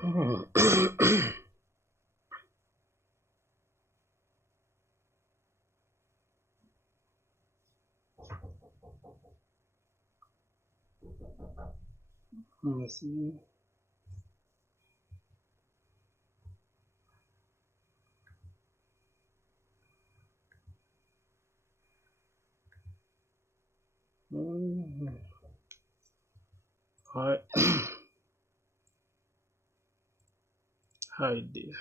Let me see. Hi. Hi there.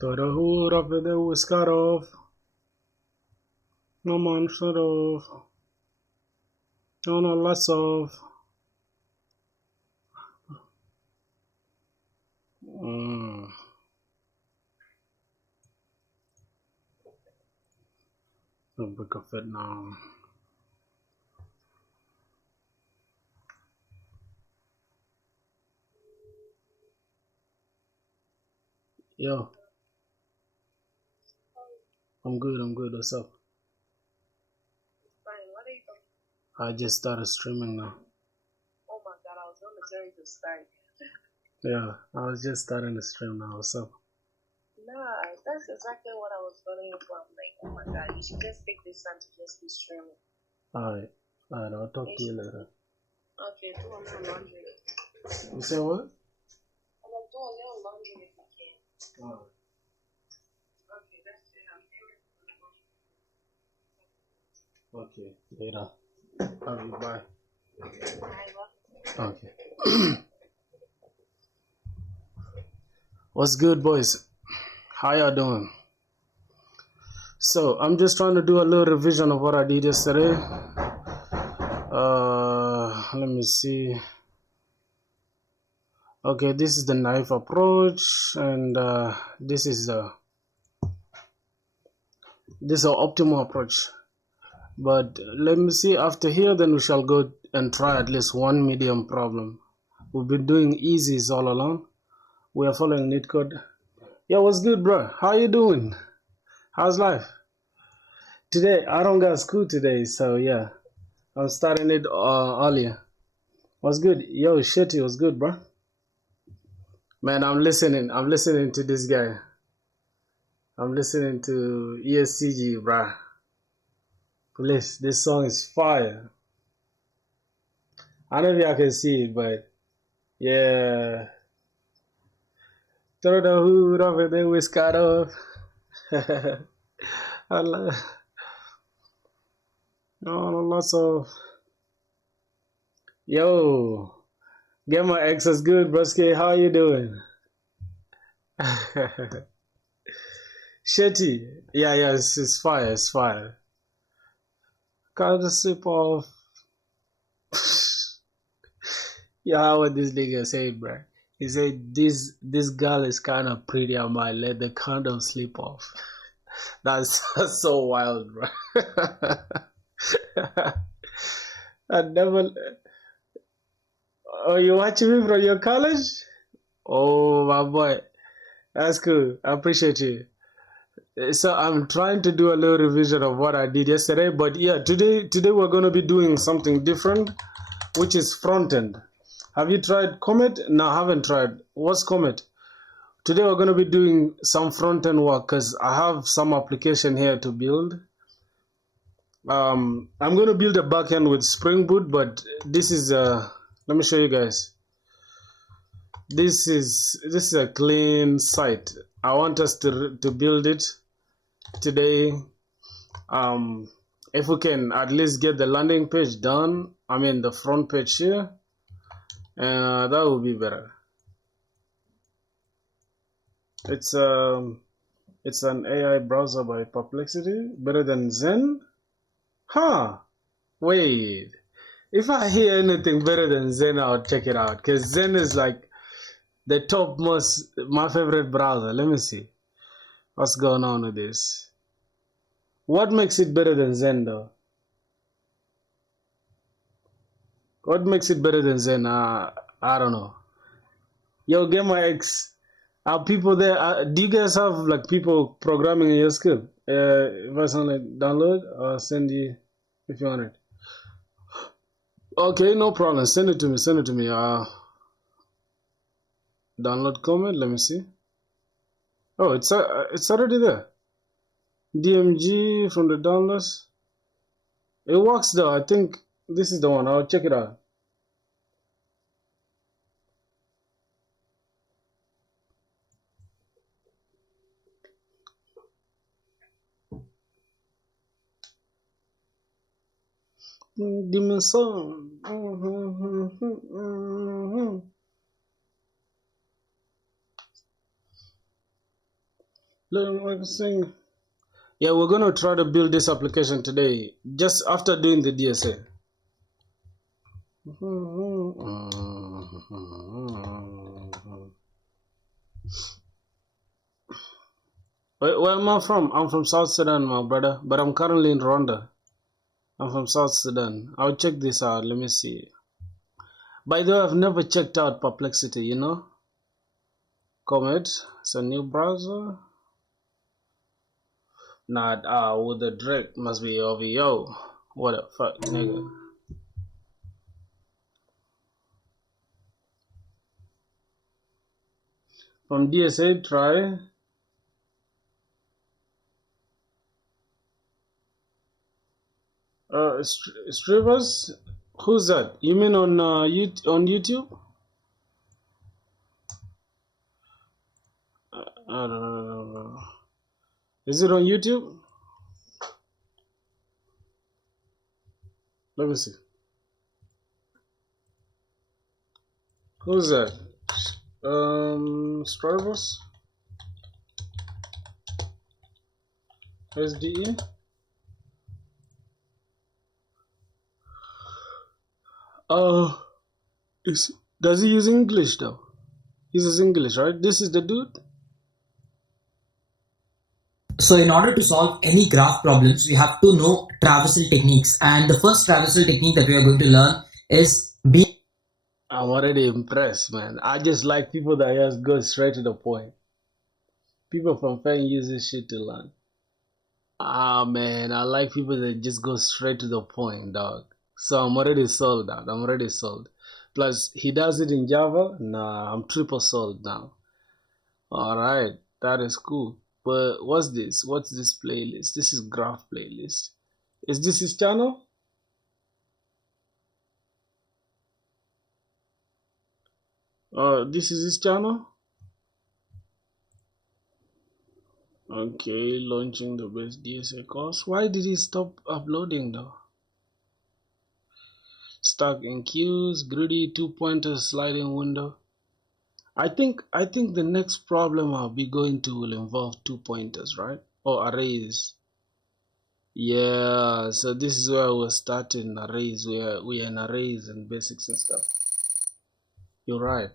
To the hood of the was cut off. No man shut off. No, no, lots of. The book of it now. Yo, I'm good. What's up? Fine. What are you doing? I just started streaming now. Oh my god, I was on the journey to start. Yeah, I was just starting to stream now. What's up? Nah, that's exactly what I was calling you for. I'm like, oh my god, you should just take this time to just be streaming. Alright, I'll talk to you later. Okay, do a little laundry. You say what? I'm like, do a little laundry if you can. Alright. Okay, that's it. I'm here. Okay, later. Alright, bye. Bye, love. Okay. What's good, boys? How y'all doing? So I'm just trying to do a little revision of what I did yesterday. Let me see. Okay, this is the knife approach, and this is the optimal approach. But let me see after here, then we shall go and try at least one medium problem. We've been doing easies all along. We are following neat code. Yeah, what's good, bro? How you doing? How's life? Today, I don't got school today, so yeah. I'm starting it earlier. What's good? Yo, Shetty, what's good, bro? Man, I'm listening to this guy. I'm listening to ESCG, bro. Please, this song is fire. I don't know if y'all can see it, but yeah. Throw the hood over there with Scott off. I love lots of. Yo, get my ex is good, broski. How you doing? Shetty, yeah, it's fire, it's fire. Got a sip of. Yeah, what this nigga say, bro? He said this girl is kind of pretty. I might let the condom slip off. That's so wild, bro. I never. Oh, you watching me from your college? Oh, my boy. That's cool. I appreciate you. So I'm trying to do a little revision of what I did yesterday, but yeah, today we're going to be doing something different, which is front end. Have you tried Comet? No, I haven't tried. What's Comet? Today we're going to be doing some front end work because I have some application here to build. I'm going to build a backend with Spring Boot, but this is let me show you guys. This is a clean site. I want us to build it today. If we can at least get the landing page done, I mean the front page here, that would be better. It's an AI browser by Perplexity, better than Zen. Huh? Wait. If I hear anything better than Zen, I'll check it out. Because Zen is like the topmost, my favorite browser. Let me see. What's going on with this? What makes it better than Zen though? What makes it better than Zen? I don't know. Yo, Gamer X, are people there? Do you guys have like people programming in your skill? If I send like download, I'll send you if you want it. Okay, no problem. Send it to me. Send it to me. Download comment. Let me see. Oh, it's already there. DMG from the downloads. It works though. I think this is the one. I'll check it out. Give me some. Let me sing. Yeah, we're gonna try to build this application today, just after doing the DSA. Where am I from? I'm from South Sudan, my brother, but I'm currently in Rwanda. I'm from South Sudan. I'll check this out. Let me see. By the way, I've never checked out Perplexity, you know? Comet. It's a new browser. Not with the Drake. Must be OVO. What the fuck, nigga? From DSA, try. Streamers? Who's that? You mean on YouTube? I don't know. Is it on YouTube? Let me see. Who's that? Starbucks? SDE? Does he use English though? He uses English, right? This is the dude? So in order to solve any graph problems, we have to know traversal techniques. And the first traversal technique that we are going to learn is being... I'm already impressed, man. I just like people that just go straight to the point. People from FAN use this shit to learn. Man, I like people that just go straight to the point, dog. So I'm already sold, dog. I'm already sold. Plus, he does it in Java. Nah, I'm triple sold now. Alright, that is cool. But what's this? What's this playlist? This is graph playlist. Is this his channel? This is his channel? Okay, launching the best DSA course. Why did he stop uploading though? Stuck in queues, greedy, 2-pointer sliding window. I think the next problem I'll be going to will involve 2-pointers, right? Or arrays. Yeah, so this is where we're starting arrays. We are in arrays and basics and stuff. You're right.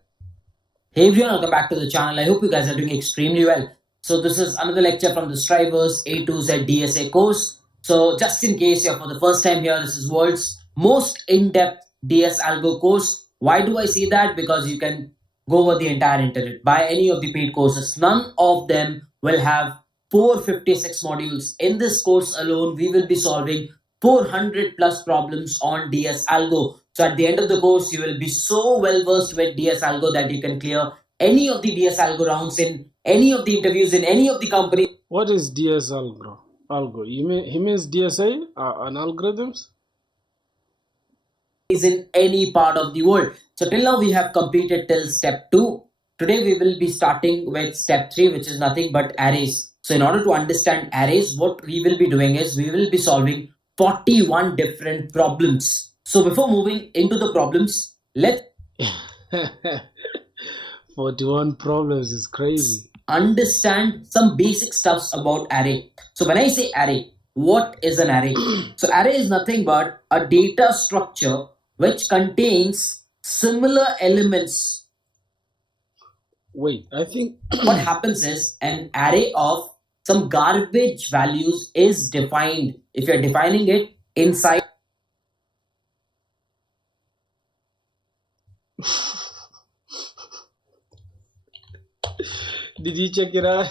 Hey everyone, welcome back to the channel. I hope you guys are doing extremely well. So this is another lecture from the Strivers A to Z DSA course. So just in case you're for the first time here, this is world's most in-depth DS algo course Why do I say that? Because you can go over the entire internet, buy any of the paid courses. None of them will have 456 modules. In this course alone, we will be solving 400 plus problems on DS Algo. So at the end of the course, you will be so well versed with DS Algo that you can clear any of the DS Algo rounds in any of the interviews in any of the companies What is DS Algo? Algo? You mean he means DSA and algorithms? in any part of the world. So till now we have completed till step 2. Today we will be starting with step 3, which is nothing but arrays. So in order to understand arrays, what we will be doing is we will be solving 41 different problems. So before moving into the problems, let's 41 problems is crazy. understand some basic stuffs about array. So when I say array, what is an array? So array is nothing but a data structure which contains similar elements. Wait, I think What happens is an array of some garbage values is defined. If you're defining it inside did you check it out?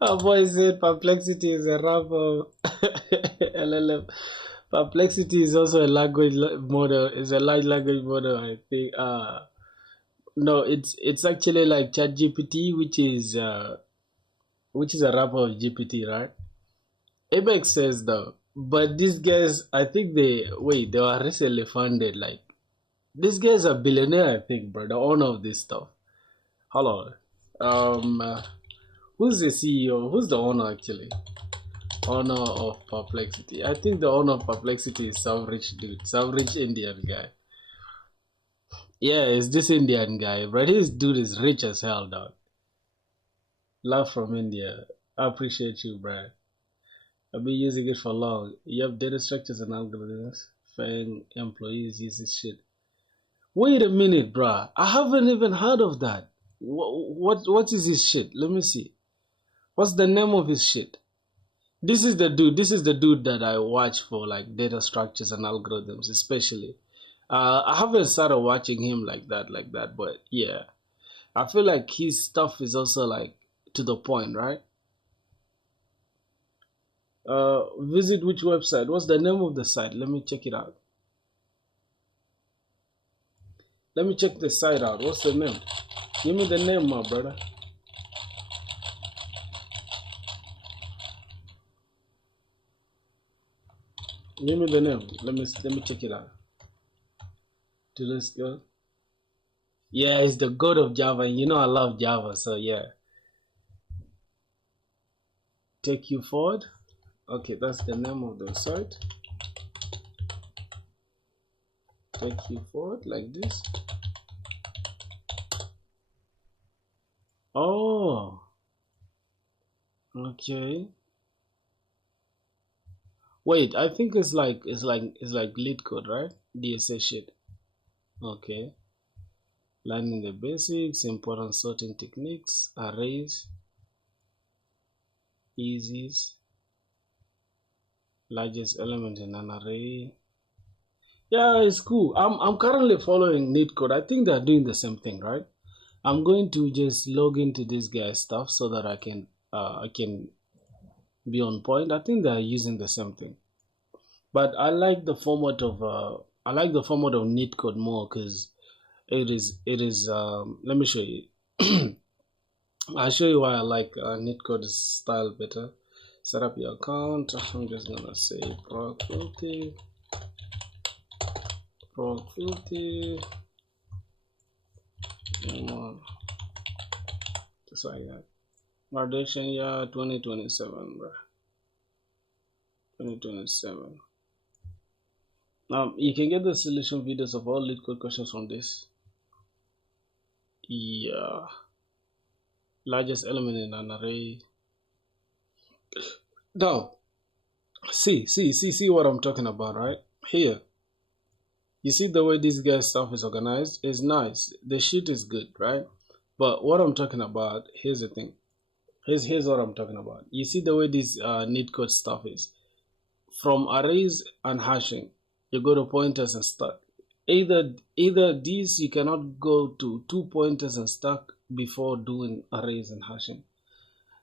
Our boy said perplexity is a wrap of LLM. Perplexity is also a language model. It's a large language model, I think. No, it's actually like ChatGPT, which is a wrapper of GPT, right? It makes sense though. But these guys, I think they were recently funded. Like these guys are billionaire, I think, bro. The owner of this stuff. Hold on. Who's the CEO? Who's the owner actually? Owner of Perplexity. I think the owner of Perplexity is some rich dude, some rich Indian guy. Yeah, it's this Indian guy, but this dude is rich as hell, dog. Love from India. I appreciate you, bro. I've been using it for long. You have data structures and algorithms. Fang employees use this shit. Wait a minute, bruh. I haven't even heard of that. What is this shit? Let me see. What's the name of his shit? This is the dude. This is the dude that I watch for like data structures and algorithms, especially. I haven't started watching him like that. But yeah, I feel like his stuff is also like to the point, right? Visit which website? What's the name of the site? Let me check it out. Let me check the site out. What's the name? Give me the name, my brother. Give me the name. Let me check it out. Let's go. Yeah, it's the god of Java. And you know I love Java, so yeah. Take you forward. Okay, that's the name of the site. Take you forward like this. Oh, okay. Wait, I think it's like lead code, right? DSA shit. Okay. Learning the basics, important sorting techniques, arrays, easies, largest element in an array. Yeah, it's cool. I'm currently following NeetCode. I think they're doing the same thing, right? I'm going to just log into this guy's stuff so that I can be on point. I think they're using the same thing. But I like the format of NeetCode more because it is let me show you. I'll show you why I like NeetCode style better. Set up your account. I'm just gonna say productivity. Just like that. Graduation year 2027, bro. 2027. You can get the solution videos of all lead code questions from this. Yeah. Largest element in an array. Now, see what I'm talking about, right? Here. You see the way this guy's stuff is organized? It's nice. The shit is good, right? But what I'm talking about, here's the thing. Here's what I'm talking about. You see the way this NeetCode stuff is. From arrays and hashing, You go to pointers and stuck. Either these, you cannot go to two pointers and stuck before doing arrays and hashing.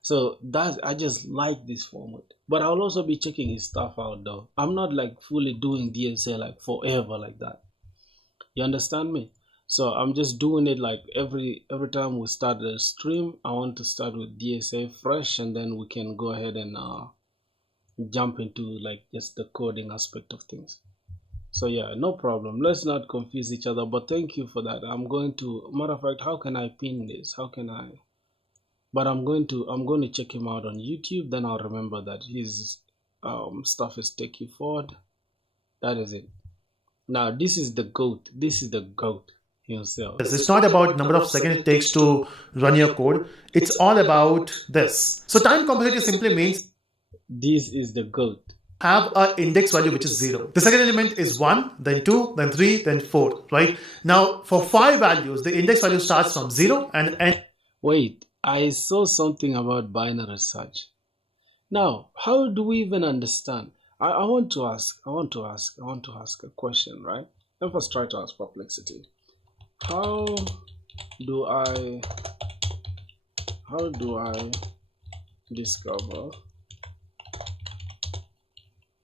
So that I just like this format. But I'll also be checking his stuff out though. I'm not like fully doing DSA like forever like that. You understand me? So I'm just doing it like every time we start the stream, I want to start with DSA fresh, and then we can go ahead and jump into like just the coding aspect of things. So yeah, no problem. Let's not confuse each other. But thank you for that. I'm going to, matter of fact, how can I pin this? How can I? But I'm going to check him out on YouTube. Then I'll remember that his stuff is Take You Forward. That is it. Now this is the goat. This is the goat himself. It's not about number of seconds it takes to run your code. It's all about this. So time complexity simply means this is the goat. Have an index value which is 0. The second element is 1, then 2, then 3, then 4, right? Now for 5 values, the index value starts from 0 and ends. Wait, I saw something about binary search. Now, how do we even understand? I want to ask a question, right? Let us try to ask Perplexity. How do I discover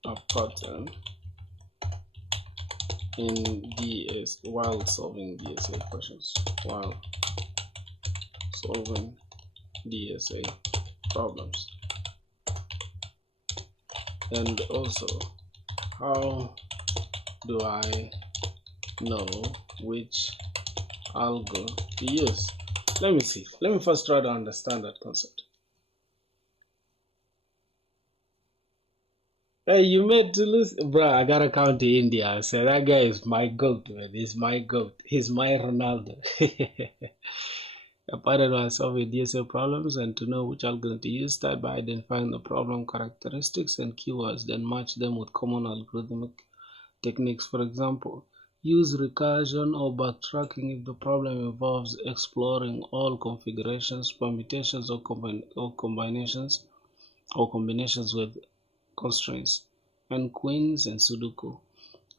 a pattern in DS while solving DSA questions? While solving DSA problems. And also, how do I know which algo to use? Let me see. Let me first try to understand that concept. Hey, you made to lose, bro. I gotta count to India. I said that guy is my goat, man. He's my goat. He's my Ronaldo. A pattern by solving DSA problems, and to know which algorithm to use, start by identifying the problem characteristics and keywords, then match them with common algorithmic techniques. For example, use recursion or backtracking if the problem involves exploring all configurations, permutations, or combinations with constraints, and queens and Sudoku.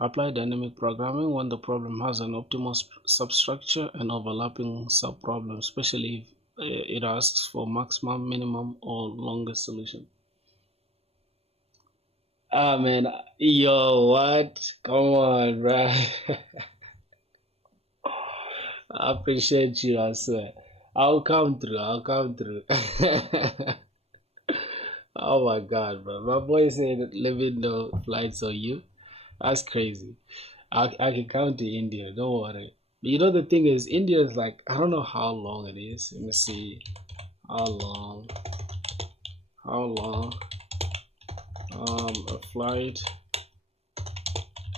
Apply dynamic programming when the problem has an optimal substructure and overlapping subproblems, especially if it asks for maximum, minimum, or longest solution. Ah man, yo, what? Come on, bro. I appreciate you, I swear. I'll come through. Oh my god, bro. My boy said, let me know flights on you. That's crazy. I can count to India, don't worry. You know, the thing is, India is like, I don't know how long it is. Let me see. How long a flight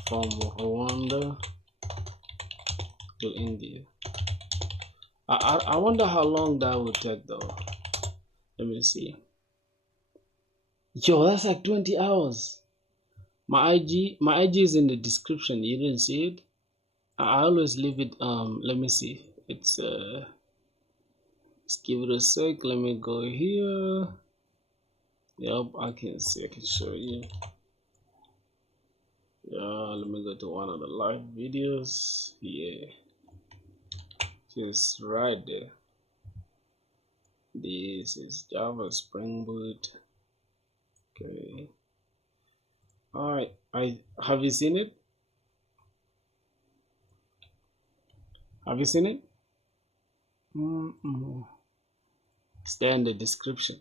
from Rwanda to India. I wonder how long that would take though. Let me see. Yo, that's like 20 hours. My IG is in the description. You didn't see it? I always leave it. Let me see. It's let's give it a sec. Let me go here. Yep, I can see. I can show you. Yeah, let me go to one of the live videos. Yeah, just right there. This is Java SpringBoot. Okay. All right. Have you seen it? Have you seen it? It's there in the description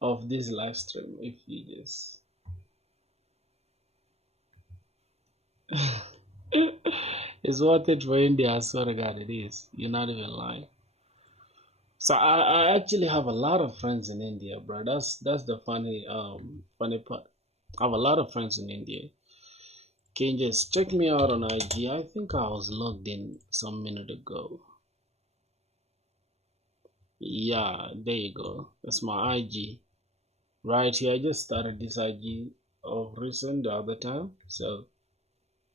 of this live stream. If you just it's worth it for India. I swear to God, it is. You're not even lying. So I actually have a lot of friends in India, bro. That's the funny part. I have a lot of friends in India. Can you just check me out on IG? I think I was logged in some minute ago. Yeah, there you go. That's my IG. Right here. I just started this IG of recent the other time. So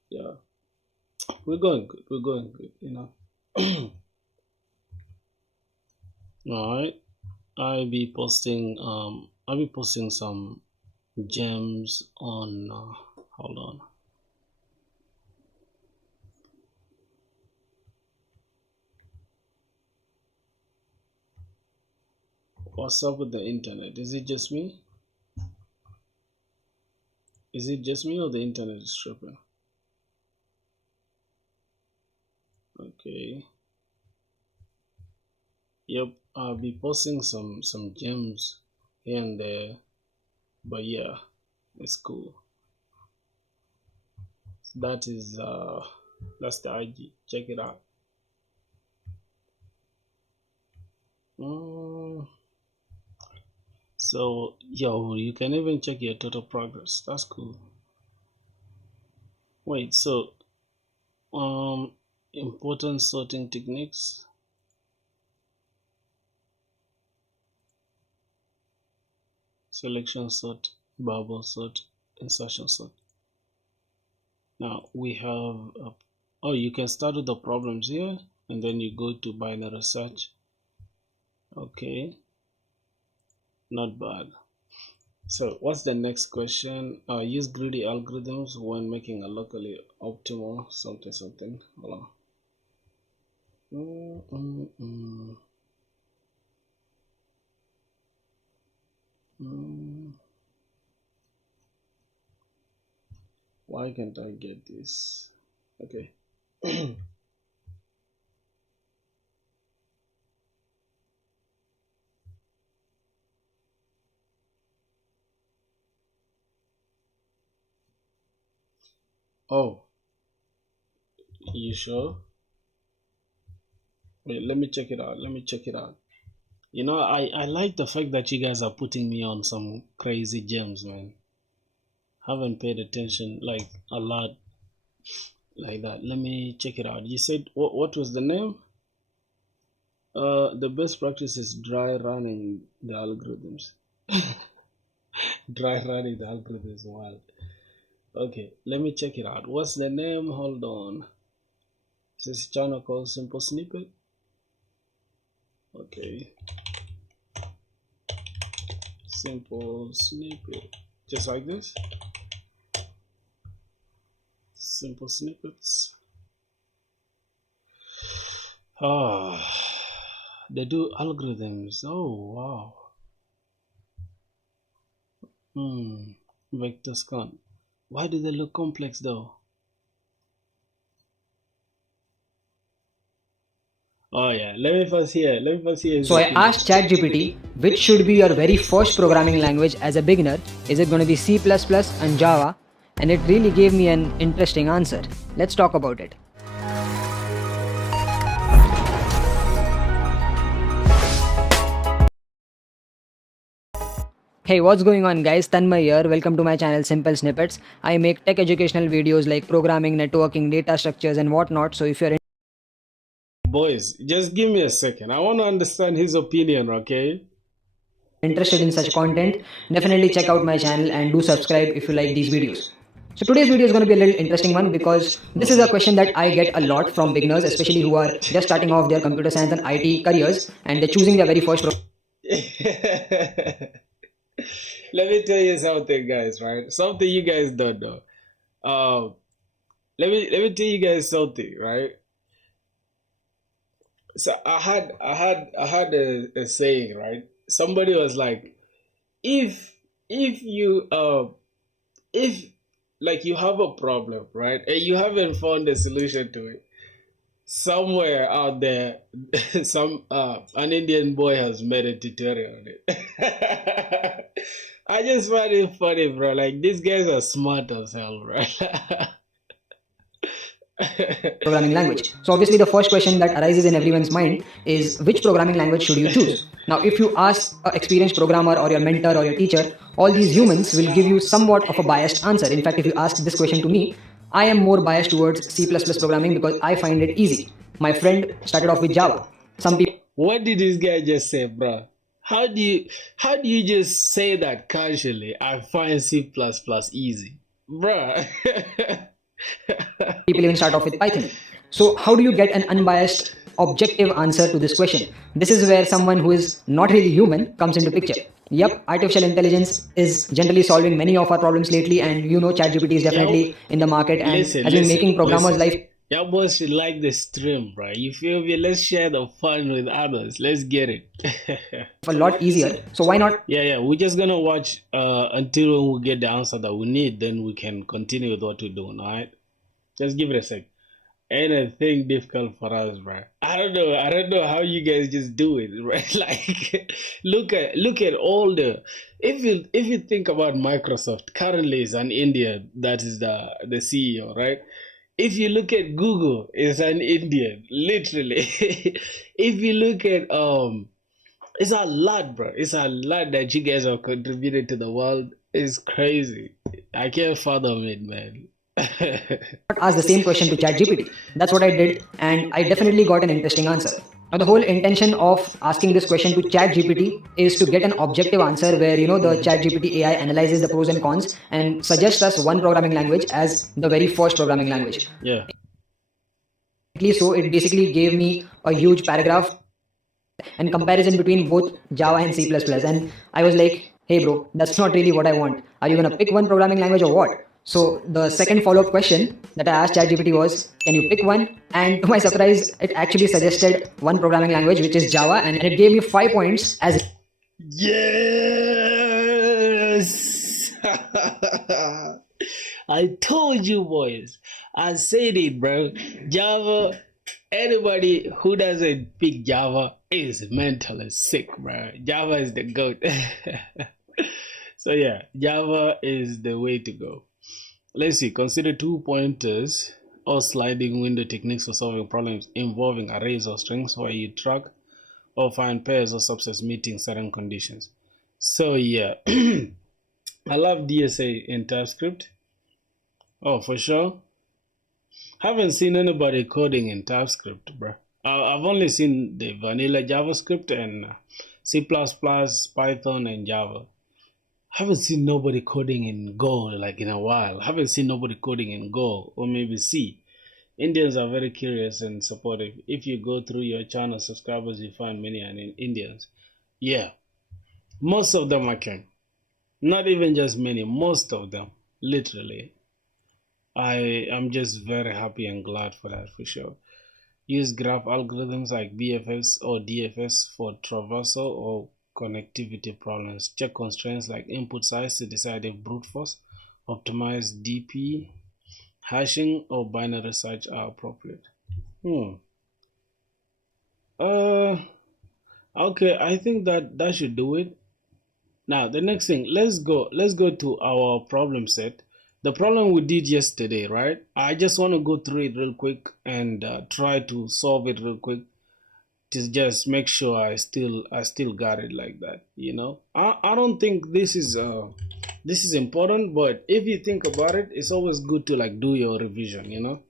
yeah. We're going good. We're going good, you know. Alright. I'll be posting some gems on hold on. What's up with the internet? Is it just me? Is it just me or the internet is tripping? Okay. Yep, I'll be posting some gems here and there, but yeah, it's cool. That is that's the IG. Check it out. So yo, you can even check your total progress. That's cool. Wait, so important sorting techniques. Selection sort, bubble sort, insertion sort. Now we have oh, you can start with the problems here and then you go to binary search. Okay, not bad. So what's the next question? Use greedy algorithms when making a locally optimal something. Hold on. Why can't I get this? Okay. Oh, you sure? Wait, let me check it out. You know, I like the fact that you guys are putting me on some crazy gems, man. Haven't paid attention like a lot like that. Let me check it out. You said what was the name? The best practice is dry running the algorithms. Dry running the algorithms. Wild. Okay, let me check it out. What's the name? Hold on. This is channel called Simple Snippet. Okay. Simple Snippet. Just like this. Simple snippets. They do algorithms. Oh wow. Vector scan. Why do they look complex though? Oh yeah, let me first hear. So I asked ChatGPT, which should be your very first programming language as a beginner? Is it going to be C++ and Java? And it really gave me an interesting answer. Let's talk about it. Hey, what's going on guys? Tanmay here. Welcome to my channel Simple Snippets. I make tech educational videos like programming, networking, data structures and whatnot. So if you're boys, just give me a second. I want to understand his opinion, okay? interested in such content, definitely check out my channel and do subscribe if you like these videos. So today's video is going to be a little interesting one because this is a question that I get a lot from beginners, especially who are just starting off their computer science and IT careers and they're choosing their very first Let me tell you something, guys, right? Something you guys don't know. Let me tell you guys something, right? So I had a saying, right? Somebody was like, if you like you have a problem, right, and you haven't found a solution to it, somewhere out there, an Indian boy has made a tutorial on it. I just find it funny, bro. Like these guys are smart as hell, right? programming language. So obviously the first question that arises in everyone's mind is which programming language should you choose? Now if you ask an experienced programmer or your mentor or your teacher, all these humans will give you somewhat of a biased answer. In fact, if you ask this question to me, I am more biased towards C++ programming because I find it easy. My friend started off with Java. Some people... What did this guy just say, bro? How do you just say that casually? I find C++ easy, bro. People even start off with Python. So how do you get an unbiased, objective answer to this question? This is where someone who is not really human comes into picture. Yep, artificial intelligence is generally solving many of our problems lately, and you know ChatGPT is definitely in the market and has been making programmers' life Y'all boys should like the stream, bro. You feel me? Let's share the fun with others. Let's get it. a lot easier. So why not? Yeah. We're just gonna watch until when we get the answer that we need, then we can continue with what we're doing, alright? Just give it a sec. Anything difficult for us, bro. I don't know how you guys just do it, right? Like look at all the if you think about Microsoft, currently is an Indian that is the CEO, right? If you look at Google, it's an Indian, literally. If you look at it's a lot, bro. It's a lot that you guys have contributed to the world. It's crazy. I can't fathom it, man. Ask the same question to ChatGPT. That's what I did, and I definitely got an interesting answer. Now, the whole intention of asking this question to ChatGPT is to get an objective answer where the ChatGPT AI analyzes the pros and cons and suggests us one programming language as the very first programming language. Yeah. So it basically gave me a huge paragraph and comparison between both Java and C++. And I was like, hey bro, that's not really what I want. Are you gonna pick one programming language or what? So the second follow-up question that I asked ChatGPT was, can you pick one? And to my surprise, it actually suggested one programming language, which is Java, and it gave me 5 points as Yes. I told you boys. I said it, bro. Java. Anybody who doesn't pick Java is mentally sick, bro. Java is the goat. So yeah, Java is the way to go. Let's see. Consider 2 pointers or sliding window techniques for solving problems involving arrays or strings where you track or find pairs or subsets meeting certain conditions. So yeah, I love DSA in TypeScript. Oh, for sure. Haven't seen anybody coding in TypeScript, bro. I've only seen the vanilla JavaScript and C++, Python, and Java. Haven't seen nobody coding in Go like in a while. Haven't seen nobody coding in Go or maybe C. Indians are very curious and supportive. If you go through your channel subscribers, you find many Indians. Yeah, most of them I can. Not even just many, most of them, literally. I am just very happy and glad for that, for sure. Use graph algorithms like BFS or DFS for traversal or connectivity problems. Check constraints like input size to decide if brute force, optimize DP, hashing, or binary search are appropriate. Okay, I think that should do it. Now the next thing, let's go to our problem set. The problem we did yesterday, right? I just want to go through it real quick and try to solve it real quick to just make sure I still got it like that. I don't think this is important, but if you think about it, it's always good to like do your revision,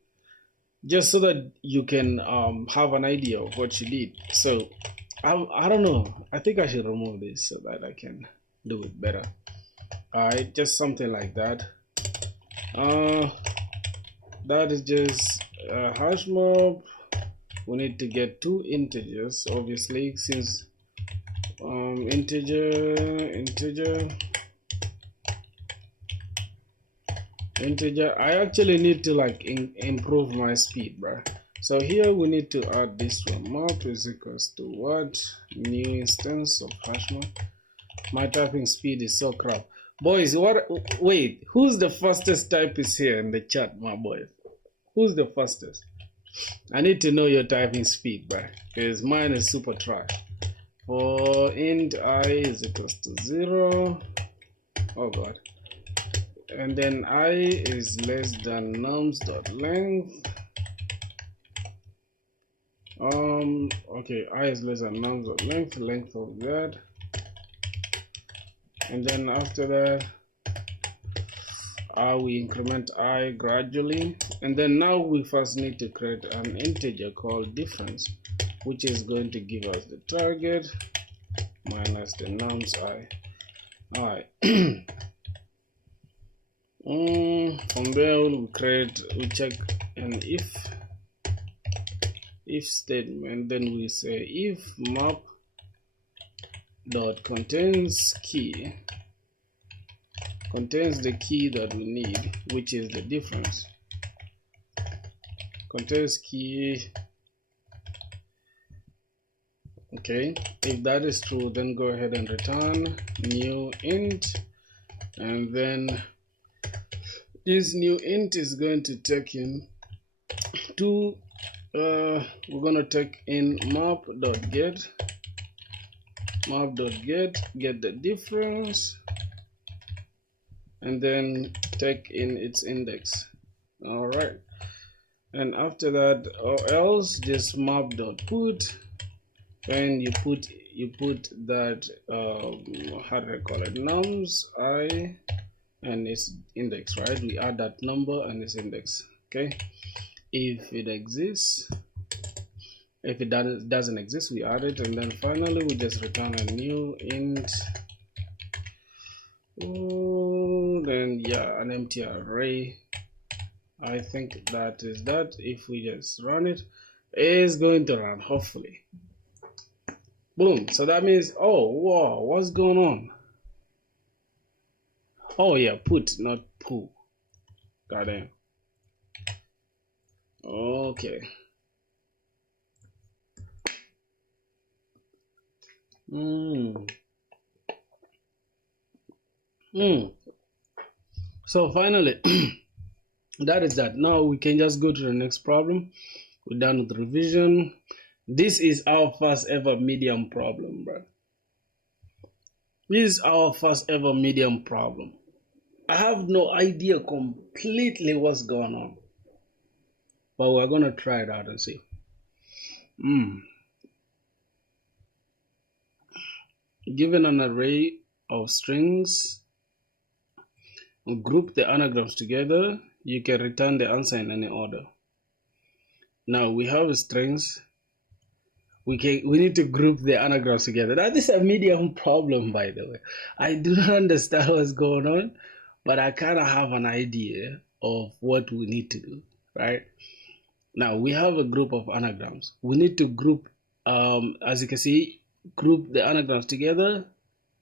just so that you can have an idea of what you did. So I don't know, I think I should remove this so that I can do it better. All right, just something like that. That is just a hash mob. We need to get 2 integers, obviously, since integer. I actually need to like improve my speed, bro. So here we need to add this one. Map is equals to what? New instance of hash mob. My typing speed is so crap. Boys, wait, who's the fastest typist here in the chat, my boy? Who's the fastest? I need to know your typing speed, bro, because mine is super trash. For int I is equals to 0. Oh god. And then I is less than nums.length. Okay, I is less than nums.length, length of that. And then after that, we increment I gradually. And then now we first need to create an integer called difference, which is going to give us the target minus the nums I. Alright. From there we check an if statement. Then we say if map dot contains the key that we need, which is the difference. contains key. Okay, if that is true, then go ahead and return new int, and then this new int is going to take in two. We're gonna take in map.get get the difference, and then take in its index. All right, and after that, or else this map.put, and you put that how do I call it, nums I and its index, right? We add that number and its index. Okay, if it exists. If it doesn't exist, we add it, and then finally we just return a new int. Then yeah, an empty array. I think that is that. If we just run it, it's going to run, hopefully. Boom. So that means, oh wow, what's going on? Oh yeah, put, not poo. Goddamn. Okay. So finally, that is that. Now we can just go to the next problem. We're done with revision. This is our first ever medium problem, bro. This is our first ever medium problem. I have no idea completely what's going on, but we're gonna try it out and see. Given an array of strings, group the anagrams together, you can return the answer in any order. Now we have strings. We need to group the anagrams together. That is a medium problem, by the way. I do not understand what's going on, but I kind of have an idea of what we need to do, right? Now we have a group of anagrams. We need to group, as you can see, group the anagrams together.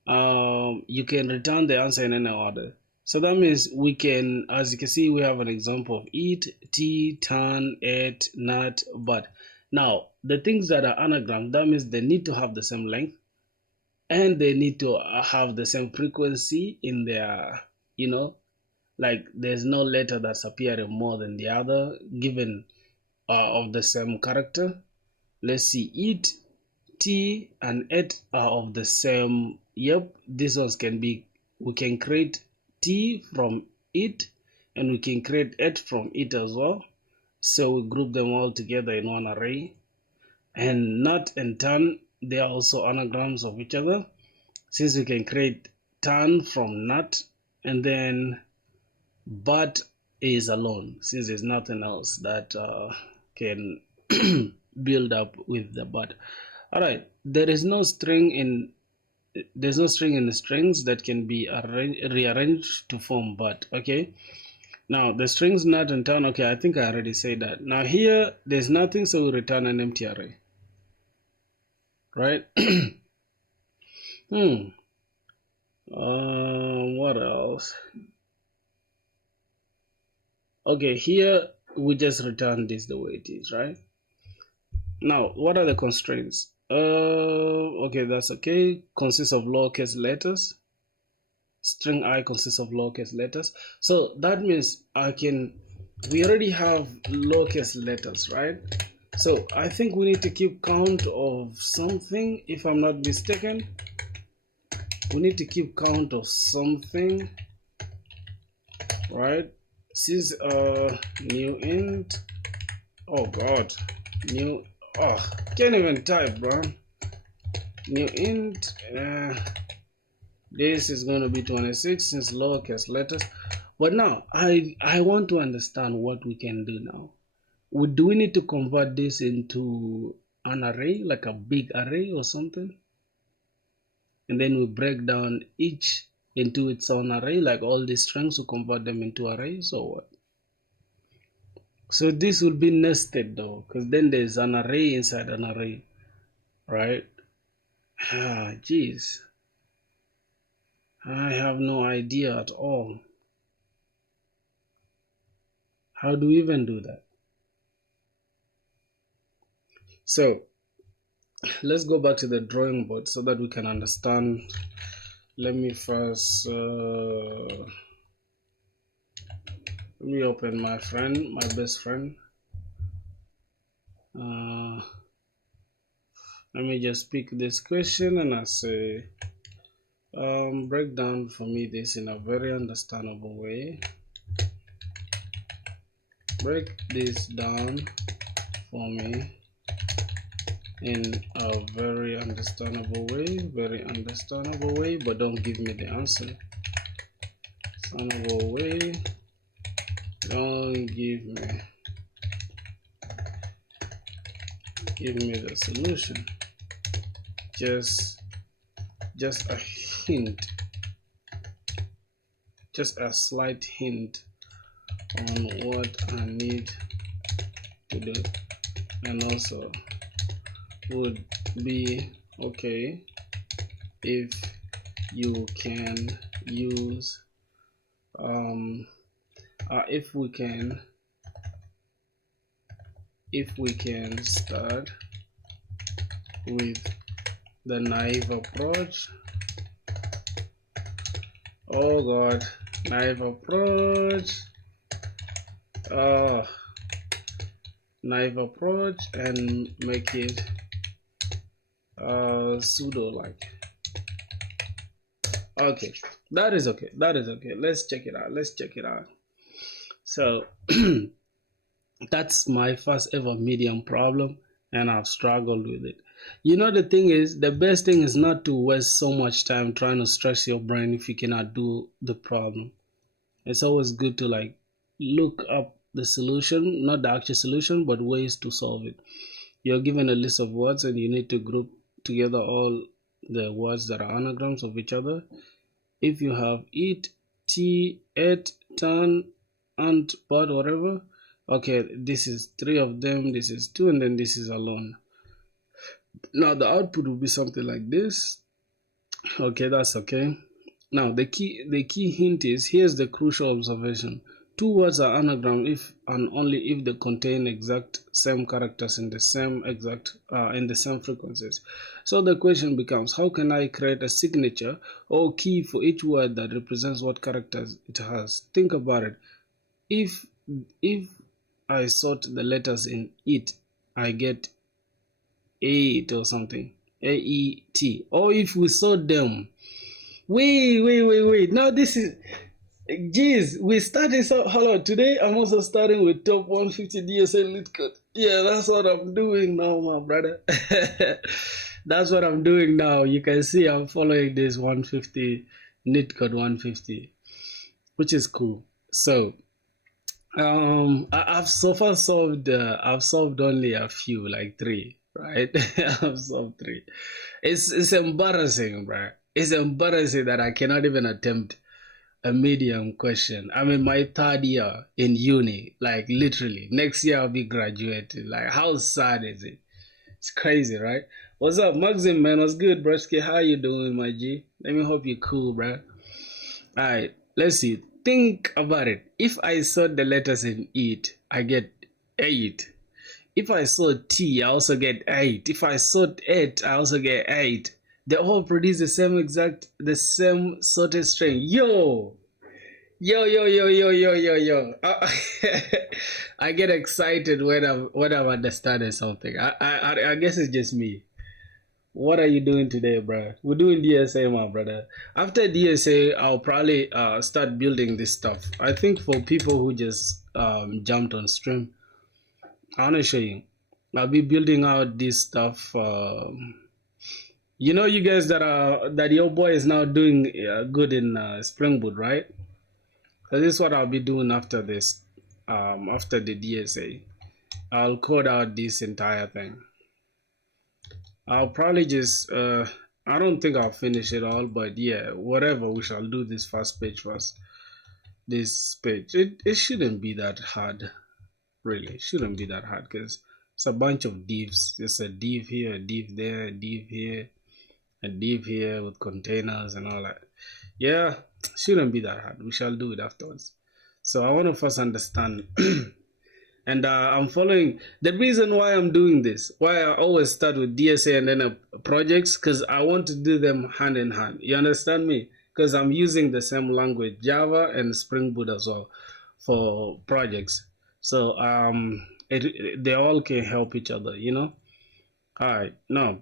You can return the answer in any order. So that means we can, as you can see, we have an example of eat, tea, turn, eat, nut, but. Now, the things that are anagrams, that means they need to have the same length, and they need to have the same frequency in their, like there's no letter that's appearing more than the other, given of the same character. Let's see, eat, tea, and et are of the same. Yep, these ones can be, we can create tea from it, and we can create et from it as well. So we group them all together in one array. And nut and turn, they are also anagrams of each other, since we can create turn from nut, and then but is alone, since there's nothing else that can build up with the but. All right, there's no string in the strings that can be rearranged to form but. Okay, now the strings nut and turn. Okay, I think I already said that. Now here there's nothing, so we return an empty array, right? What else? Okay, here we just return this the way it is, right? Now, what are the constraints? Okay, that's okay. Consists of lowercase letters. String I consists of lowercase letters. So that means we already have lowercase letters, right? So I think we need to keep count of something, if I'm not mistaken. We need to keep count of something, right? Since new int, oh god, can't even type, bro. New int, this is going to be 26 since lowercase letters. But now I want to understand what we can do now. Do we need to convert this into an array, like a big array or something? And then we break down each into its own array, like all these strings, we convert them into arrays, or what? So this will be nested though, because then there's an array inside an array, right? Jeez. I have no idea at all. How do we even do that? So let's go back to the drawing board so that we can understand. Let me first let me open my best friend. Let me just pick this question and I say break down for me this in a very understandable way. Break this down for me in a very understandable way, but don't give me the answer. Understandable way, don't give me the solution, just a hint, just a slight hint on what I need to do, and also would be okay if you can use if we can start with the naive approach. Oh god, naive approach. Naive approach and make it pseudo like. Okay, that is okay. Let's check it out. So that's my first ever medium problem, and I've struggled with it. You know, the thing is, the best thing is not to waste so much time trying to stress your brain if you cannot do the problem. It's always good to like look up the solution, not the actual solution, but ways to solve it. You're given a list of words and you need to group together all the words that are anagrams of each other. If you have eat, tea, ate, turn, and, but, whatever, okay, this is 3 of them, this is 2, and then this is alone. Now the output will be something like this. Okay, that's okay. Now the key hint is, here's the crucial observation. 2 words are anagram if and only if they contain exact same characters in the same frequencies. So the question becomes, how can I create a signature or key for each word that represents what characters it has? Think about it. If I sort the letters in it, I get AET or something, AET. Or if we sort them, wait. Now this is, geez, we started so, hello, today I'm also starting with top 150 DSA lit code. Yeah, that's what I'm doing now, my brother. That's what I'm doing now. You can see I'm following this 150 lit code 150, which is cool. So I've so far solved only a few, like 3, right? I've solved 3. It's embarrassing, bro. It's embarrassing that I cannot even attempt a medium question. I'm in my 3rd year in uni, like literally. Next year I'll be graduating. Like, how sad is it? It's crazy, right? What's up, Maxim, man? What's good, broski? How you doing, my G? Let me hope you're cool, bro. Alright, let's see. Think about it. If I sort the letters in it, I get 8. If I sort T, I also get 8. If I sort 8, I also get 8. They all produce the same sorted string. Yo. I get excited when I'm understanding something. I guess it's just me. What are you doing today, bro? We're doing DSA, my brother. After DSA, I'll probably start building this stuff. I think for people who just jumped on stream, I want to show you. I'll be building out this stuff. You know, you guys that your boy is now doing good in Spring Boot, right? So this is what I'll be doing after this. After the DSA, I'll code out this entire thing. I'll probably just I don't think I'll finish it all, but yeah, whatever, we shall do this first page first. This page, it shouldn't be that hard, really. It shouldn't be that hard because it's a bunch of divs. There's a div here, a div there, a div here, a div here with containers and all that. Yeah, shouldn't be that hard. We shall do it afterwards. So I want to first understand And I'm following the reason why I'm doing this, why I always start with DSA and then projects, because I want to do them hand in hand. You understand me? Because I'm using the same language, Java and Spring Boot as well, for projects. So they all can help each other, you know. All right, now,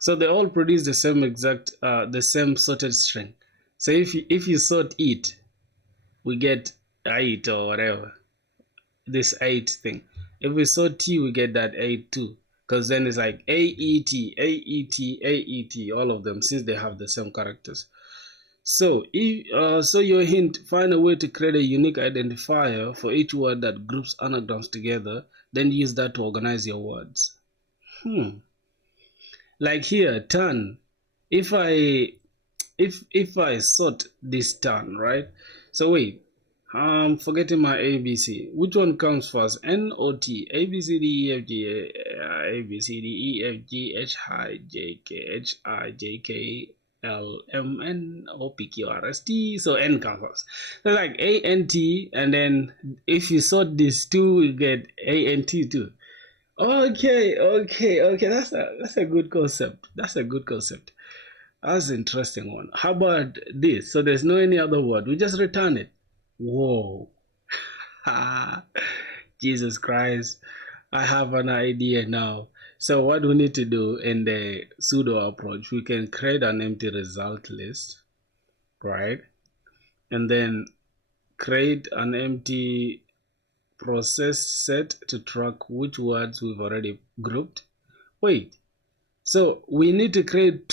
so they all produce the same exact, the same sorted string. So if you sort it, we get 8 or whatever, this 8 thing. If we sort T, we get that 8 too, because then it's like AET, AET, AET, all of them, since they have the same characters. So so your hint, find a way to create a unique identifier for each word that groups anagrams together, then use that to organize your words. Like here, turn. If I sort this turn, right? So wait, I'm forgetting my ABC. Which one comes first? N or T? A B C D E F G A B C D E F G H I J K H I J K L M N O P Q R S T. So N comes first. So like A N T, and then if you sort these two, you get A N T too. Okay. That's a good concept. That's a good concept. That's an interesting one. How about this? So there's no any other word. We just return it. Whoa. Jesus Christ. I have an idea now. So what we need to do in the pseudo approach, we can create an empty result list, right? And then create an empty process set to track which words we've already grouped. Wait. So we need to create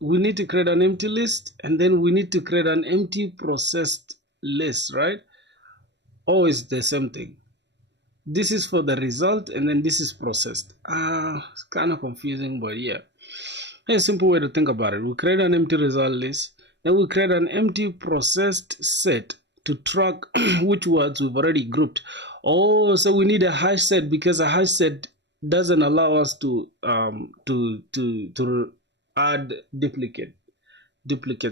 we need to create an empty list, and then we need to create an empty processed list, right? Always the same thing. This is for the result, and then this is processed. It's kind of confusing, but yeah. Here's a simple way to think about it. We create an empty result list, then we create an empty processed set to track which words we've already grouped. Oh, so we need a hash set, because a hash set doesn't allow us to add duplicate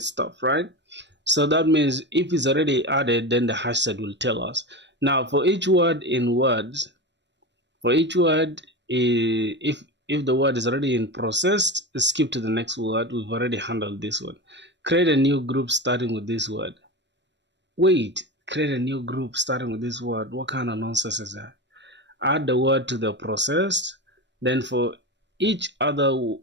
stuff, right? So that means if it's already added, then the hash set will tell us. Now for each word in words, for each word, if the word is already in processed, skip to the next word. We've already handled this one. Create a new group starting with this word. Wait, create a new group starting with this word. What kind of nonsense is that? Add the word to the processed. Then for each other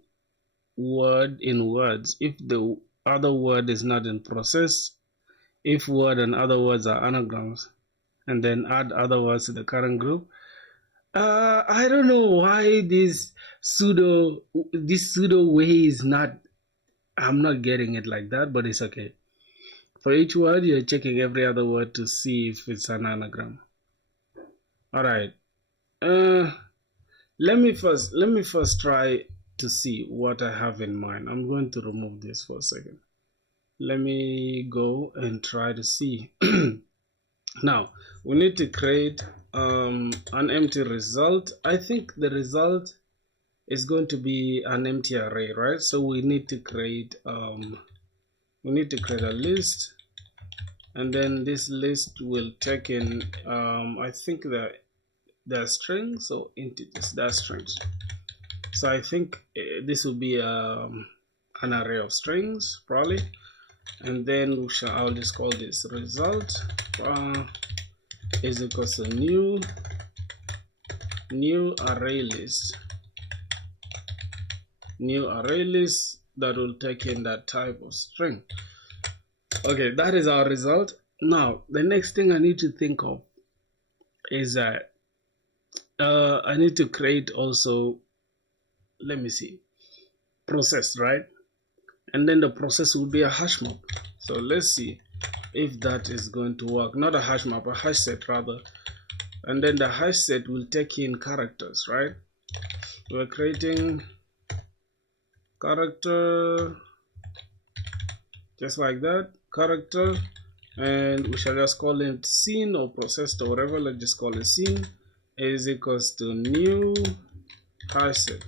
word in words, if the other word is not in process, if word and other words are anagrams, and then add other words to the current group. I don't know why this pseudo way is not, I'm not getting it like that, but it's okay. For each word, you're checking every other word to see if it's an anagram. All right. Let me first try to see what I have in mind. I'm going to remove this for a second. Let me go and try to see. Now we need to create an empty result. I think the result is going to be an empty array, right? So we need to create a list, and then this list will take in I think that there are strings, so integers, there are strings. So I think this will be an array of strings probably, and then I'll just call this result is equals to new array list that will take in that type of string. Okay, that is our result. Now the next thing I need to think of is that I need to create also, let me see, process, right? And then the process will be a hash map. So let's see if that is going to work. Not a hash map, a hash set rather. And then the hash set will take in characters, right? We're creating character just like that, character, and we shall just call it scene or processed or whatever. Let's just call it scene is equals to new hash set.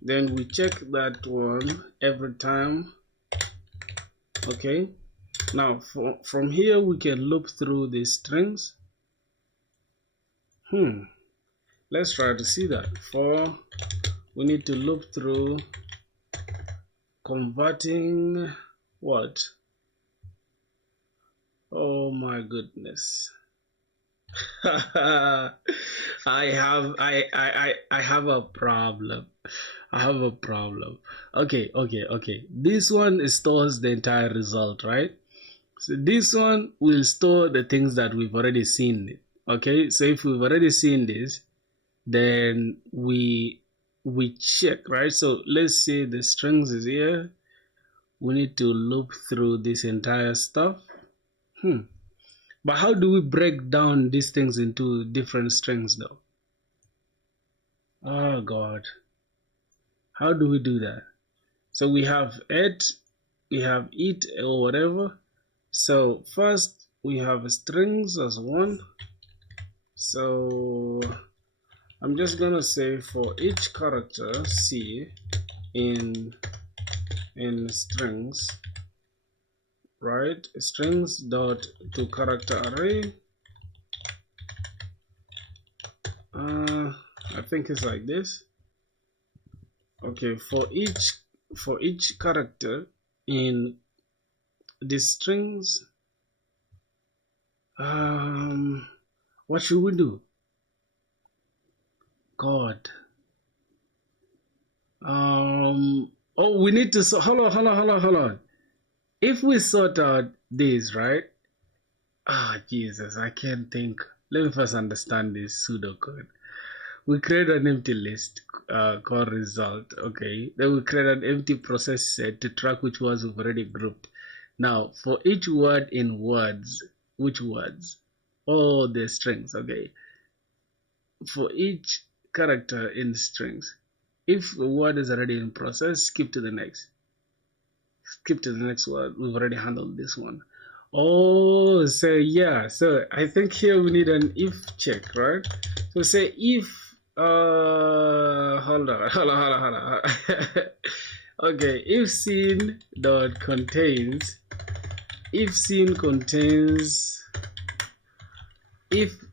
Then we check that one every time Okay, now from here we can loop through these strings. Let's try to see that. We need to loop through converting what? Oh my goodness. I have a problem. I have a problem. Okay. This one stores the entire result, right? So this one will store the things that we've already seen. Okay, so if we've already seen this, then we check, right? So let's say the strings is here. We need to loop through this entire stuff. But how do we break down these things into different strings though? Oh God. How do we do that? So we have it or whatever. So first we have strings as one. So I'm just gonna say for each character C in strings, right? Strings dot to character array. I think it's like this. Okay, for each character in these strings, what should we do? God. Oh, we need to hold on. If we sort out this, right? Jesus, I can't think. Let me first understand this pseudocode. We create an empty list called result. Okay, then we create an empty process set to track which words we've already grouped. Now, for each word in words, which words? Oh, the strings. Okay. For each character in strings, if a word is already in process, skip to the next word. We've already handled this one. Oh, so yeah, so I think here we need an if check, right? So say if hold on. Okay, if scene dot contains, if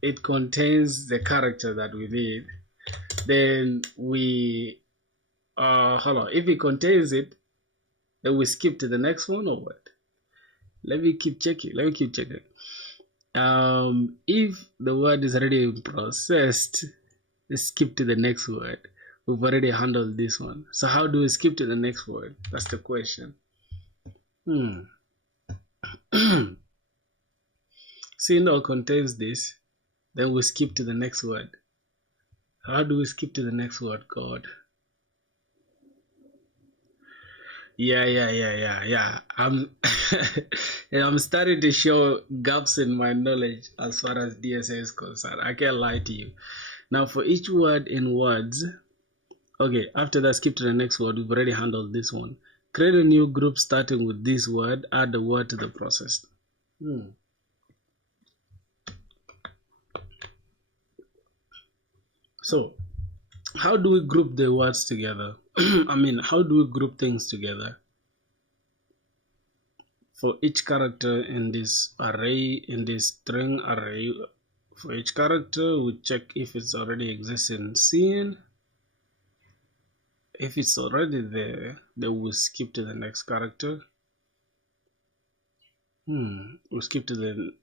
it contains the character that we need, then we if it contains it, then we skip to the next one or what? Let me keep checking. If the word is already processed, skip to the next word. We've already handled this one. So how do we skip to the next word? That's the question. Scene or contains this, then we skip to the next word. How do we skip to the next word, God? Yeah. I'm starting to show gaps in my knowledge as far as DSA is concerned. I can't lie to you. Now for each word in words, okay, after that skip to the next word. We've already handled this one. Create a new group starting with this word, add the word to the process. So how do we group the words together? I mean, how do we group things together? For each character in this array, in this string array, for each character, we check if it's already exists in scene. If it's already there, then we skip to the next character. We skip to the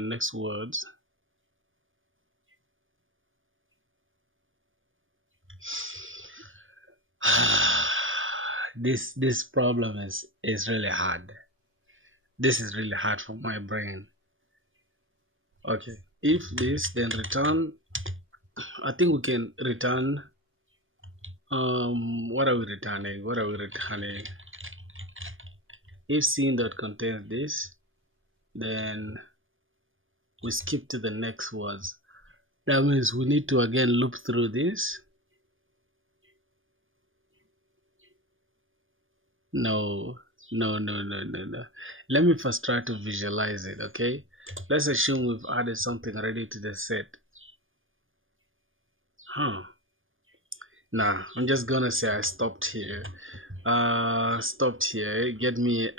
next words. This problem is really hard. This is really hard for my brain. Okay, if this, then return. I think we can return. What are we returning? If scene that contains this, then we skip to the next words. That means we need to again loop through this. No. Let me first try to visualize it, okay? Let's assume we've added something already to the set. Nah, I'm just gonna say I stopped here. stopped here. Get me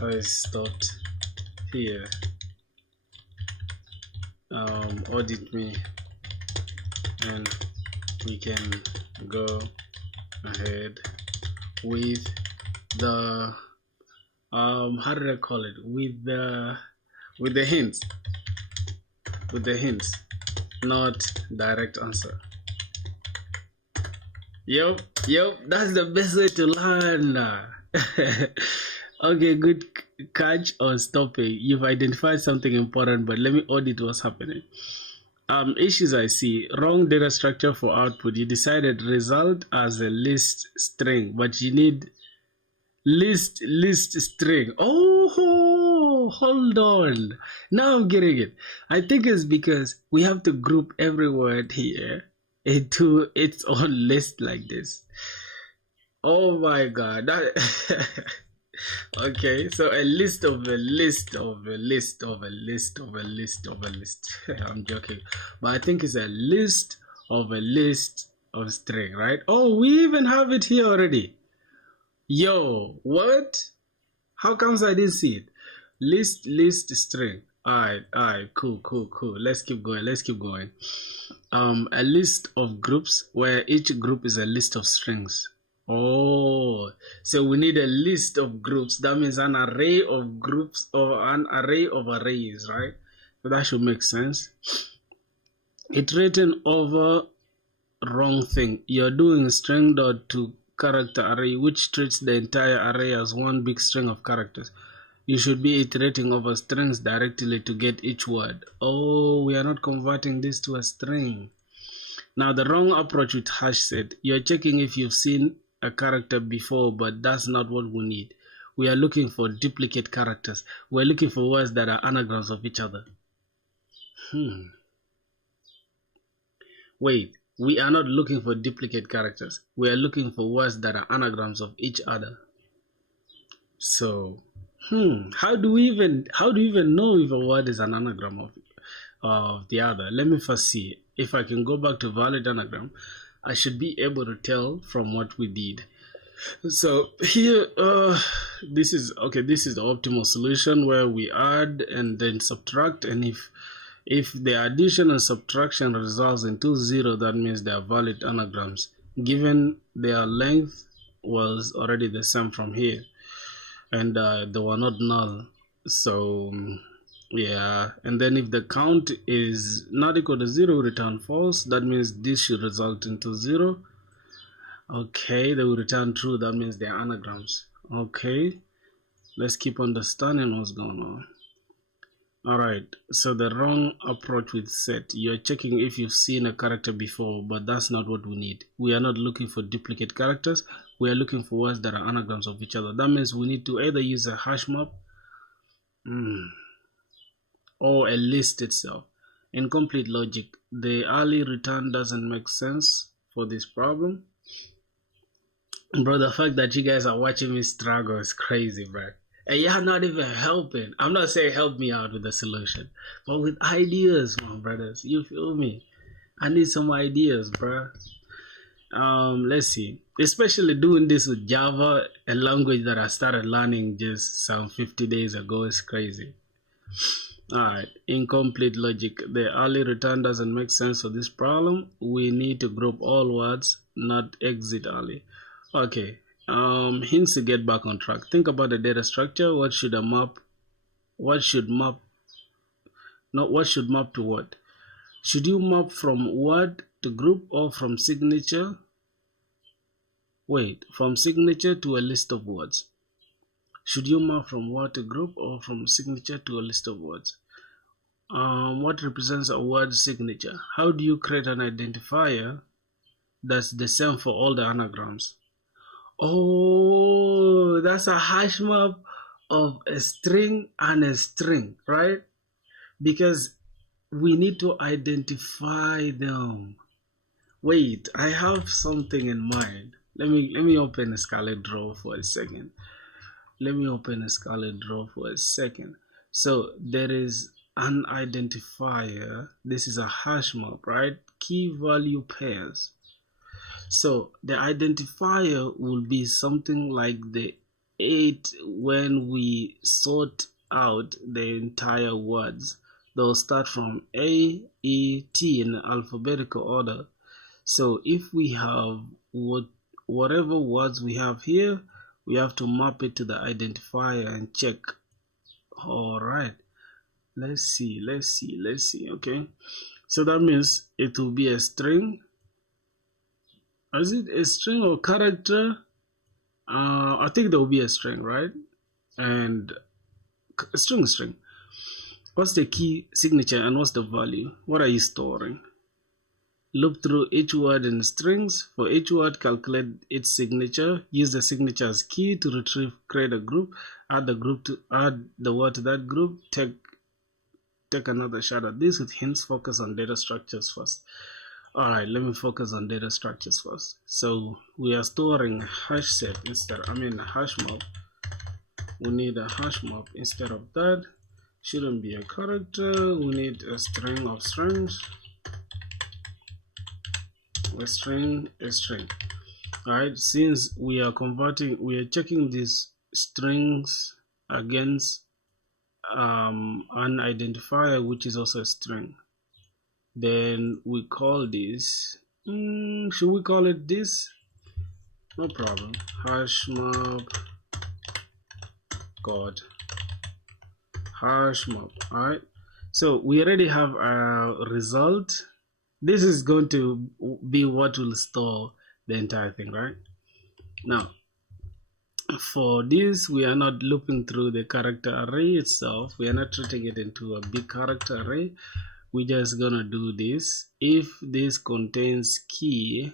I stopped here. Audit me, and we can go ahead with the how did I call it, with the hints, not direct answer. Yep, that's the best way to learn. Okay, good catch on stopping. You've identified something important, but let me audit what's happening. Issues I see: wrong data structure for output. You decided result as a list string, but you need list string. Oh, hold on. Now I'm getting it. I think it's because we have to group every word here into its own list like this. Oh my god. That okay, so a list of a list of a list of a list of a list of a list. I'm joking, but I think it's a list of string, right? Oh, we even have it here already. Yo, what? How comes I didn't see it? List string. Alright, cool. Let's keep going. A list of groups where each group is a list of strings. Oh, so we need a list of groups. That means an array of groups or an array of arrays, right? So that should make sense. Iterating over wrong thing. You're doing string dot to character array, which treats the entire array as one big string of characters. You should be iterating over strings directly to get each word. Oh, we are not converting this to a string. Now, the wrong approach with hash set. You're checking if you've seen a character before, but that's not what we need. We are looking for duplicate characters. We're looking for words that are anagrams of each other. Wait, we are not looking for duplicate characters. We are looking for words that are anagrams of each other. So, how do we even know if a word is an anagram of the other? Let me first see. If I can go back to valid anagram, I should be able to tell from what we did. So here, this is the optimal solution where we add and then subtract, and if the addition and subtraction results into 0, that means they are valid anagrams, given their length was already the same from here, and they were not null. So yeah, and then if the count is not equal to 0, return false. That means this should result into 0. Okay, they will return true. That means they are anagrams. Okay, let's keep understanding what's going on. Alright, so the wrong approach with set. You're checking if you've seen a character before, but that's not what we need. We are not looking for duplicate characters. We are looking for words that are anagrams of each other. That means we need to either use a hash map or a list itself. Incomplete logic. The early return doesn't make sense for this problem. Bro, the fact that you guys are watching me struggle is crazy, bro. And y'all not even helping. I'm not saying help me out with the solution, but with ideas, my brothers. You feel me? I need some ideas, bro. Let's see. Especially doing this with Java, a language that I started learning just some 50 days ago, is crazy. Alright, incomplete logic. The early return doesn't make sense for this problem. We need to group all words, not exit early. Okay, hints to get back on track. Think about the data structure. What should map to what? Should you map from word to group or from signature? Wait, from signature to a list of words. Should you map from word to group or from signature to a list of words? What represents a word signature? How do you create an identifier that's the same for all the anagrams? Oh, that's a hash map of a string and a string, right? Because we need to identify them. Wait, I have something in mind. Let me open a Scarlet Draw for a second. So there is an identifier. This is a hash map, right? Key value pairs. So the identifier will be something like the 8 when we sort out the entire words. They'll start from A, E, T in alphabetical order. So if we have whatever words we have here, we have to map it to the identifier and check. All right, let's see. Okay, so that means it will be a string. Is it a string or character? I think there will be a string, right? And a string. What's the key signature and what's the value? What are you storing? Loop through each word in strings. For each word, calculate its signature. Use the signature as key to retrieve, create a group. Add the word to that group. Take another shot at this with hints. Focus on data structures first. All right, let me focus on data structures first. So we are storing hash set instead. A hash map. We need a hash map instead of that. Shouldn't be a character. We need a string of strings. A string. All right, since we are checking these strings against an identifier which is also a string, then we call this, should we call it this? No problem. Hash map code hash map. All right, so we already have a result. This is going to be what will store the entire thing, right? Now, for this, we are not looping through the character array itself. We are not treating it into a big character array. We're just gonna do this. If this contains key,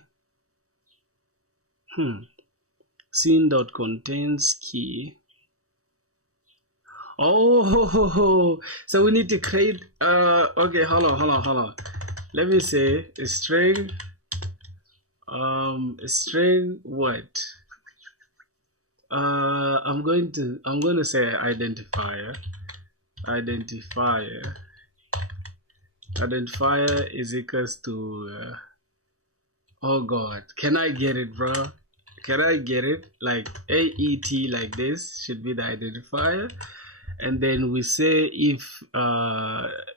scene.contains key. Oh, so we need to create, okay, hold on. Let me say a string, what? I'm going to say identifier. Identifier is equals to, oh God, can I get it, bro? Can I get it? Like AET, like this should be the identifier. And then we say if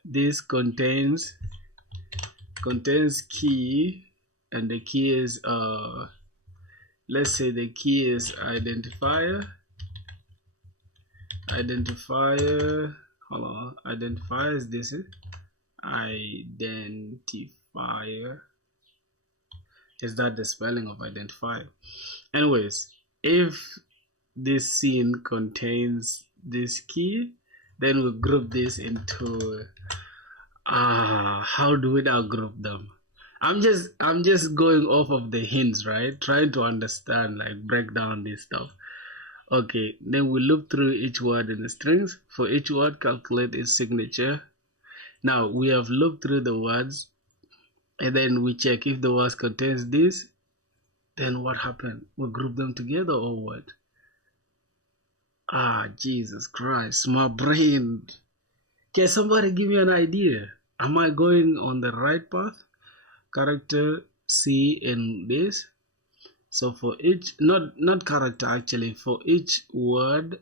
this contains key, and the key is let's say the key is identifier. Hold on, identifier is this identifier. Is that the spelling of identifier? Anyways, if this scene contains this key, then we group this into how do we now group them? I'm just going off of the hints, right? Trying to understand, like break down this stuff. Okay, then we loop through each word in the strings. For each word, calculate its signature. Now we have looped through the words, and then we check if the words contains this. Then what happened? We group them together or what? Jesus Christ, my brain. Can somebody give me an idea? Am I going on the right path? Character C in this. So for each, not character actually, for each word,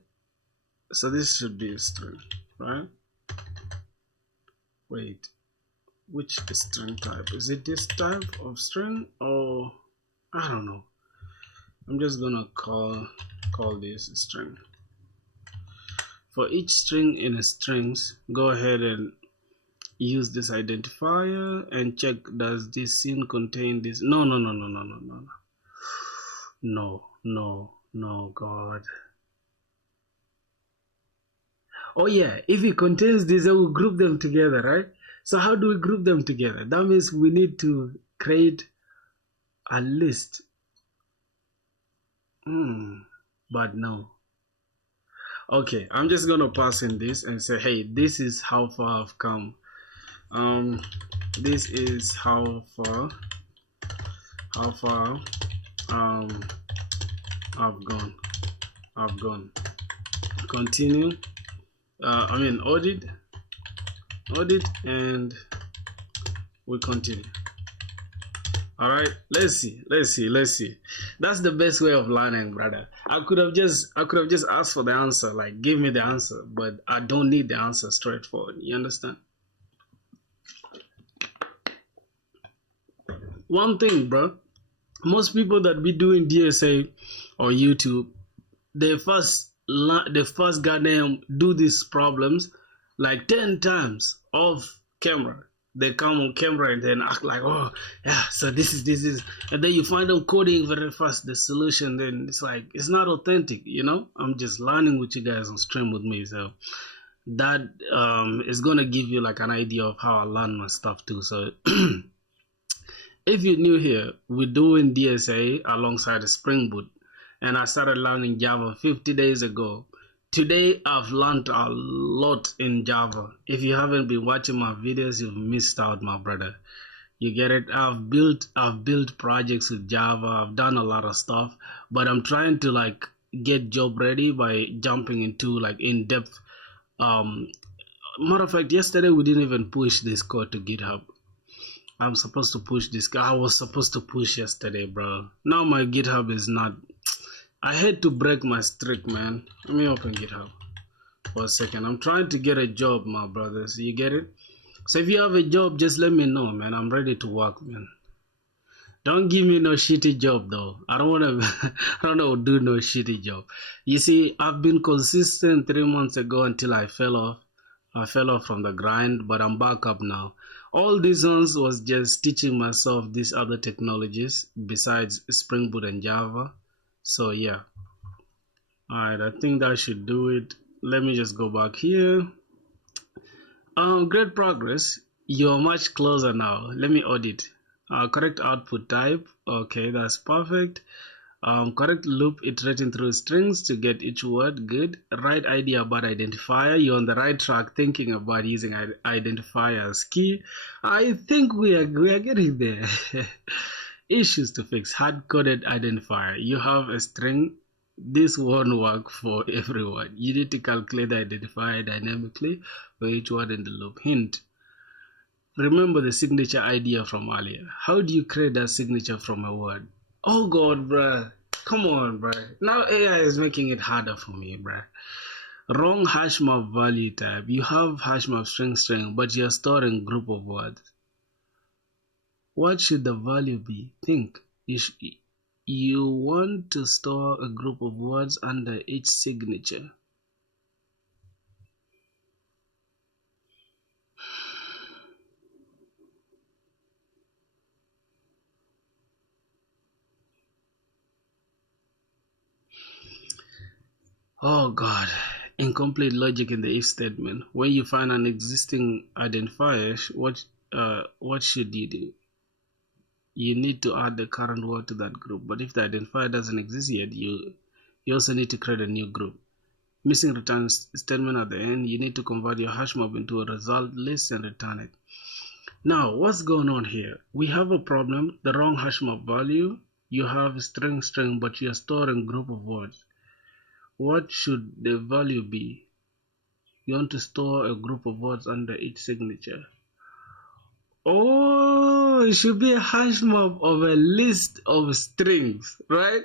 so this should be a string, right? Wait, which string type? Is it this type of string or I don't know. I'm just gonna call this a string. For each string in a strings, go ahead and use this identifier and check, does this scene contain this? No, God. Oh yeah, if it contains this, then we'll group them together, right? So how do we group them together? That means we need to create a list. But no. Okay, I'm just gonna pass in this and say, hey, this is how far I've come. This is how far I've gone. Continue. Audit, and we continue. All right, let's see. That's the best way of learning, brother. I could have just asked for the answer, like give me the answer, but I don't need the answer straightforward. You understand? One thing, bro. Most people that be doing DSA or YouTube, they first goddamn do these problems like 10 times off camera. They come on camera and then act like, oh yeah, so this is, and then you find them coding very fast the solution. Then it's like it's not authentic, you know. I'm just learning with you guys on stream with me, so that is gonna give you like an idea of how I learn my stuff too. So if you're new here, we're doing DSA alongside the SpringBoot, and I started learning Java 50 days ago. Today, I've learned a lot in Java. If you haven't been watching my videos, you've missed out, my brother. You get it? I've built projects with Java. I've done a lot of stuff, but I'm trying to like get job ready by jumping into like in-depth. Matter of fact, yesterday we didn't even push this code to GitHub. I'm supposed to push this. I was supposed to push yesterday, bro. Now my GitHub is not. I had to break my streak, man. Let me open GitHub for a second. I'm trying to get a job, my brothers. You get it? So if you have a job, just let me know, man. I'm ready to work, man. Don't give me no shitty job, though. I don't want to. I don't know do no shitty job. You see, I've been consistent 3 months ago until I fell off. I fell off from the grind, but I'm back up now. All these ones was just teaching myself these other technologies besides Spring Boot and Java. So yeah, all right, I think that should do it. Let me just go back here. Great progress. You're much closer now. Let me audit. Correct output type. Okay, that's perfect. Correct loop iterating through strings to get each word. Good. Right idea about identifier. You're on the right track thinking about using identifier as key. I think we are getting there. Issues to fix. Hard-coded identifier. You have a string. This won't work for everyone. You need to calculate the identifier dynamically for each word in the loop. Hint. Remember the signature idea from earlier. How do you create that signature from a word? Oh God, bruh. Come on, bruh. Now AI is making it harder for me, bruh. Wrong hash map value type. You have hash map string, but you're storing group of words. What should the value be? Think. You want to store a group of words under each signature. Oh God. Incomplete logic in the if statement. When you find an existing identifier, what should you do? You need to add the current word to that group. But if the identifier doesn't exist yet, you also need to create a new group. Missing return statement at the end, you need to convert your hash map into a result list and return it. Now, what's going on here? We have a problem, the wrong hash map value. You have string, but you're storing group of words. What should the value be? You want to store a group of words under each signature. Oh, it should be a hash map of a list of strings, right?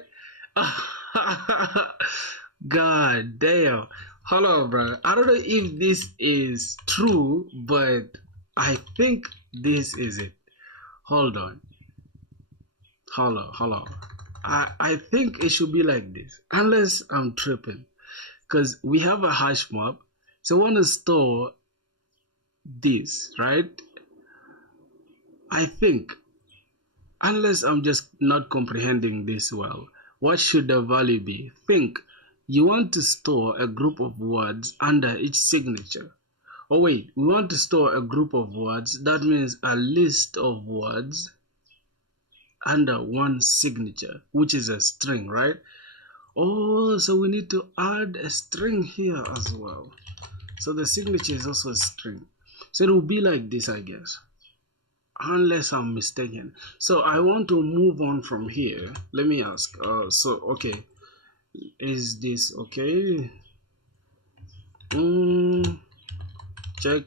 God damn. Hold on, bro. I don't know if this is true, but I think this is it. Hold on. I think it should be like this, unless I'm tripping. Because we have a hash map, so I want to store this, right? I think, unless I'm just not comprehending this well, what should the value be? Think, you want to store a group of words under each signature. Oh wait, we want to store a group of words. That means a list of words under one signature, which is a string, right? Oh, so we need to add a string here as well. So the signature is also a string. So it will be like this, I guess. Unless I'm mistaken. So I want to move on from here. Let me ask. Okay. Is this okay? Check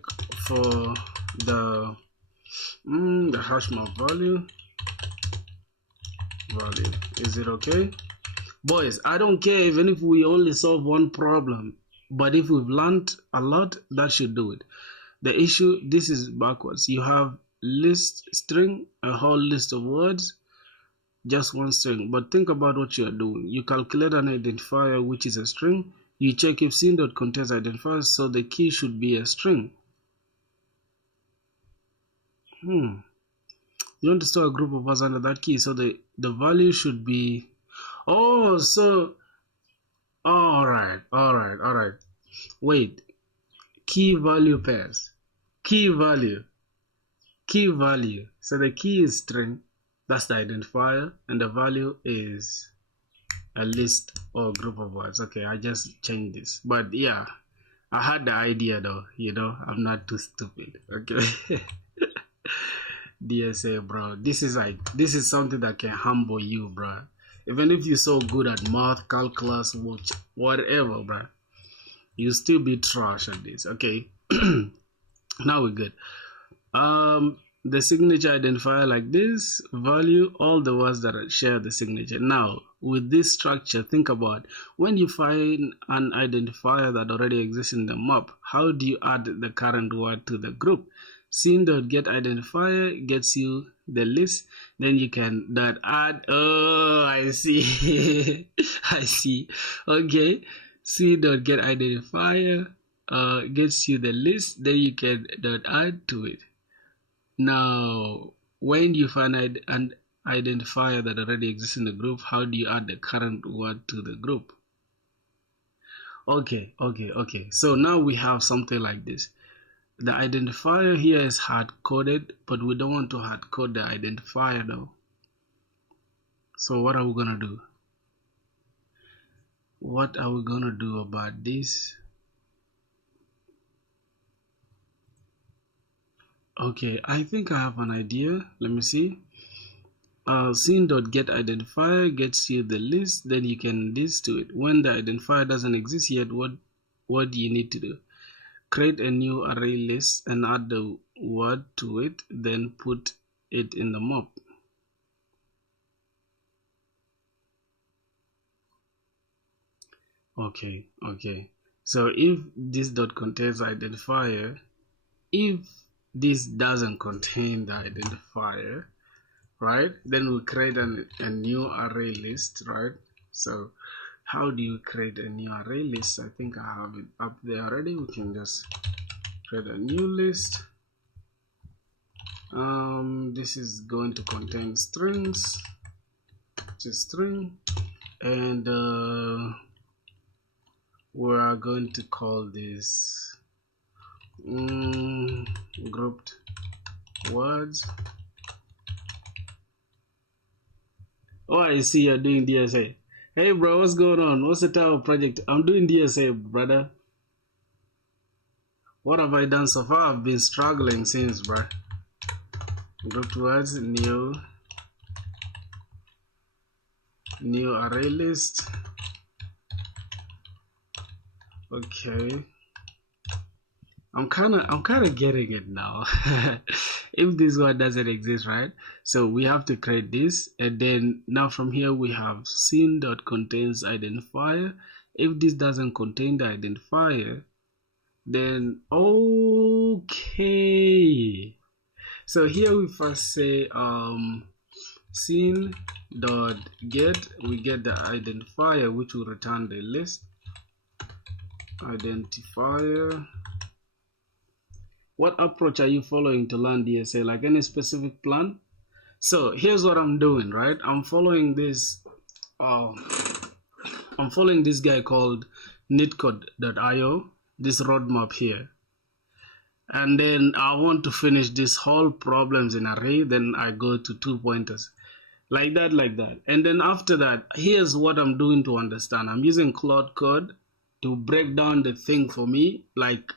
for the hash map value. value. Is it okay? Boys, I don't care even if we only solve one problem, but if we've learned a lot, that should do it. The issue, this is backwards. You have list string, a whole list of words, just one string. But think about what you are doing. You calculate an identifier, which is a string. You check if scene dot contains identifiers, so the key should be a string. You want to store a group of words under that key, so the value should be, oh, so, all right. Wait, key value pairs, key value. So the key is string, that's the identifier, and the value is a list or group of words. Okay, I just changed this, but yeah, I had the idea though, you know, I'm not too stupid. Okay. DSA, bro, this is something that can humble you, bro. Even if you're so good at math, calculus, whatever, bro, you still be trash at this. Okay. Now we're good. The signature identifier like this, value, all the words that share the signature. Now, with this structure, think about when you find an identifier that already exists in the map, how do you add the current word to the group? Scene.get identifier gets you the list, then you can add. Oh, I see. I see. Okay, C.get identifier gets you the list, then you can add to it. Now, when you find an identifier that already exists in the group, how do you add the current word to the group? Okay. So now we have something like this. The identifier here is hard-coded, but we don't want to hard-code the identifier though. So what are we gonna do? What are we gonna do about this? Okay, I think I have an idea. Let me see. Scene.get identifier gets you the list, then you can list to it. When the identifier doesn't exist yet, what do you need to do? Create a new array list and add the word to it, then put it in the map. Okay. So if this dot contains identifier, if this doesn't contain the identifier, right, then we create a new array list, right? So how do you create a new array list? I think I have it up there already. We can just create a new list. This is going to contain strings, just string, and we are going to call this grouped words. Oh, I see you're doing DSA. Hey bro, what's going on? What's the type of project? I'm doing DSA, brother. What have I done so far? I've been struggling since, bro. Grouped words, new array list. Okay. I'm kind of getting it now. If this one doesn't exist, right? So we have to create this, and then now from here we have scene.contains identifier. If this doesn't contain the identifier, then okay. So here we first say scene.get, we get the identifier which will return the list identifier. What approach are you following to learn DSA? Like any specific plan? So here's what I'm doing, right? I'm following this guy called nitcode.io, this roadmap here. And then I want to finish this whole problems in array, then I go to 2 pointers. Like that. And then after that, here's what I'm doing to understand. I'm using Cloud Code to break down the thing for me, like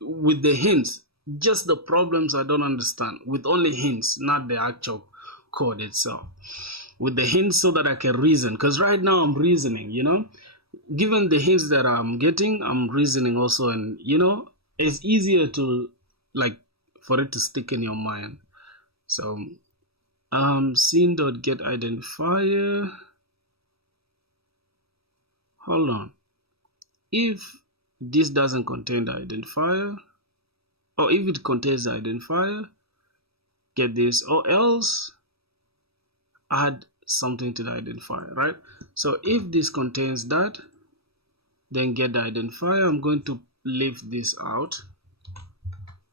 with the hints. Just the problems I don't understand with only hints, not the actual code itself. With the hints so that I can reason. Because right now I'm reasoning, you know. Given the hints that I'm getting, I'm reasoning also. And, you know, it's easier to, like, for it to stick in your mind. So scene.get identifier. Hold on. If this doesn't contain the identifier, or if it contains the identifier, get this, or else add something to the identifier, right? So if this contains that, then get the identifier. I'm going to leave this out.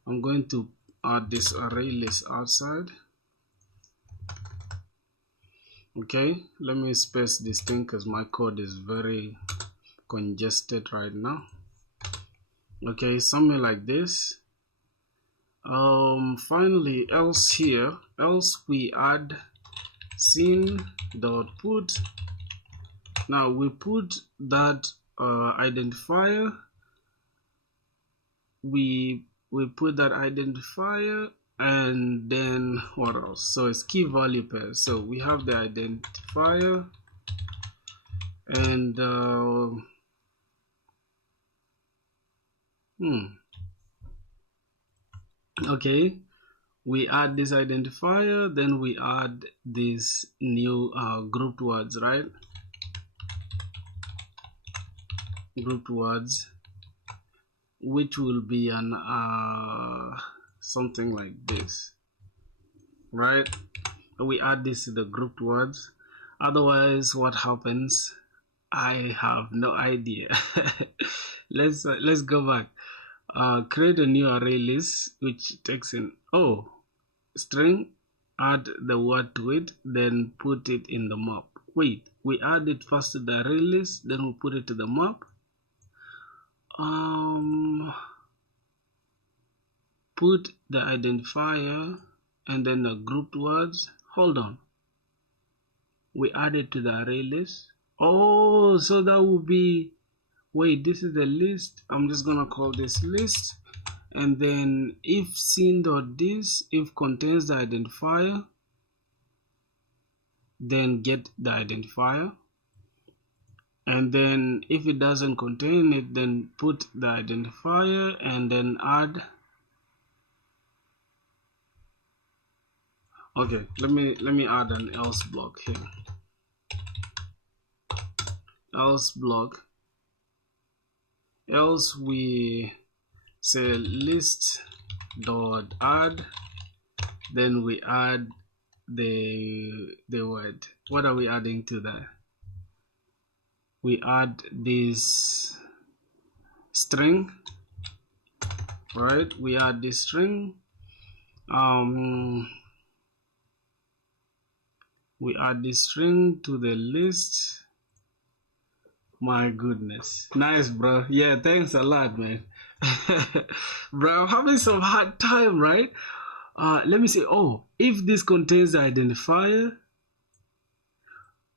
I'm going to add this array list outside. Okay, let me space this thing because my code is very congested right now. Okay, something like this. Finally, else here, else we add scene.put. Now we put that identifier. We put that identifier, and then what else? So it's key value pair. So we have the identifier, and okay, we add this identifier, then we add this new grouped words, right? Grouped words, which will be an something like this, right? We add this to the grouped words. Otherwise, what happens? I have no idea. let's go back. Create a new array list which takes in string, add the word to it, then put it in the map. Wait, we add it first to the array list, then we put it to the map. Put the identifier and then the grouped words. Hold on, we add it to the array list. Oh, so that would be, wait, this is the list. I'm just gonna call this list, and then if scene.this, if contains the identifier, then get the identifier, and then if it doesn't contain it, then put the identifier and then add. Okay, let me add an else block here. Else block. Else we say list dot add, then we add the word. What are we adding to that? We add this string, right? We add this string. We add this string to the list. My goodness, nice, bro. Yeah, thanks a lot, man. Bro, I'm having some hard time, right? Let me see. Oh, if this contains the identifier,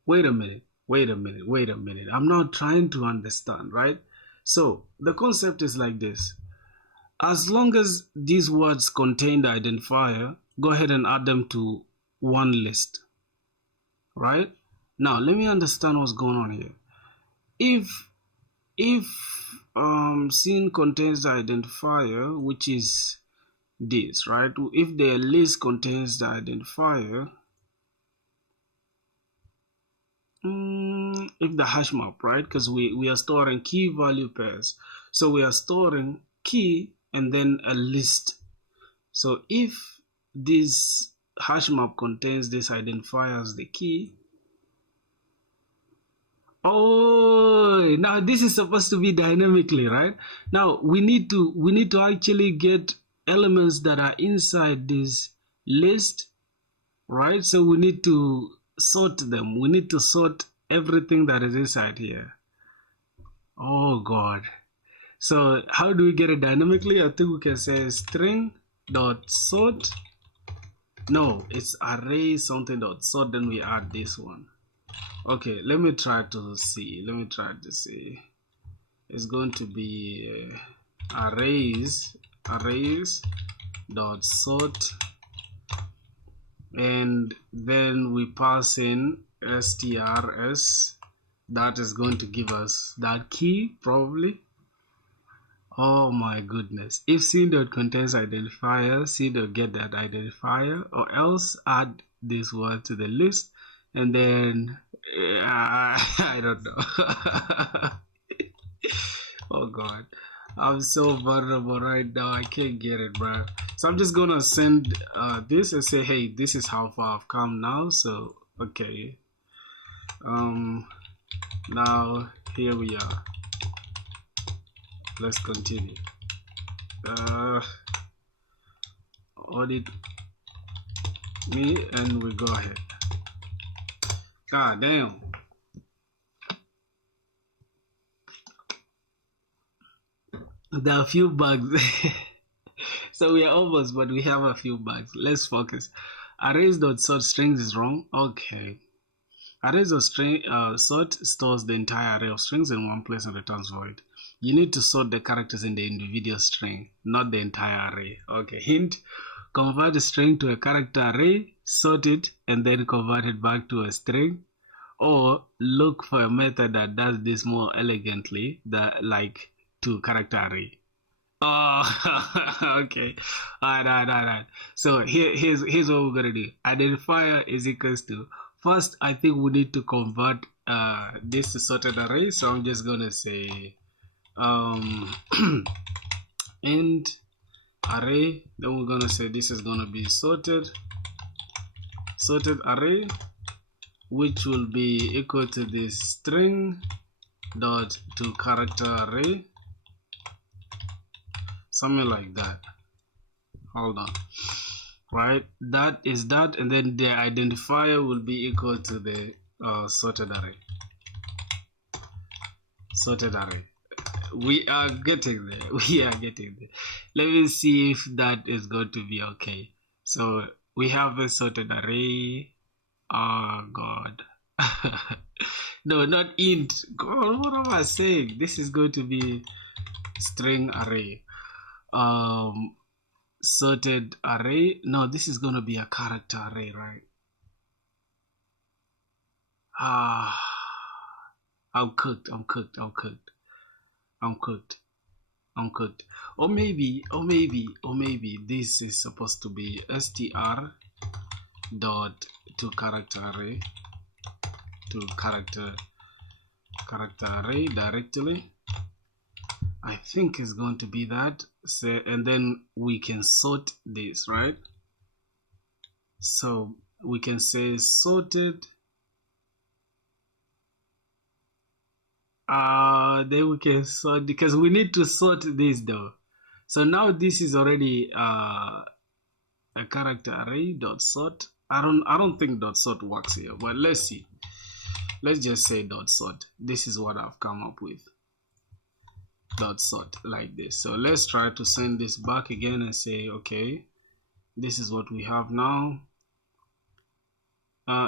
wait a minute. I'm not trying to understand, right? So the concept is like this. As long as these words contain the identifier, go ahead and add them to one list, right? Now let me understand what's going on here. If scene contains the identifier, which is this, right? If the list contains the identifier, if the hash map, right? Because we are storing key value pairs, so we are storing key and then a list. So if this hash map contains this identifier as the key, oh, now this is supposed to be dynamically, right? Now we need to actually get elements that are inside this list, right? So we need to sort them. We need to sort everything that is inside here. Oh God. So how do we get it dynamically? I think we can say string dot sort. No, it's array something dot sort, then we add this one. Okay, let me try to see. It's going to be arrays dot sort, and then we pass in strs. That is going to give us that key probably. Oh my goodness. If scene.contains identifier, c.get that identifier, or else add this one to the list, and then I don't know. Oh god, I'm so vulnerable right now. I can't get it, bro. So I'm just gonna send this and say, hey, this is how far I've come now. So okay, now here we are. Let's continue. Audit me, and we go ahead. God damn. There are a few bugs. So we are almost, but we have a few bugs. Let's focus. Arrays.sort strings is wrong. Okay. Arrays.sort stores the entire array of strings in one place and returns void. You need to sort the characters in the individual string, not the entire array. Okay. Hint: convert a string to a character array, sort it, and then convert it back to a string. Or look for a method that does this more elegantly, like to character array. Oh, okay. All right. So here's what we're gonna do. Identifier is equals to, first I think we need to convert this to sorted array. So I'm just gonna say int array. Then we're gonna say this is gonna be sorted array, which will be equal to this string dot to character array. Something like that. Hold on. Right, that is that, and then the identifier will be equal to the sorted array. We are getting there. Let me see if that is going to be okay. So we have a sorted array. Oh god. No, not int. God, what am I saying? This is going to be string array. Sorted array. No, this is gonna be a character array, right? I'm cooked. Or maybe this is supposed to be str dot to character array directly. I think it's going to be that. So, and then we can sort this, right? So we can say sorted. Then we can sort, because we need to sort this though. So now this is already a character array dot sort. I don't think dot sort works here, but let's see. Let's just say dot sort. This is what I've come up with. Dot sort like this. So let's try to send this back again and say, okay, this is what we have now.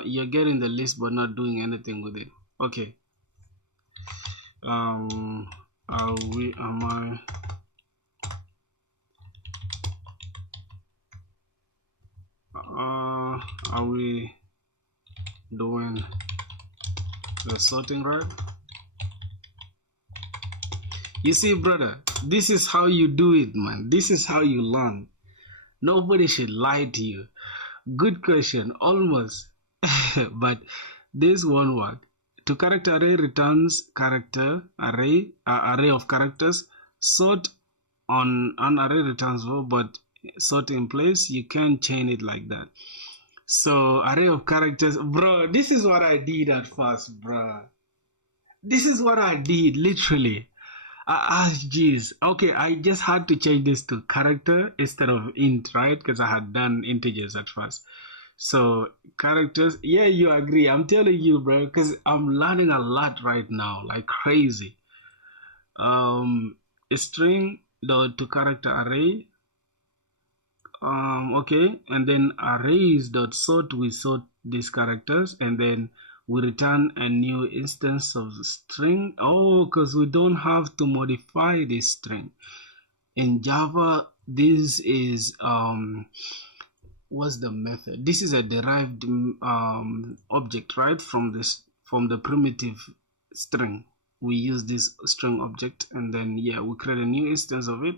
You're getting the list but not doing anything with it. Okay. Are we doing the sorting right? You see, brother, this is how you do it, man. This is how you learn. Nobody should lie to you. Good question, almost. But this won't work. To character array returns character array, array of characters. Sort on an array returns void, but sort in place, you can't chain it like that. So array of characters, bro, this is what I did at first, bro. This is what I did, literally. Geez. Okay, I just had to change this to character instead of int, right? Because I had done integers at first. So characters, yeah, you agree. I'm telling you, bro, because I'm learning a lot right now, like crazy. A string dot to character array. Okay, and then arrays dot sort, we sort these characters, and then we return a new instance of the string. Oh, because we don't have to modify this string. In Java, this is what's the method? This is a derived object, right? From the primitive string. We use this string object, and then yeah, we create a new instance of it.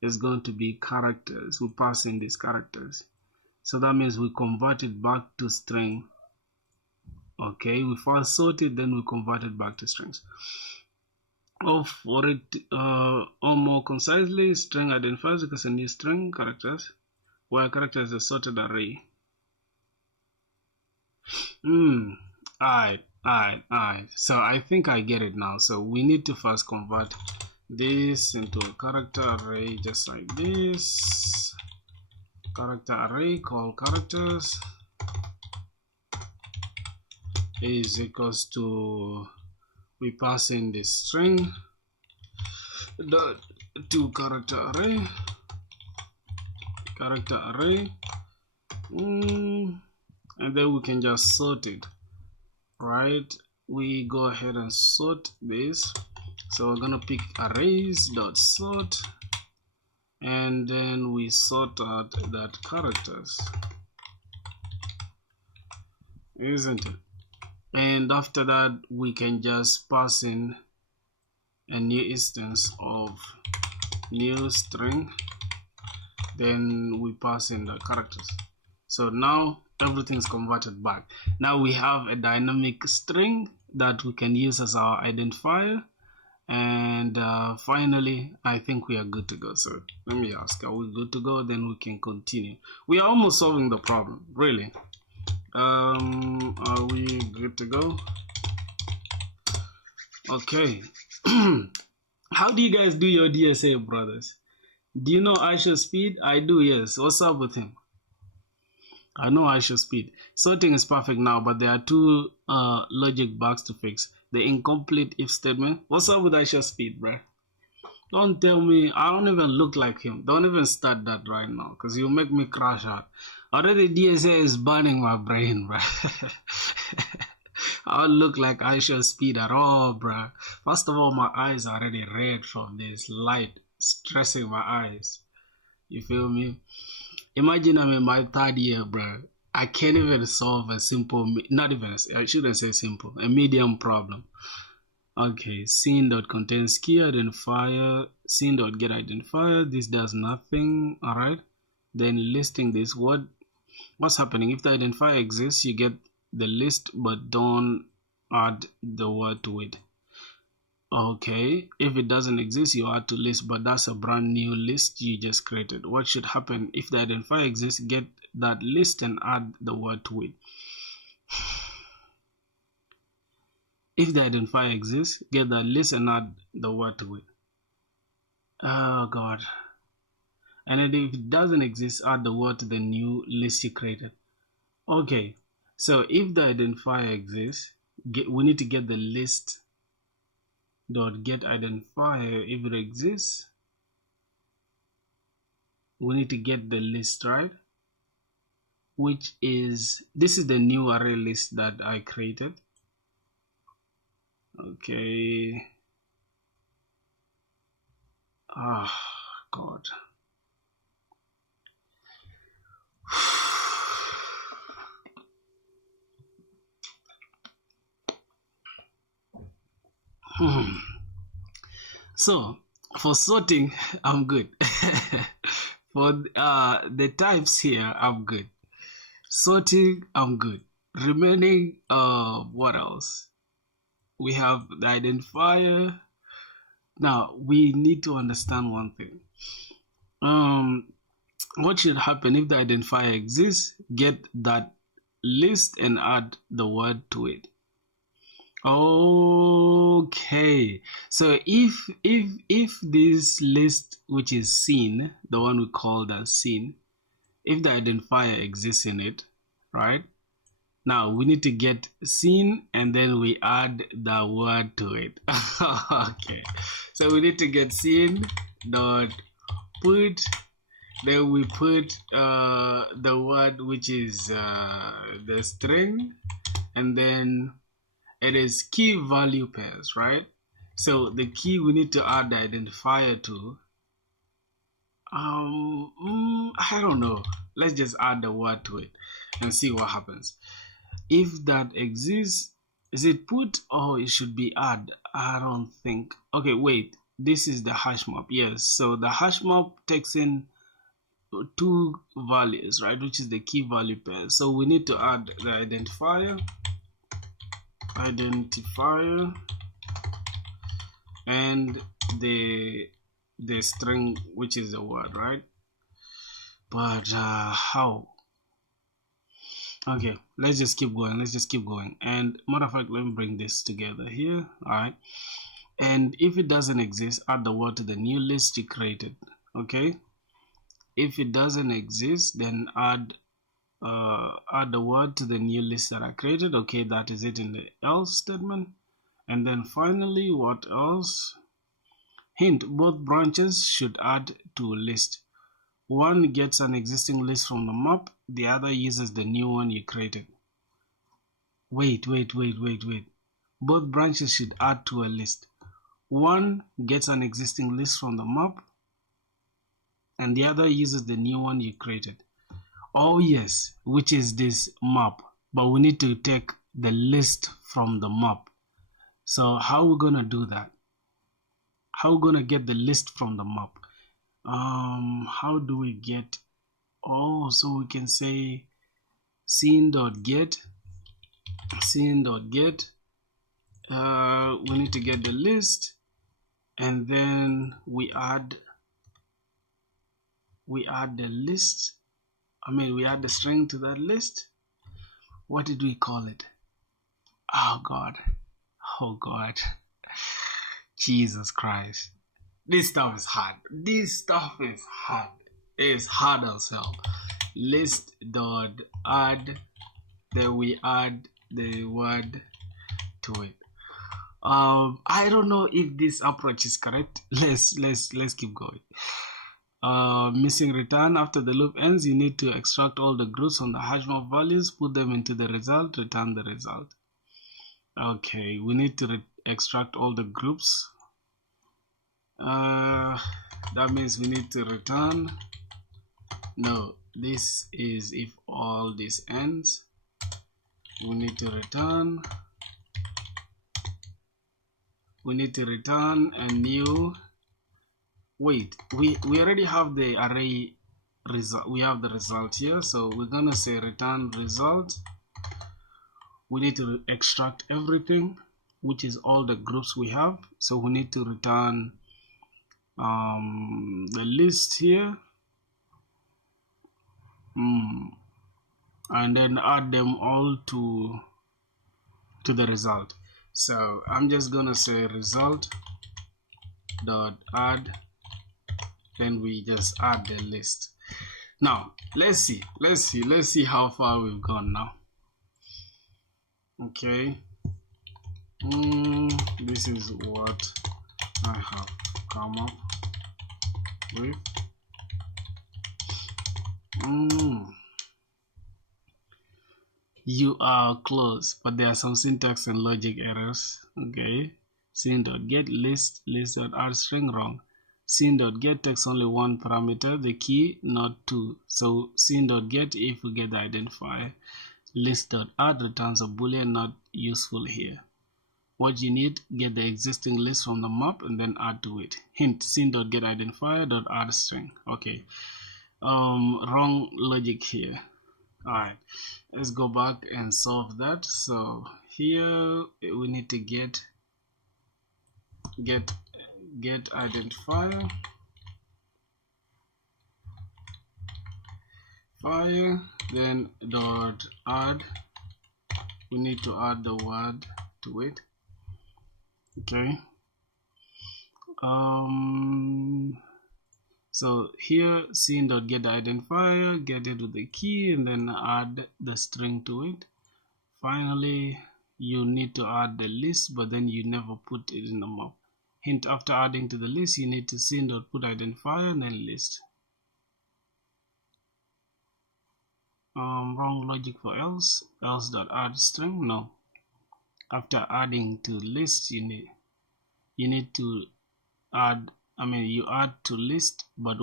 It's going to be characters. We pass in these characters. So that means we convert it back to string. Okay, we first sort it, then we convert it back to strings. Or for it, or more concisely, string identifiers because a new string characters, where characters is a sorted array. Alright. So I think I get it now. So we need to first convert this into a character array, just like this. Character array called characters is equals to, we pass in this string dot to character array, and then we can just sort it, right? We go ahead and sort this. So we're gonna pick arrays dot sort, and then we sort out that characters, isn't it? And after that, we can just pass in a new instance of new string, then we pass in the characters. So now everything's converted back. Now we have a dynamic string that we can use as our identifier. And finally, I think we are good to go. So let me ask, are we good to go? Then we can continue. We are almost solving the problem, really. Are we good to go? Okay. How do you guys do your DSA, brothers? Do you know Aisha Speed? I do, yes. What's up with him? I know Aisha Speed. Sorting is perfect now, but there are two logic bugs to fix. The incomplete if statement. What's up with Aisha Speed, bruh? Don't tell me. I don't even look like him. Don't even start that right now, because you'll make me crash out. Already DSA is burning my brain, bruh. I don't look like Aisha Speed at all, bruh. First of all, my eyes are already red from this light stressing my eyes. You feel me? Imagine I'm in my third year, bruh. I can't even solve a simple, not even, I shouldn't say simple, a medium problem. Okay, scene.contains key identifier, scene.get identifier, this does nothing, alright? Then listing this, what's happening? If the identifier exists, you get the list, but don't add the word to it. Okay, if it doesn't exist, you add to list, but that's a brand new list you just created. What should happen? If the identifier exists, get that list and add the word to it. If the identifier exists, get that list and add the word to it. Oh God. And then if it doesn't exist, add the word to the new list you created. Okay, so if the identifier exists, we need to get the list dot get identifier. If it exists, we need to get the list, right? Which is, this is the new array list that I created. Okay. Ah, God. So for sorting, I'm good. For the types here, I'm good. Sorting, I'm good. Remaining, what else? We have the identifier. Now we need to understand one thing. What should happen if the identifier exists? Get that list and add the word to it. Okay, so if this list, which is scene, the one we called as scene, if the identifier exists in it, right? Now we need to get scene and then we add the word to it. Okay, so we need to get scene dot put, then we put the word which is the string, and then it is key value pairs, right? So the key we need to add the identifier to, I don't know. Let's just add the word to it and see what happens. If that exists, is it put or it should be add? I don't think. Okay, wait. This is the hash map. Yes. So the hash map takes in two values, right, which is the key value pair. So we need to add the identifier and the string, which is the word, right? But how? Okay, let's just keep going. And matter of fact, let me bring this together here. All right, and if it doesn't exist, add the word to the new list you created. Okay, if it doesn't exist, then add the word to the new list that I created. Okay, that is it in the else statement. And then finally, what else? Hint, both branches should add to a list. One gets an existing list from the map, the other uses the new one you created. Wait. Both branches should add to a list. One gets an existing list from the map, and the other uses the new one you created. Oh yes, which is this map, but we need to take the list from the map. So how are we gonna do that? How are we gonna get the list from the map? How do we get? Oh, so we can say scene.get. We need to get the list, and then we add the list. We add the string to that list. What did we call it? Oh God, Jesus Christ. This stuff is hard. It's hard as hell. List dot add, then we add the word to it. I don't know if this approach is correct. Let's keep going. Missing return. After the loop ends, you need to extract all the groups from the hash map values, put them into the result, return the result. Okay, we need to extract all the groups. That means we need to return. No, this is if all this ends. We need to return a new. Wait, we already have the array result. We have the result here, so we're gonna say return result. We need to extract everything, which is all the groups we have. So we need to return the list here, and then add them all to the result. So I'm just gonna say result dot add, then we just add the list. Now let's see how far we've gone now. Okay, this is what I have come up with. You are close, but there are some syntax and logic errors. Okay, scene.get list dot string wrong. Scene.get takes only one parameter, the key, not two. So scene.get, if we get the identifier, list.add returns a boolean, not useful here. What you need, get the existing list from the map and then add to it. Hint, scene.get identifier dot add string. Okay, wrong logic here. Alright, let's go back and solve that. So here we need to get identifier then dot add. We need to add the word to it. Okay, so here scene.get identifier, get it with the key, and then add the string to it. Finally, you need to add the list, but then you never put it in the map. Hint, after adding to the list, you need to scene.put identifier and then list. Wrong logic for else dot add string. No, after adding to list, you need to add. You add to list, but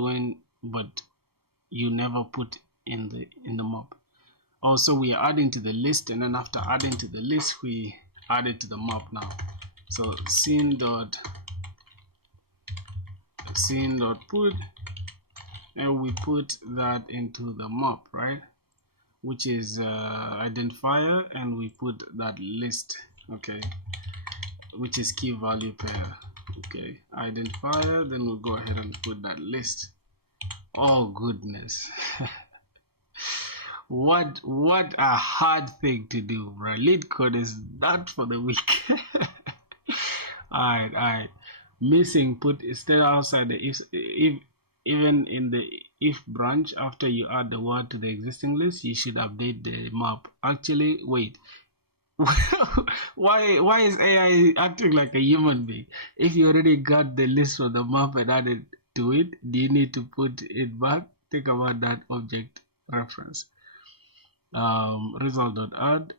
you never put in the map. Also, we are adding to the list, and then after adding to the list, we add it to the map now. So scene.put, and we put that into the map, right, which is identifier, and we put that list, okay, which is key value pair. Okay, identifier, then we'll go ahead and put that list. Oh goodness. what a hard thing to do, bro. Lead code is not for the weak. Alright. Missing put instead outside the if even in the if branch, after you add the word to the existing list, you should update the map. Actually, wait. why is AI acting like a human being? If you already got the list for the map and added to it, do you need to put it back? Think about that object reference. Result.add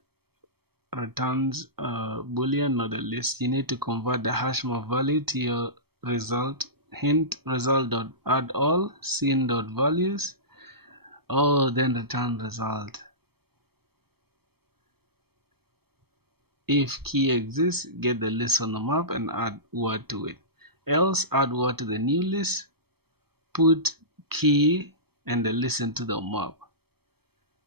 returns boolean, not a list. You need to convert the hash map value to your result. Hint result.add all scene.values. Oh, then return result. If key exists, get the list on the map and add word to it. Else, add word to the new list, put key and the list into the map.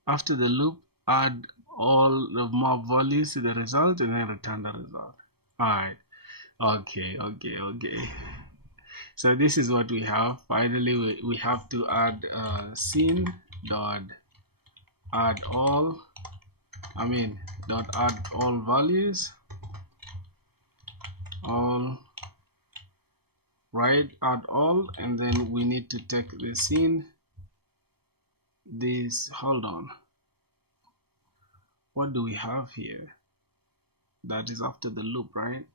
After the loop, add all the map values to the result and then return the result. Alright, okay. So this is what we have. Finally, we have to add scene dot add all. Dot add all values, all, right, add all, and then we need to take the scene, this, hold on, what do we have here? That is after the loop, right?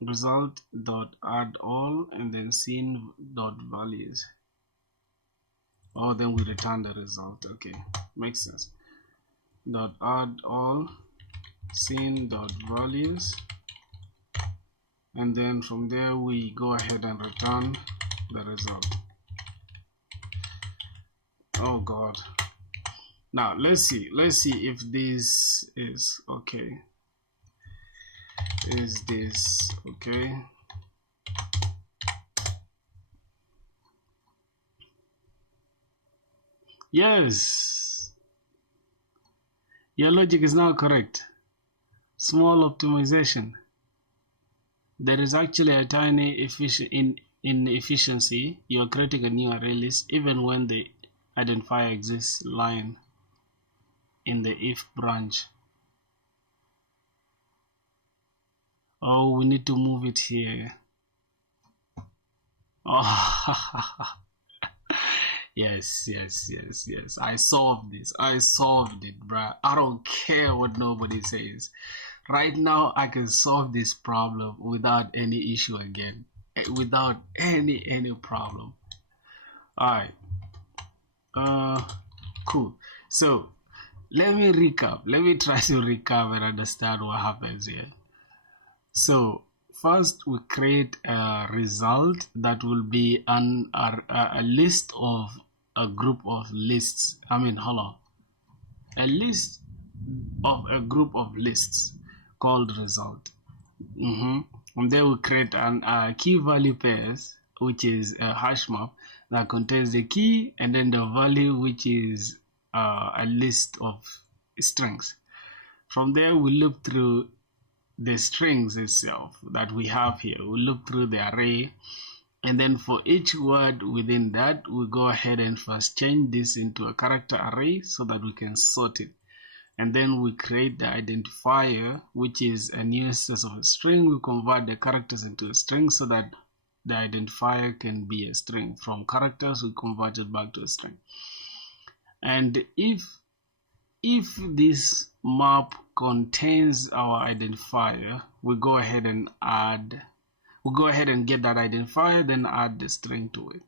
Result dot add all and then scene dot values. Oh, then we return the result. Okay, makes sense. Dot add all scene dot values, and then from there we go ahead and return the result. Oh god. Now let's see if this is okay. Is this okay? Yes, your logic is now correct. Small optimization. There is actually a tiny inefficiency. You are creating a new array list even when the identifier exists line in the if branch. Oh, we need to move it here. Oh, yes. I solved this. I solved it, bruh. I don't care what nobody says. Right now, I can solve this problem without any issue again. Without any problem. Alright. Cool. So, let me recap. Let me try to recap and understand what happens here. So, first we create a result that will be a list of a group of lists. A list of a group of lists called result. And then we create a key value pairs, which is a hash map that contains the key and then the value, which is a list of strings. From there, we loop through the strings itself that we have here. We look through the array, and then for each word within that, we go ahead and first change this into a character array so that we can sort it. And then we create the identifier, which is a new instance of a string. We convert the characters into a string so that the identifier can be a string. From characters, we convert it back to a string. And if this map contains our identifier, we go ahead and get that identifier, then add the string to it.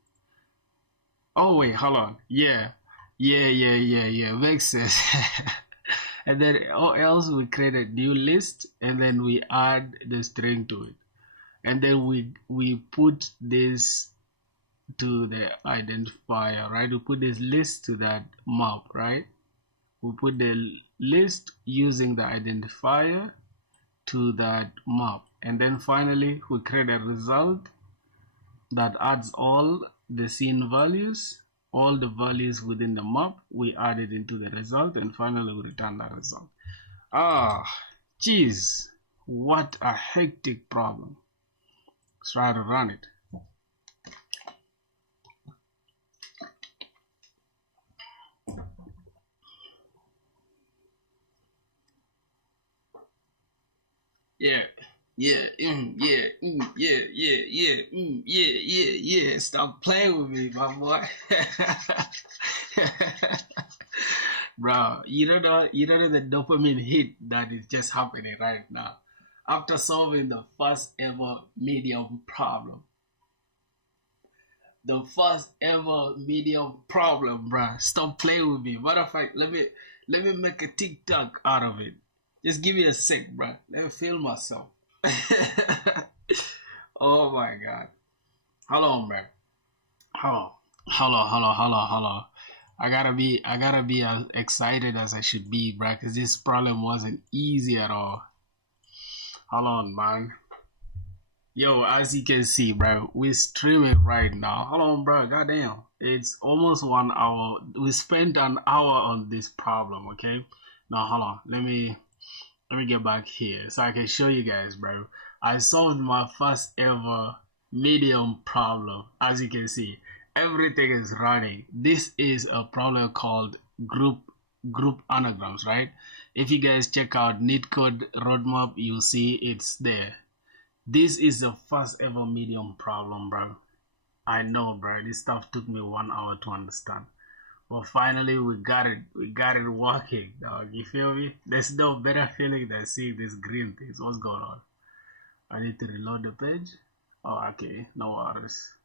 Oh wait, hold on. Yeah, makes sense. And then else we create a new list and then we add the string to it. And then we put this to the identifier, right? We put this list to that map, right? We put the list using the identifier to that map. And then finally, we create a result that adds all the scene values, all the values within the map, we add it into the result, and finally we return that result. Geez, what a hectic problem. Let's try to run it. Yeah. Stop playing with me, my boy. Bro, you don't know the dopamine hit that is just happening right now after solving the first ever medium problem. The first ever medium problem, bro. Stop playing with me. Matter of fact, let me make a TikTok out of it. Just give me a sec, bro. Let me feel myself. Oh my god. Hold on, bro. Hold on. I gotta be as excited as I should be, bro, because this problem wasn't easy at all. Hold on, man. Yo, as you can see, bro, we're streaming right now. Hold on, bro. Goddamn. It's almost 1 hour. We spent an hour on this problem, okay? Now, hold on. Let me get back here so I can show you guys, bro. I solved my first ever medium problem. As you can see, everything is running. This is a problem called group anagrams, right? If you guys check out NeetCode roadmap, you'll see it's there. This is the first ever medium problem, bro. I know, bro. This stuff took me 1 hour to understand. But finally, we got it working, dog. You feel me? There's no better feeling than seeing these green things. What's going on? I need to reload the page. Oh, okay. No worries.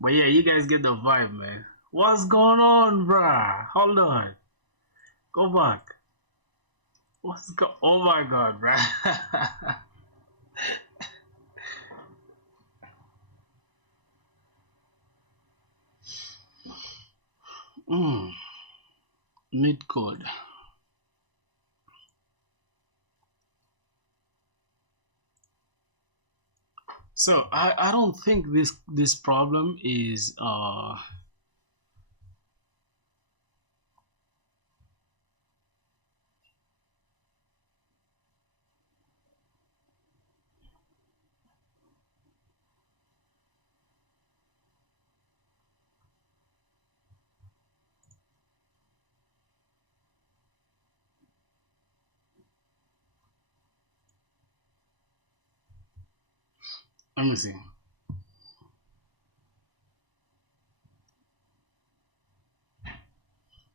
But yeah, you guys get the vibe, man. What's going on, bruh? Hold on. Go back. Oh my god, bruh. NeetCode. So I don't think this problem is let me see.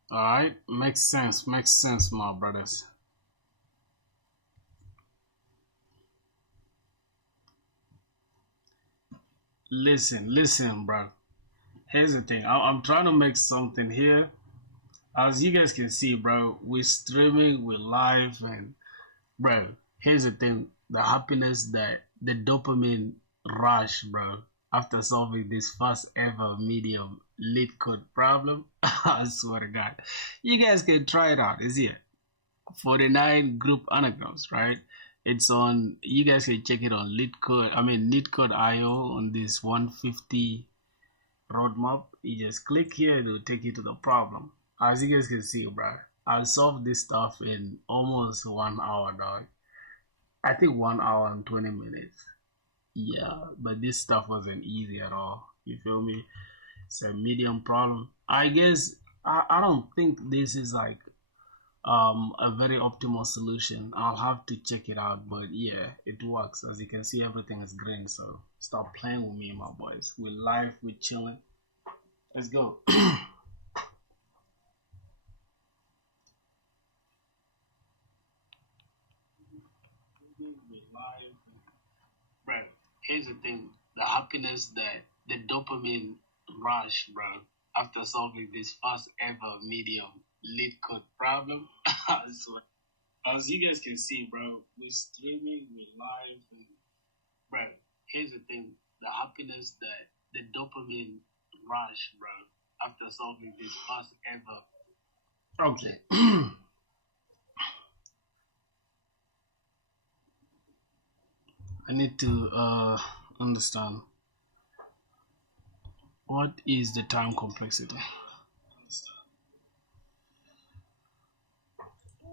All right, makes sense, my brothers. Listen, bro. Here's the thing. I'm trying to make something here. As you guys can see, bro, we're streaming, we're live, and bro, here's the thing. The happiness, that the dopamine rush, bro, after solving this first ever medium lead code problem. I swear to God. You guys can try it out. It's here. 49 group anagrams, right? It's on, you guys can check it on NeetCode.io on this 150 roadmap. You just click here, it will take you to the problem. As you guys can see, bro, I solved this stuff in almost 1 hour, dog. I think 1 hour and 20 minutes. Yeah, but this stuff wasn't easy at all. You feel me? It's a medium problem. I guess I don't think this is like a very optimal solution. I'll have to check it out, but yeah, it works. As you can see, everything is green, so stop playing with me, my boys. We're live, we're chilling. Let's go. Bro, here's the thing. The happiness, the dopamine rush, bro, after solving this first ever medium lead code problem. So, as you guys can see, bro, we're streaming, we're live, and bro, here's the thing. The happiness, the dopamine rush, bro, after solving this first ever. Okay. I need to understand. What is the time complexity?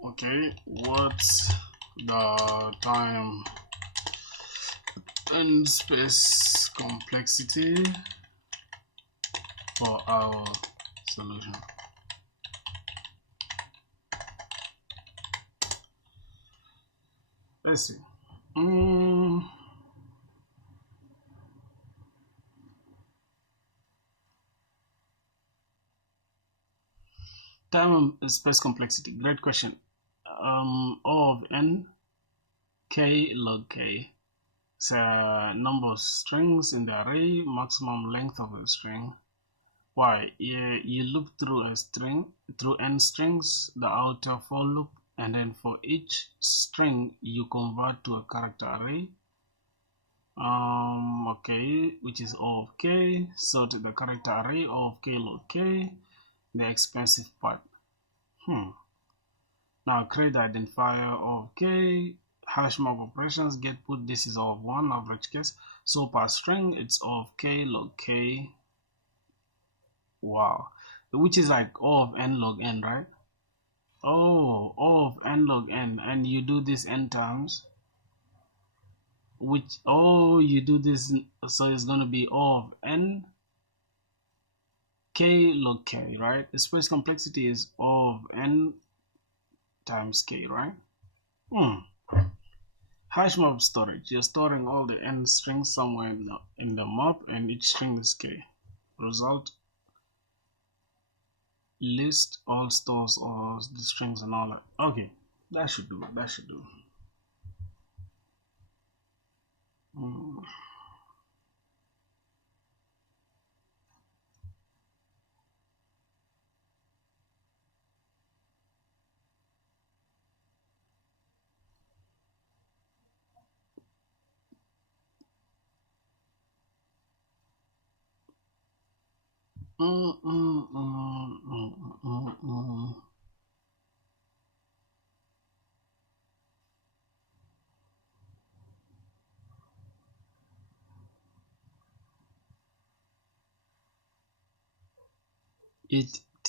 Okay, what's the time and space complexity for our solution? Let's see. Time and space complexity. Great question. O of n k log k. It's a number of strings in the array, maximum length of a string. Why? You loop through a string, through n strings, the outer for loop, and then for each string you convert to a character array. Okay, which is O of k. So to the character array O of k log k, the expensive part. Now create the identifier of k, hash map operations, get put, this is O of 1, average case. So per string, it's O of k log k. Wow. Which is like O of n log n, right? Oh, O of n log n. And you do this n times. Which, oh, you do this, so it's going to be O of n k log k, right? The space complexity is O of n times k, right? Hash map storage. You're storing all the n strings somewhere in the map, and each string is k. Result, list all stores or the strings and all that. Okay, that should do. That should do.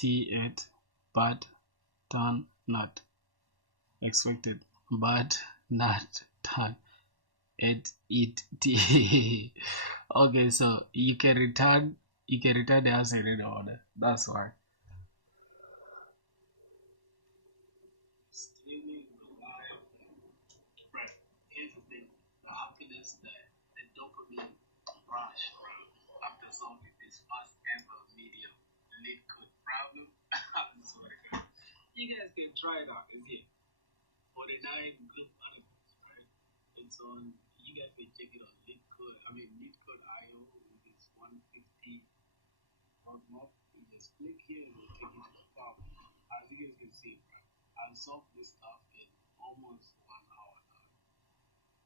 It, but, turn, not. Expected, but, not, turn. It, okay, so you can return the answer in order. That's why. Streaming live. Right. Here's the thing. The happiness, the dopamine rush after solving this first ever medium lead code problem. I'm sorry, guys. You guys can try it out. It's here. 49 group animals, right? It's on. You guys can check it on lead code. Lead code IO with this 150 roadmap. You just click here and it'll take you to the problem. As you guys can see, right? I've solved this stuff in almost 1 hour now.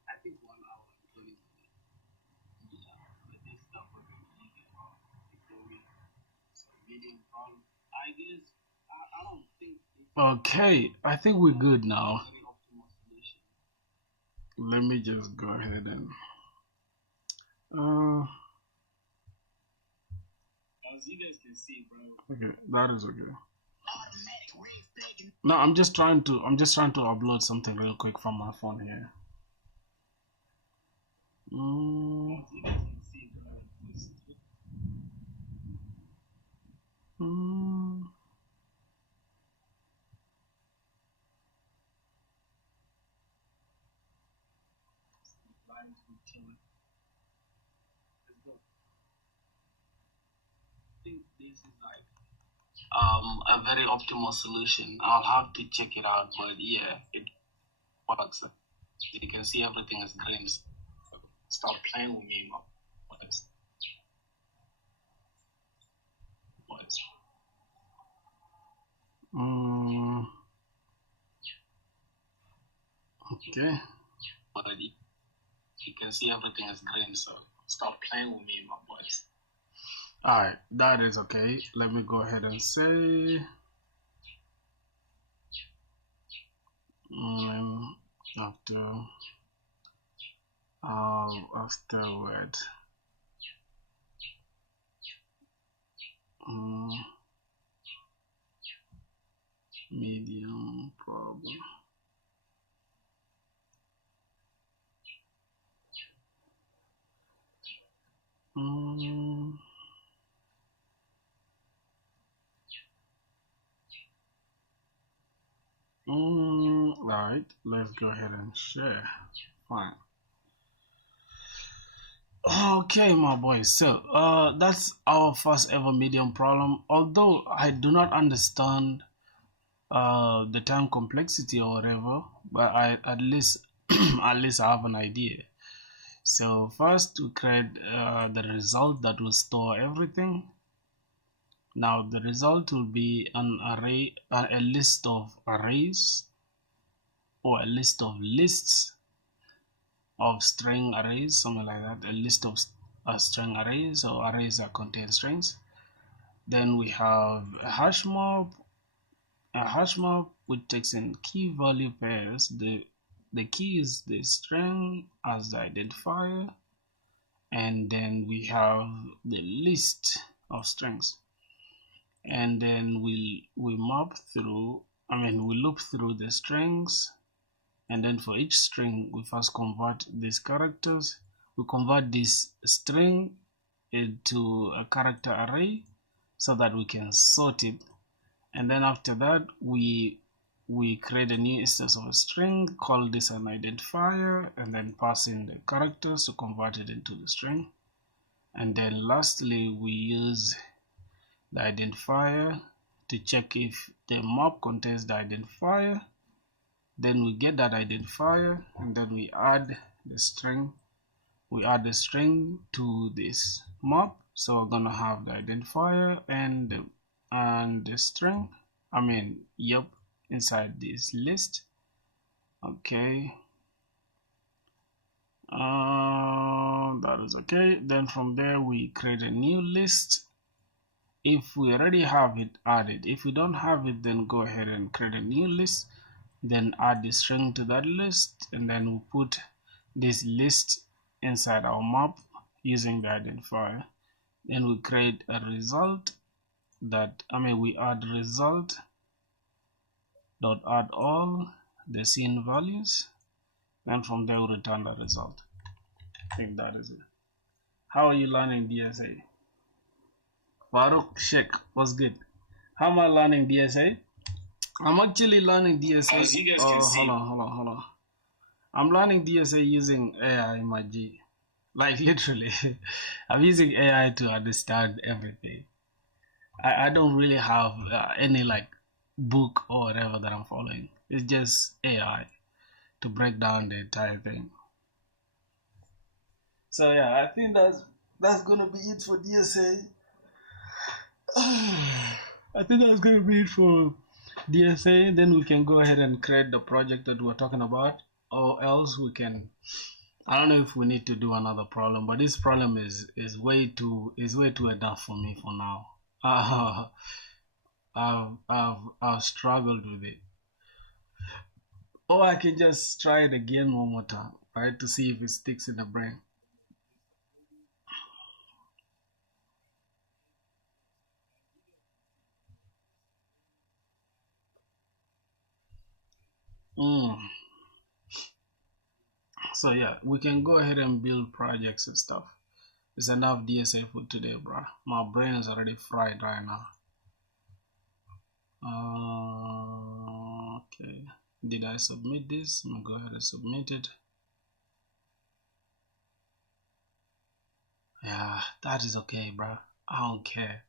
I think 1 hour and 20 minutes. Yeah, but this stuff was easy. It's a medium problem. I guess I don't think. Okay, I think we're good now. Let me just go ahead and as you guys can see, bro. Okay, that is okay. No, I'm just trying to upload something real quick from my phone here. As you guys can see, bro. I think this is like a very optimal solution. I'll have to check it out, but yeah, it works. You can see everything is green. Stop playing with me, man. Okay. But you can see everything is green, so stop playing with me, my boys. Alright, that is okay. Let me go ahead and say afterward Alright, let's go ahead and share. Fine. Okay, my boy. So, that's our first ever medium problem. Although I do not understand the time complexity or whatever, but I at least at least I have an idea. So first we create the result that will store everything. Now the result will be an array, a list of arrays, or a list of lists of string arrays, something like that. A list of string arrays, or arrays that contain strings. Then we have a hash map which takes in key value pairs. The key is the string as the identifier, and then we have the list of strings, and then we map through, we loop through the strings, and then for each string we first convert these characters. We convert this string into a character array so that we can sort it, and then after that we create a new instance of a string, call this an identifier, and then pass in the characters to convert it into the string. And then lastly we use the identifier to check if the map contains the identifier. Then we get that identifier, and then we add the string. We add the string to this map, so we're gonna have the identifier and the string. Inside this list. Okay. That is okay. Then from there we create a new list. If we already have it, add it. If we don't have it, then go ahead and create a new list, then add the string to that list, and then we put this list inside our map using the identifier. Then we create a result that we add result dot add all the scene values, and from there we return the result. I think that is it. How are you learning DSA? Farouk Sheikh, what's good? How am I learning DSA? I'm actually learning DSA. As you guys can see. Hold on. I'm learning DSA using AI, my G. Like literally, I'm using AI to understand everything. I don't really have any book or whatever that I'm following. It's just AI to break down the entire thing. So yeah, I think that's gonna be it for DSA. I think that's gonna be it for DSA. Then we can go ahead and create the project that we're talking about, or else we can. I don't know if we need to do another problem, but this problem is way too enough for me for now. I've struggled with it. Or I can just try it again one more time, right, to see if it sticks in the brain. So yeah, we can go ahead and build projects and stuff. It's enough DSA for today, bro. My brain is already fried right now. Okay, did I submit this? I'm gonna go ahead and submit it. Yeah, that is okay, bro. I don't care.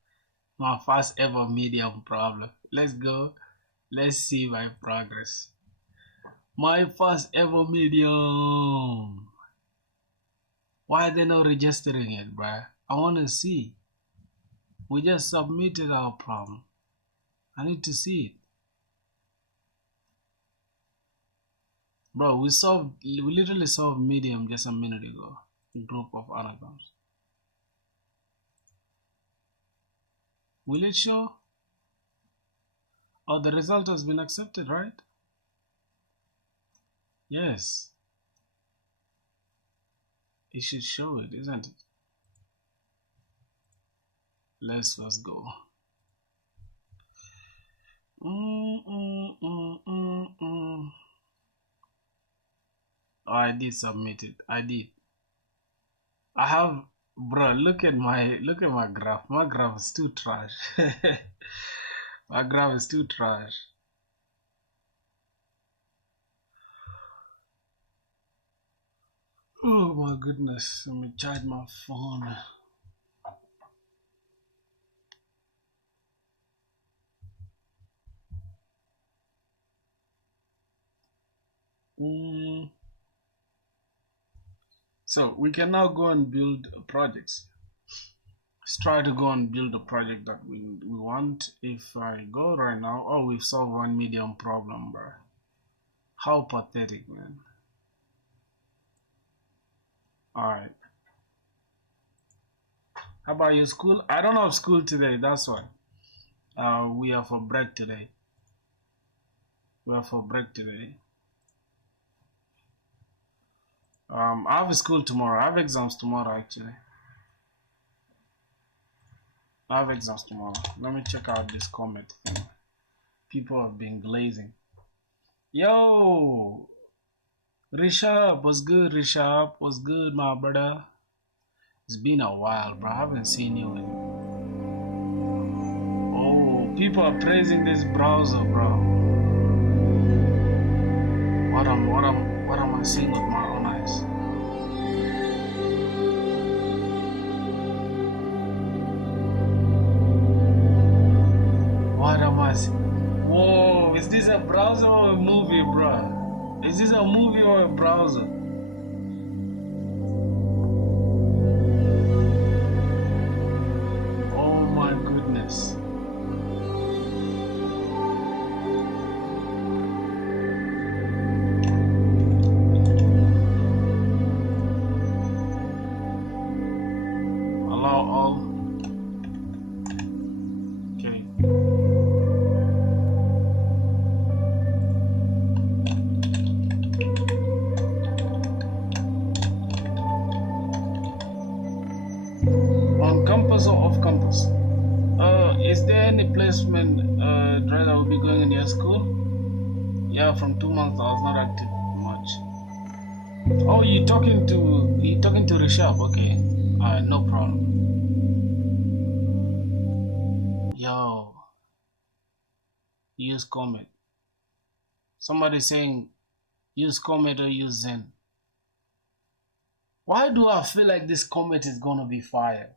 My first ever medium problem. Let's go. Let's see my progress. My first ever medium. Why are they not registering it, bro? I want to see. We just submitted our problem. I need to see it. Bro, we literally solved medium just a minute ago. Group of anagrams. Will it show? Oh, the result has been accepted, right? Yes. It should show it, isn't it? Let's first go. Oh, I did submit it. I did. I have, bro. Look at my graph. My graph is too trash. My graph is too trash. Oh my goodness, let me charge my phone. So we can now go and build projects. Let's try to go and build a project that we want. If I go right now, oh, we've solved one medium problem, bro. How pathetic, man. Alright. How about you, school? I don't have school today, that's why. We are for break today. We are for break today. I have a school tomorrow. I have exams tomorrow, actually. I have exams tomorrow. Let me check out this comment thing. People have been glazing. Yo! Rishabh, what's good, Rishabh? What's good, my brother? It's been a while, bro. I haven't seen you in... Oh, people are praising this browser, bro. What am I seeing with my own eyes? What am I seeing? Whoa, is this a browser or a movie, bro? Is this a movie or a browser? Oh my goodness. Allow all. Okay. On campus or off campus? Is there any placement drive that will be going in your school? Yeah, from 2 months I was not active much. Oh, you talking to Rishabh? Okay, no problem. Yo, use Comet. Somebody saying use Comet or use Zen. Why do I feel like this Comet is gonna be fire?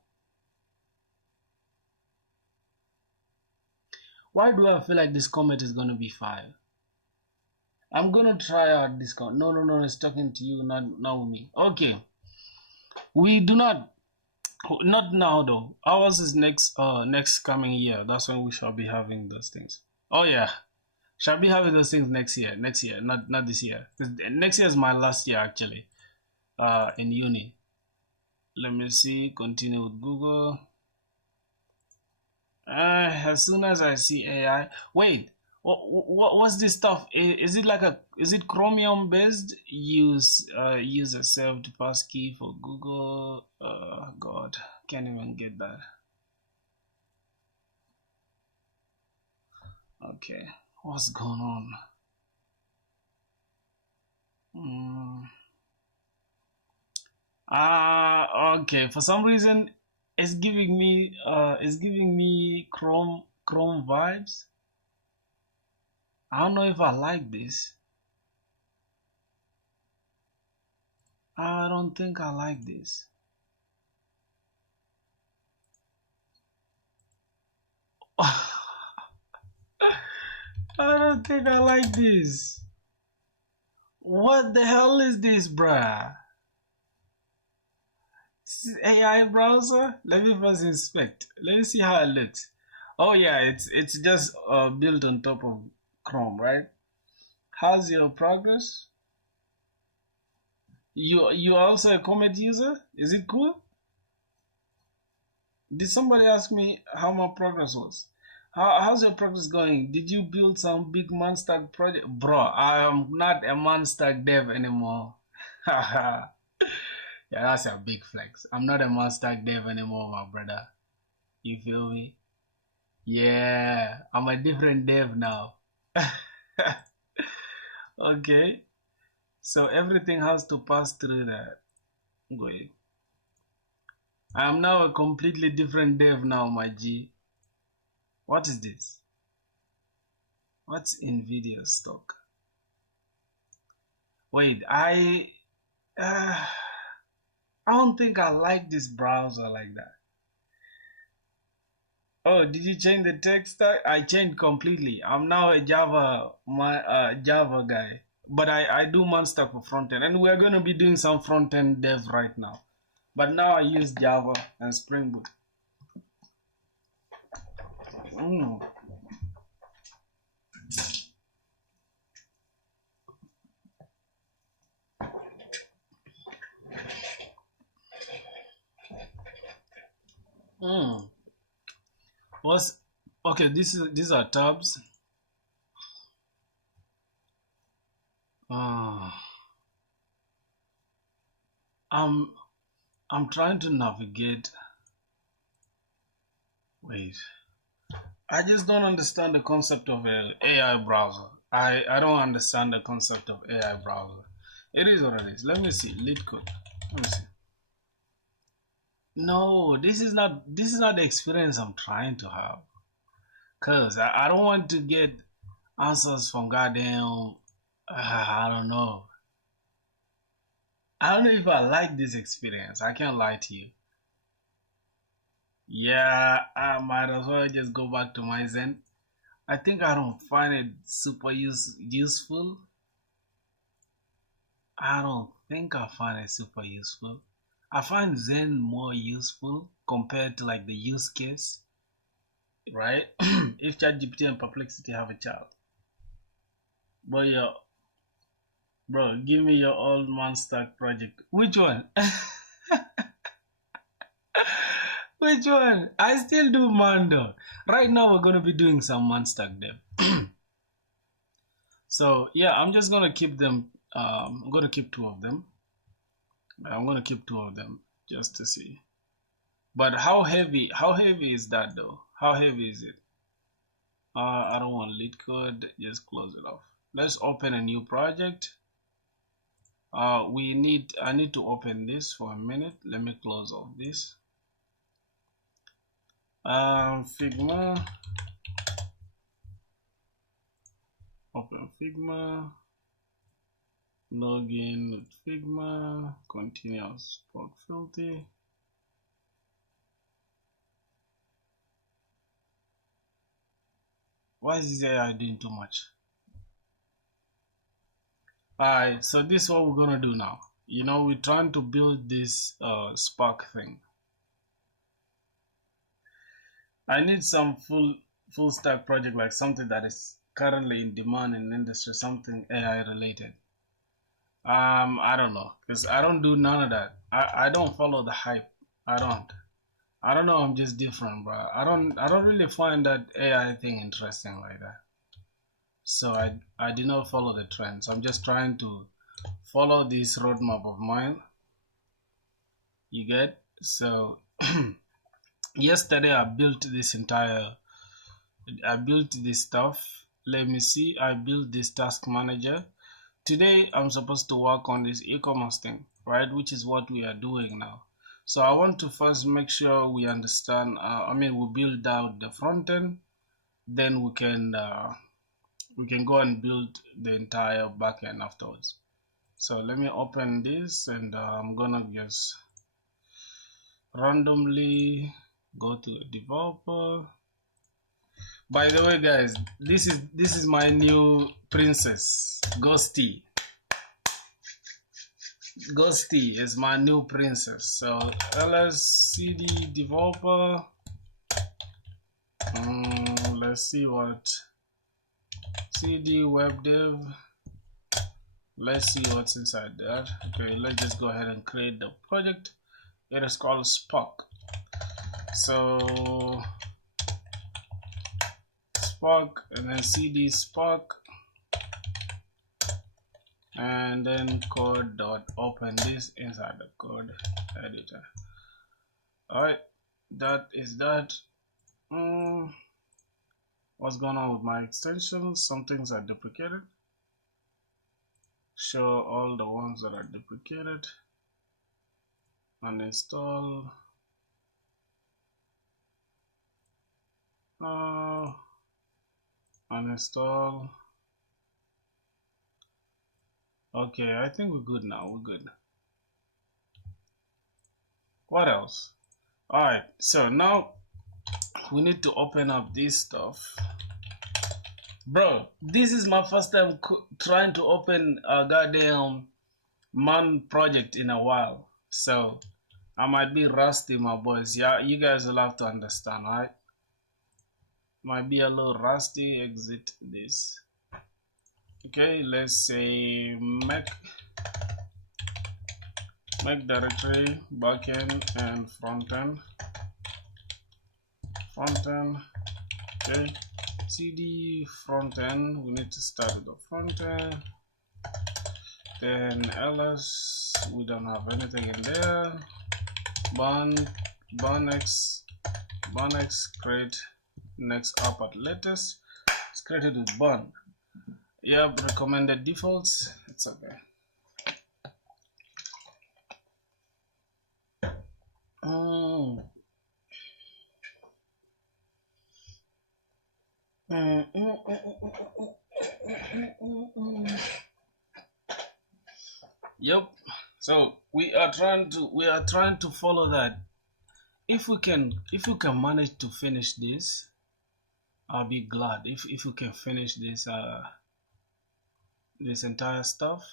Why do I feel like this Comet is gonna be fire? I'm gonna try out this Comet. No, it's talking to you, not me. Okay. We do not now though. Ours is next coming year. That's when we shall be having those things. Oh yeah. Shall be having those things next year, not this year. Next year is my last year actually. In uni. Let me see, continue with Google. As soon as I see AI, wait, what's this stuff? Is it Chromium based? Use a saved passkey for Google. God, can't even get that. Okay, what's going on? Okay. For some reason, it's giving me Chrome vibes. I don't know if I like this. I don't think I like this. I don't think I like this. What the hell is this, bruh? This is AI browser. Let me first inspect. Let me see how it looks. Oh yeah, it's just built on top of Chrome, right? How's your progress? You also a Comet user? Is it cool? Did somebody ask me how my progress was? How's your progress going? Did you build some big Monstack project? Bro, I am not a Monstack dev anymore. Yeah, that's a big flex. I'm not a Monstack dev anymore, my brother. You feel me? Yeah, I'm a different dev now. Okay, so everything has to pass through that. Wait. I am now a completely different dev now, my G. What is this? What's NVIDIA stock? Wait, I don't think I like this browser like that. Oh, did you change the tech stack? I changed completely. I'm now a Java guy. But I do Monster for front end, and we're gonna be doing some front end dev right now. But now I use Java and Spring Boot. Mm. Mm. What's okay? These are tabs. Uh, I'm I'm trying to navigate. Wait, I just don't understand the concept of an AI browser. I don't understand the concept of AI browser. It is what it is. Let me see. Lead code. Let me see. No, this is not the experience I'm trying to have. Cause I don't want to get answers from goddamn I don't know. I don't know if I like this experience. I can't lie to you. Yeah, I might as well just go back to my Zen. I think I don't find it super useful. I don't think I find it super useful. I find Zen more useful compared to like the use case, right? If ChatGPT and Perplexity have a child. But yeah, bro, give me your old man stack project. Which one? Which one? I still do Mando. Right now we're gonna be doing some man stack dev. So yeah, I'm just gonna keep them. I'm gonna keep two of them. I'm gonna keep two of them just to see. But how heavy? How heavy is that though? How heavy is it? I don't want lead code. Just close it off. Let's open a new project. I need to open this for a minute. Let me close off this. Figma. Open Figma. Login with Figma. Continuous Spark filter. Why is this AI doing too much? Alright, so this is what we're gonna do now. You know, we're trying to build this Spark thing. I need some full stack project, like something that is currently in demand in the industry, something AI related. I don't know, because I don't do none of that. I don't follow the hype. I don't know, I'm just different, bro. I don't really find that AI thing interesting like that. So I did not follow the trends. I'm just trying to follow this roadmap of mine. You get? So yesterday I built this stuff. Let me see. I built this task manager. Today I'm supposed to work on this e-commerce thing, right? Which is what we are doing now. So I want to first make sure we understand. We build out the front end, then we can go and build the entire backend afterwards. So let me open this, and I'm gonna just randomly go to a developer. By the way, guys, this is my new princess, Ghosty. Ghosty is my new princess. So lscd developer. Let's see what cd web dev. Let's see what's inside that. Okay, let's just go ahead and create the project. It is called Spark. So Spark, and then cd Spark, and then code.open this inside the code editor. Alright, that is that. What's going on with my extensions? Some things are duplicated. Show all the ones that are duplicated. Uninstall. Uninstall. Okay, I think we're good now. We're good. What else? Alright, so now we need to open up this stuff. Bro, this is my first time trying to open a goddamn man project in a while, so I might be rusty, my boys. Yeah, you guys will have to understand, right? Might be a little rusty. Exit this. Okay, let's say make directory backend and frontend. Okay, cd frontend. We need to start with the frontend. Then ls, we don't have anything in there. Bunx create next up at latest. It's created with bun. Yep, recommended defaults. It's okay. Yep. So we are trying to follow that. If we can manage to finish this, I'll be glad. If we can finish this this entire stuff,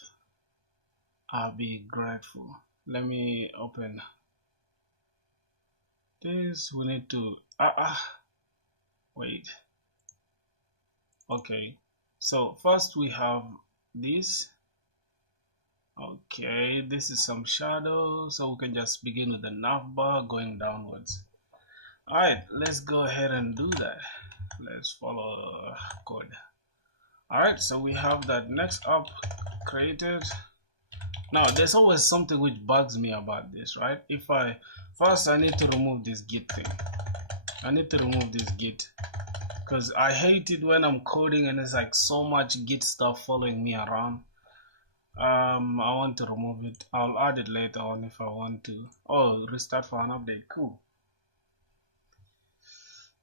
I'll be grateful. Let me open this. We need to wait. Okay, so first we have this. Okay, this is some shadow, so we can just begin with the navbar going downwards. Alright, let's go ahead and do that. Let's follow code. Alright, so we have that next up created. Now there's always something which bugs me about this, right? First I need to remove this git thing. I need to remove this git, because I hate it when I'm coding and it's like so much git stuff following me around. I want to remove it. I'll add it later on if I want to. Oh, restart for an update. Cool.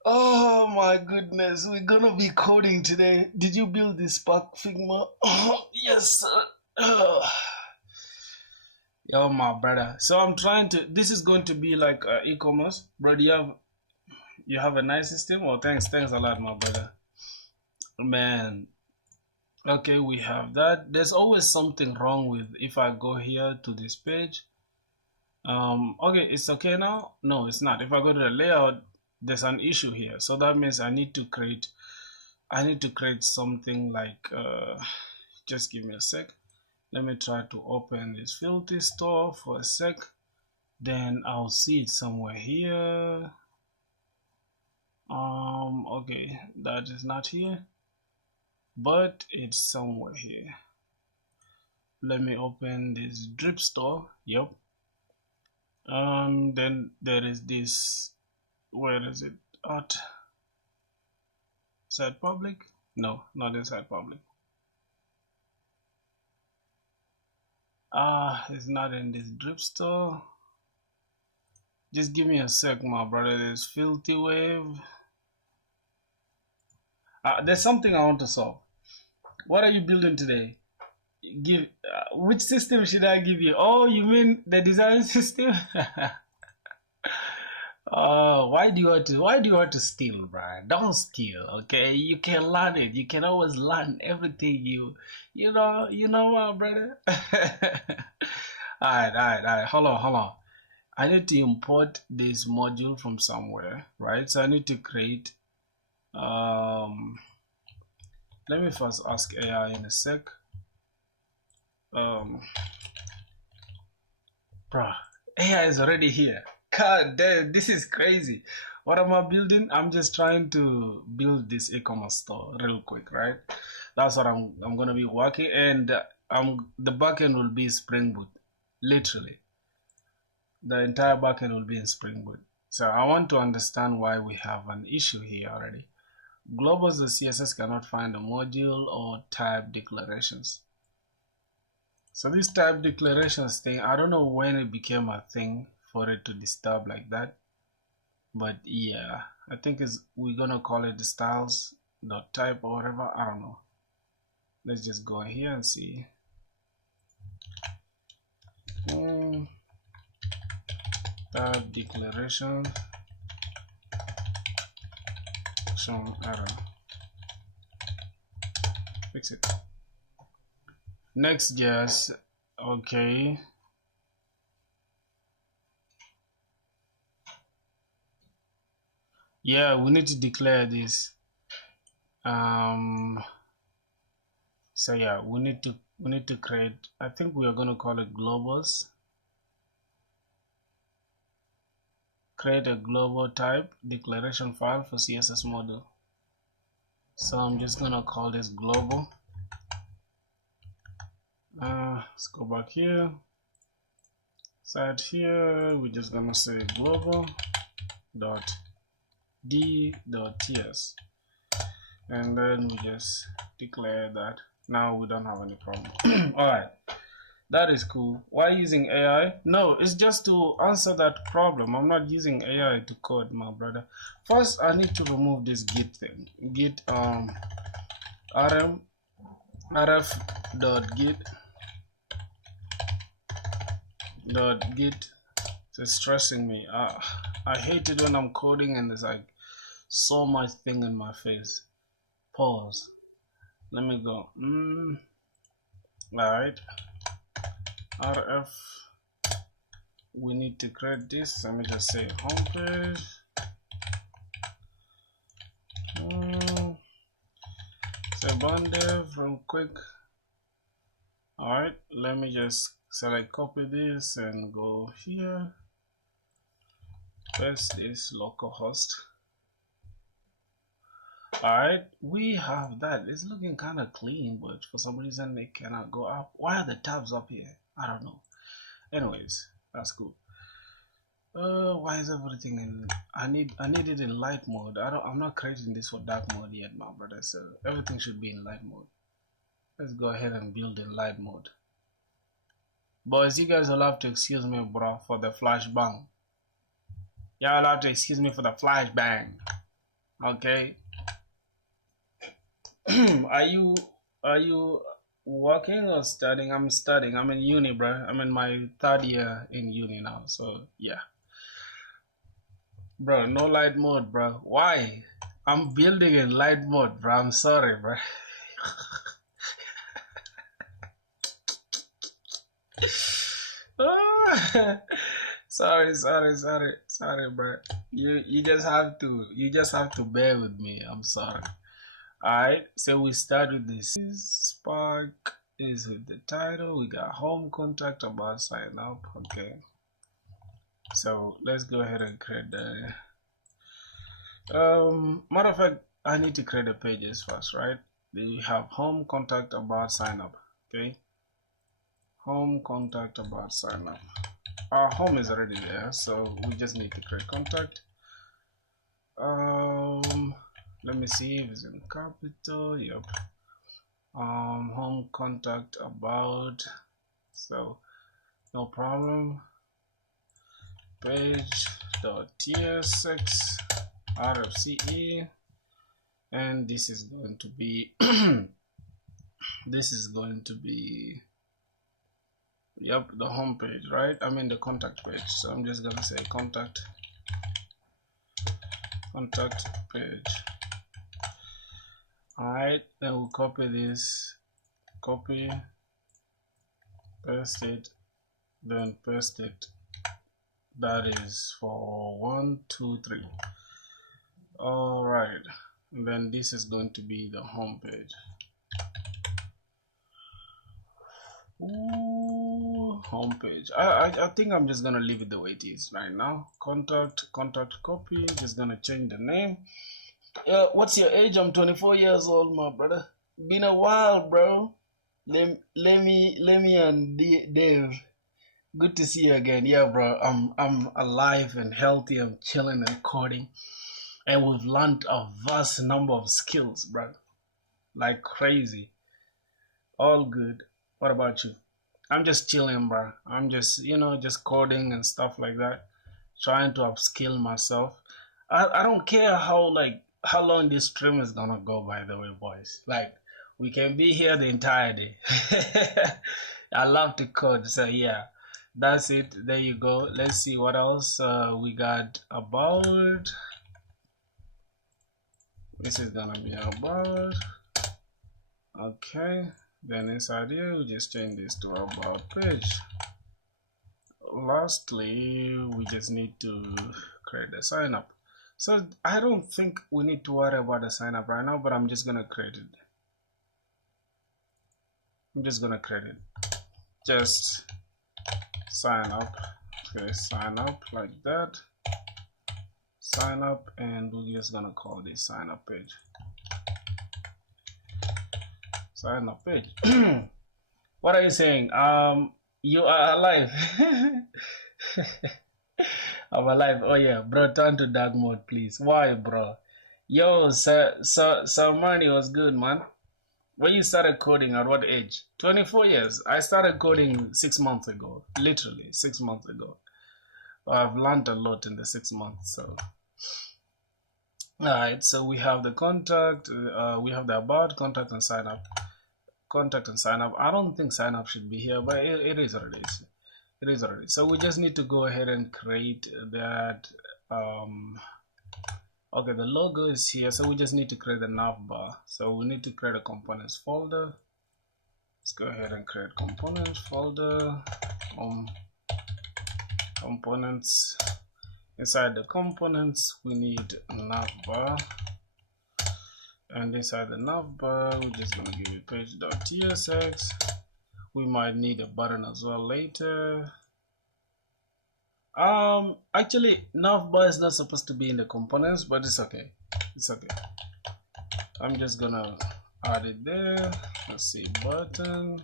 Oh my goodness, we're gonna be coding today. Did you build this Spark Figma? Oh, yes, sir. Yo, my brother. So I'm trying to. This is going to be like e-commerce, bro. You have a nice system. Oh, thanks a lot, my brother. Man. Okay, we have that. There's always something wrong with if I go here to this page. Okay, it's okay now. No, it's not. If I go to the layout, there's an issue here. So that means I need to create something like just give me a sec. Let me try to open this filthy store for a sec. Then I'll see it somewhere here. Okay, that is not here, but it's somewhere here. Let me open this drip store. Yep. Then there is this. Where is it at? Site public? No, not inside public. It's not in this drip store. Just give me a sec, my brother. There's filthy wave. There's something I want to solve. What are you building today? Which system should I give you? Oh, you mean the design system? Why do you want to steal, Brian? Don't steal, okay? You can learn it. You can always learn everything you know, my brother. Alright. Hold on. I need to import this module from somewhere, right? So I need to create let me first ask AI in a sec. Bruh, AI is already here. God damn, this is crazy. What am I building? I'm just trying to build this e-commerce store real quick, right? That's what I'm gonna be working, and the backend will be Spring Boot. Literally, the entire backend will be in Spring Boot. So I want to understand why we have an issue here already. Globals, the CSS cannot find a module or type declarations. So this type declarations thing, I don't know when it became a thing for it to disturb like that, but yeah, I think we're gonna call it the styles.type or whatever. I don't know. Let's just go here and see. type declaration some error. Fix it. Next, yes, okay. Yeah, we need to declare this. So yeah, we need to create, I think we are going to call it globals. Create a global type declaration file for CSS module. So I'm just gonna call this global. Let's go back here. Side here, we're just gonna say global dot d.ts, and then we just declare that. Now we don't have any problem. All right. That is cool. Why using AI? No, it's just to answer that problem. I'm not using AI to code, my brother. First, I need to remove this git thing. Git rf.git. It's stressing me. I hate it when I'm coding and there's like so much thing in my face. Pause. Let me go. All right. rf, we need to create this. Let me just say homepage. Say bandev real quick. All right, let me just select, copy this and go here, paste this localhost. All right, we have that. It's looking kind of clean, but for some reason they cannot go up. Why are the tabs up here? I don't know. Anyways, that's cool. Why is everything in? I need it in light mode. I'm not creating this for dark mode yet, my brother. So everything should be in light mode. Let's go ahead and build in light mode. Boys, you guys will have to excuse me, bro, for the flashbang. Y'all have to excuse me for the flashbang. Okay. Are you working or studying? I'm studying. I'm in uni, bro. I'm in my 3rd year in uni now. So yeah, bro. No light mode, bro. Why? I'm building in light mode, bro. I'm sorry, bro. sorry, bro. You just have to bear with me. I'm sorry. Alright, so we start with this. Spark is with the title. We got home, contact, about, sign up. Okay, so let's go ahead and create the matter of fact, I need to create the pages first, right? We have home, contact, about, sign up. Okay, home, contact, about, sign up. Our home is already there, so we just need to create contact. Let me see if it's in capital. Yep. Home, contact, about, so no problem. Page.tsx rfce, and this is going to be yep, the home page, right? I mean the contact page. So I'm just gonna say contact page. Alright, then we'll copy this, paste it, then paste it. That is for 1, 2, 3. Alright, and then this is going to be the home page. Ooh, home page. I think I'm just gonna leave it the way it is right now. Contact copy, just gonna change the name. What's your age? I'm 24 years old, my brother. Been a while, bro. Let me and Dave. Good to see you again. Yeah, bro. I'm alive and healthy. I'm chilling and coding, and we've learned a vast number of skills, bro. Like crazy. All good. What about you? I'm just chilling, bro. I'm just just coding and stuff like that. Trying to upskill myself. I don't care how long this stream is gonna go, by the way, boys. Like, we can be here the entire day. I love to code, so yeah, That's it. There you go. Let's see what else we got. About. This is gonna be about. Okay, then inside here we just change this to about page. Lastly, we just need to create a sign up. So I don't think we need to worry about the sign up right now, but I'm just gonna create it. I'm just gonna create it. Just sign up. Okay, sign up like that. Sign up, and we're just gonna call this sign up page. Sign up page. What are you saying? You are alive. I'm alive. Oh yeah, bro, turn to dark mode, please. Why, bro? Yo, Sir Marnie was good, man. When you started coding, at what age? 24 years. I started coding 6 months ago. Literally 6 months ago. I've learned a lot in the 6 months. So, all right. So we have the contact. We have the about, contact, and sign up. Contact and sign up. I don't think sign up should be here, but it is what it is. It is already. So we just need to go ahead and create that. Okay, the logo is here, so we just need to create the navbar. So we need to create a components folder. Let's go ahead and create components folder. Components. Inside the components, we need navbar. And inside the navbar, we're just gonna give it page.tsx. We might need a button as well later. Actually, navbar is not supposed to be in the components, but it's okay. It's okay. I'm just gonna add it there. Let's see, button.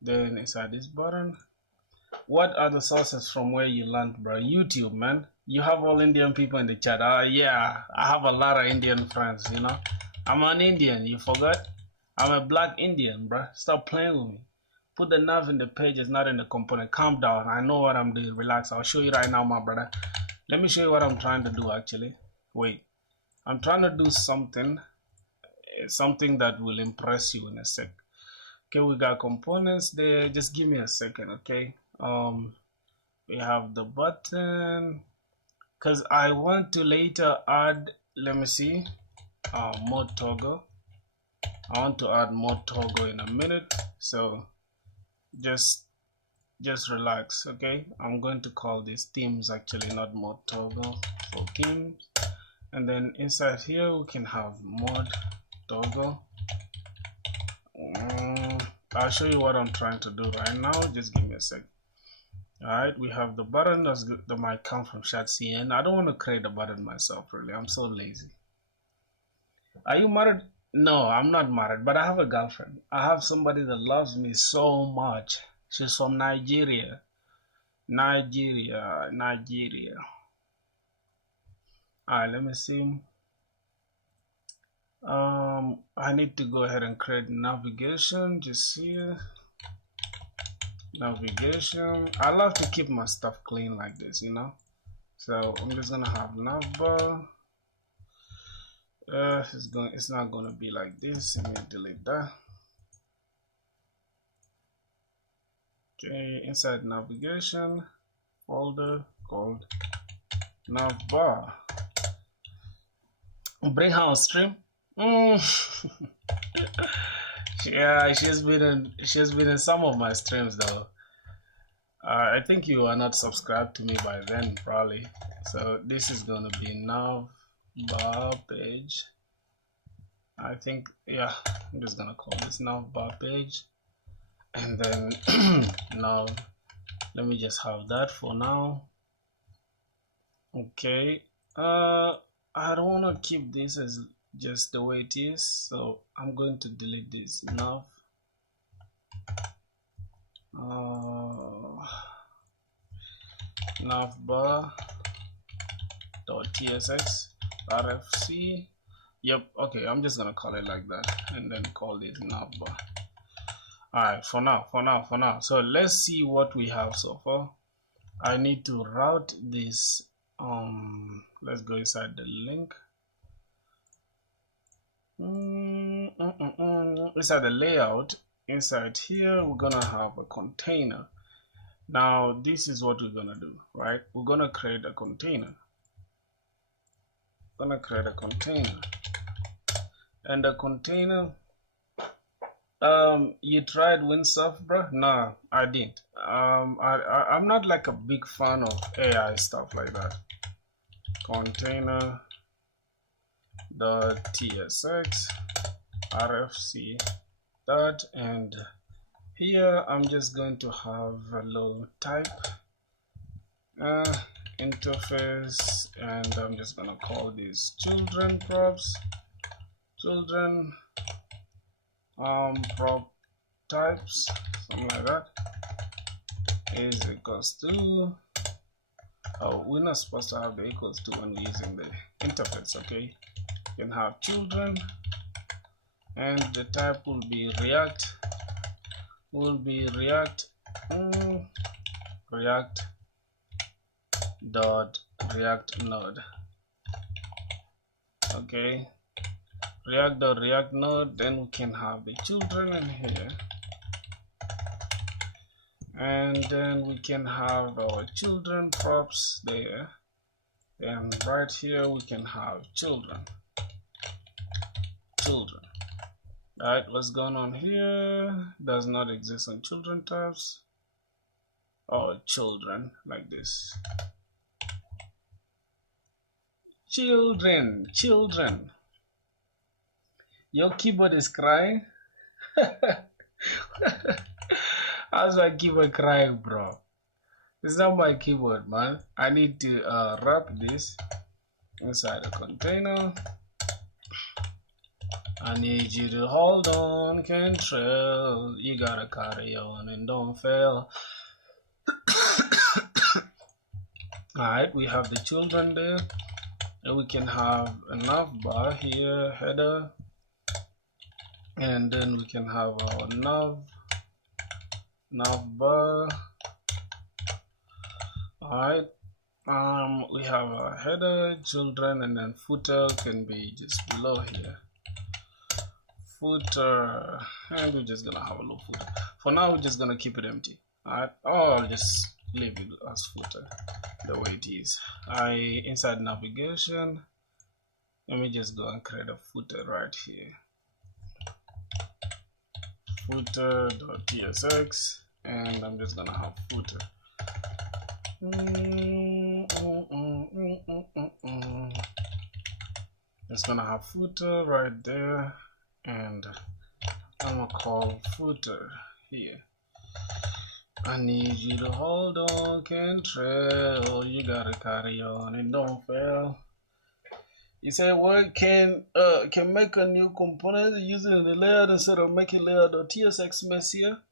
Then inside this button, what are the sources from where you learned, bro? YouTube, man. You have all Indian people in the chat. Yeah, I have a lot of Indian friends, you know. I'm an Indian, you forgot? I'm a black Indian, bro. Stop playing with me. Put the nav in the page, it's not in the component. Calm down. I know what I'm doing. Relax. I'll show you right now, my brother. Let me show you what I'm trying to do, actually. Wait. I'm trying to do something that will impress you in a sec. Okay, we got components there. Just give me a second, okay? We have the button. Because I want to later add, let me see, mode toggle. I want to add mode toggle in a minute, so just relax, okay? I'm going to call this themes, actually, not mode toggle, for themes. And then inside here we can have mode toggle. I'll show you what I'm trying to do right now. Just give me a sec. All right, we have the button that might come from ChatCN. I don't want to create a button myself, really. I'm so lazy. Are you married? No, I'm not married, but I have a girlfriend. I have somebody that loves me so much. She's from Nigeria. Nigeria. All right, let me see. I need to go ahead and create navigation just here. Navigation. I love to keep my stuff clean like this, you know. So I'm just gonna have navbar. It's not gonna be like this. Let me delete that. Okay, inside navigation folder called navbar. Bring her on stream. Yeah, she's been in some of my streams though. I think you are not subscribed to me by then, probably. So this is gonna be navbar page. I think, yeah, I'm just gonna call this navbar page, and then now let me just have that for now. Okay, I don't want to keep this as just the way it is, so I'm going to delete this nav. Navbar .tsx rfc. Yep, okay, I'm just gonna call it like that and then call this navbar. Alright, for now. So let's see what we have so far. I need to route this. Let's go inside the link. Inside the layout, inside here we're gonna have a container. Now this is what we're gonna do, right? We're gonna create a container. And the container, you tried Windsurf, bro? Nah, I didn't. I'm not like a big fan of AI stuff like that. Container dot tsx rfc dot, and here I'm just going to have a low type interface, and I'm just gonna call these children props, children prop types, something like that, is equals to, oh, we're not supposed to have the equals to when we're using the interface. Okay, you can have children, and the type will be react dot react node. Okay, react node, then we can have the children in here, and then we can have our children props there, and right here we can have children. Right, what's going on here does not exist on children tabs, or children like this. Children. Your keyboard is crying. How's my keyboard crying, bro? It's not my keyboard, man. I need to wrap this inside a container. I need you to hold on, control. You gotta carry on and don't fail. Alright, we have the children there, and we can have a nav bar here, header, and then we can have our nav bar. Alright, we have our header, children, and then footer can be just below here. Footer, and we're just gonna have a low footer. For now, we're just gonna keep it empty. Alright, I'll just leave it as footer the way it is. Inside navigation, let me just go and create a footer right here. Footer.tsx, and I'm just gonna have footer. Just gonna have footer right there, and I'm gonna call footer here. I need you to hold on, control. You gotta carry on and don't fail. You say, well, can make a new component using the layout instead of making layout.tsx messier.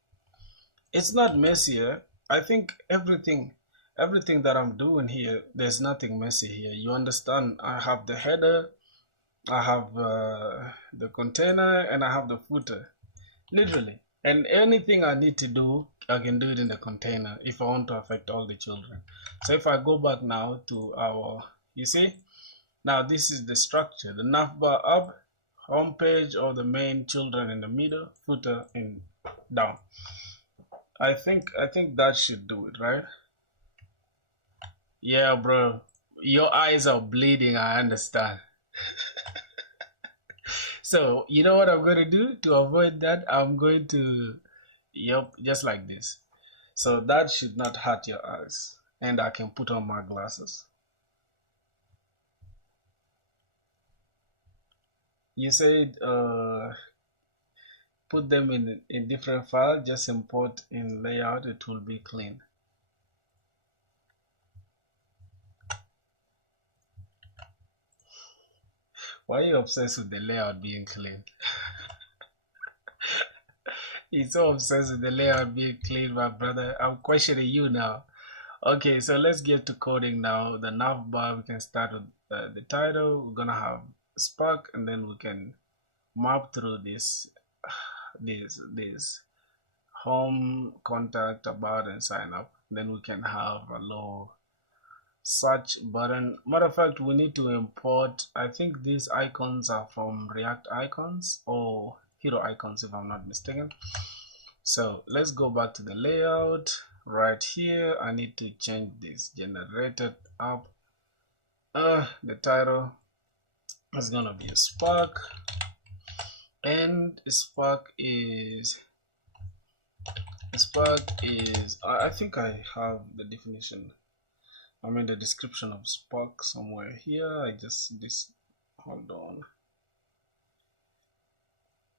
It's not messier. I think everything that I'm doing here, there's nothing messy here. You understand? I have the header, I have the container, and I have the footer, literally. And anything I need to do, I can do it in the container if I want to affect all the children. So if I go back now to our, you see, now this is the structure, the navbar up, home page, or the main, children in the middle, footer in down. I think that should do it, right? Yeah, bro, your eyes are bleeding, I understand. So you know what I'm going to do to avoid that? I'm going to, yep, just like this. So that should not hurt your eyes, and I can put on my glasses. You said put them in different files, just import in layout, it will be clean. Why are you obsessed with the layout being clean? He's so obsessed with the layout being clean, my brother. I'm questioning you now. Okay, so let's get to coding now. The navbar, we can start with the title. We're gonna have Spark, and then we can map through this home, contact, about, and sign up. Then we can have a low search button. Matter of fact, we need to import, I think these icons are from React icons or hero icons if I'm not mistaken. So let's go back to the layout. Right here I need to change this generated app. The title is gonna be a Spark, and Spark is I think I have the definition, I mean the description of Spark somewhere here. Hold on.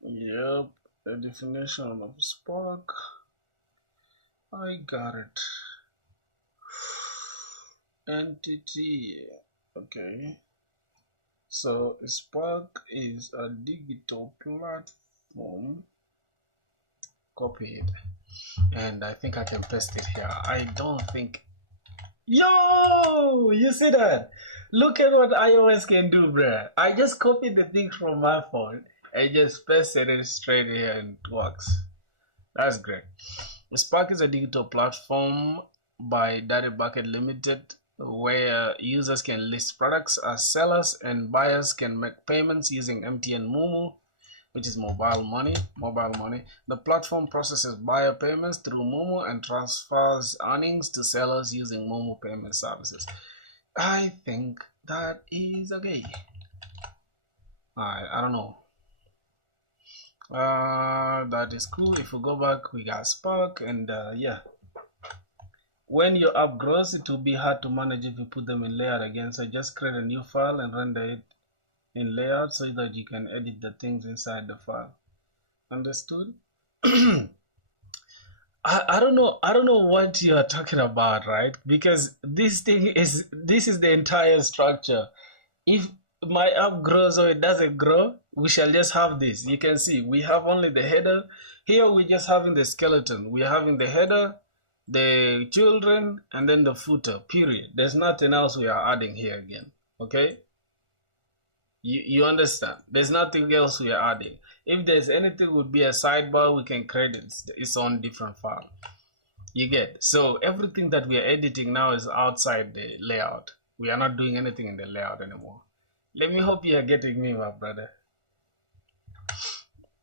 Yep, the definition of Spark, I got it. Entity. Okay, so Spark is a digital platform. Copy it, and I think I can paste it here. I don't think. Yo, you see that? Look at what iOS can do, bruh. I just copied the thing from my phone and just pasted it straight here and it works. That's great. Spark is a digital platform by Data Bucket Limited where users can list products as sellers and buyers can make payments using MTN Momo, which is mobile money. The platform processes buyer payments through Momo and transfers earnings to sellers using Momo payment services. I think that is okay. I don't know. That is cool. If we go back, we got Spark, and yeah. When your app grows, it will be hard to manage if you put them in layout again. So just create a new file and render it in layout so that you can edit the things inside the file. Understood? I don't know what you are talking about, right? Because this is the entire structure. If my app grows or it doesn't grow, we shall just have this. You can see we have only the header. Here we're just having the skeleton. We're having the header, the children, and then the footer, period. There's nothing else we are adding here again. Okay? You understand? There's nothing else we are adding. If there's anything, would be a sidebar, we can create its own different file. You get? So everything that we are editing now is outside the layout. We are not doing anything in the layout anymore. Let me hope you are getting me, my brother.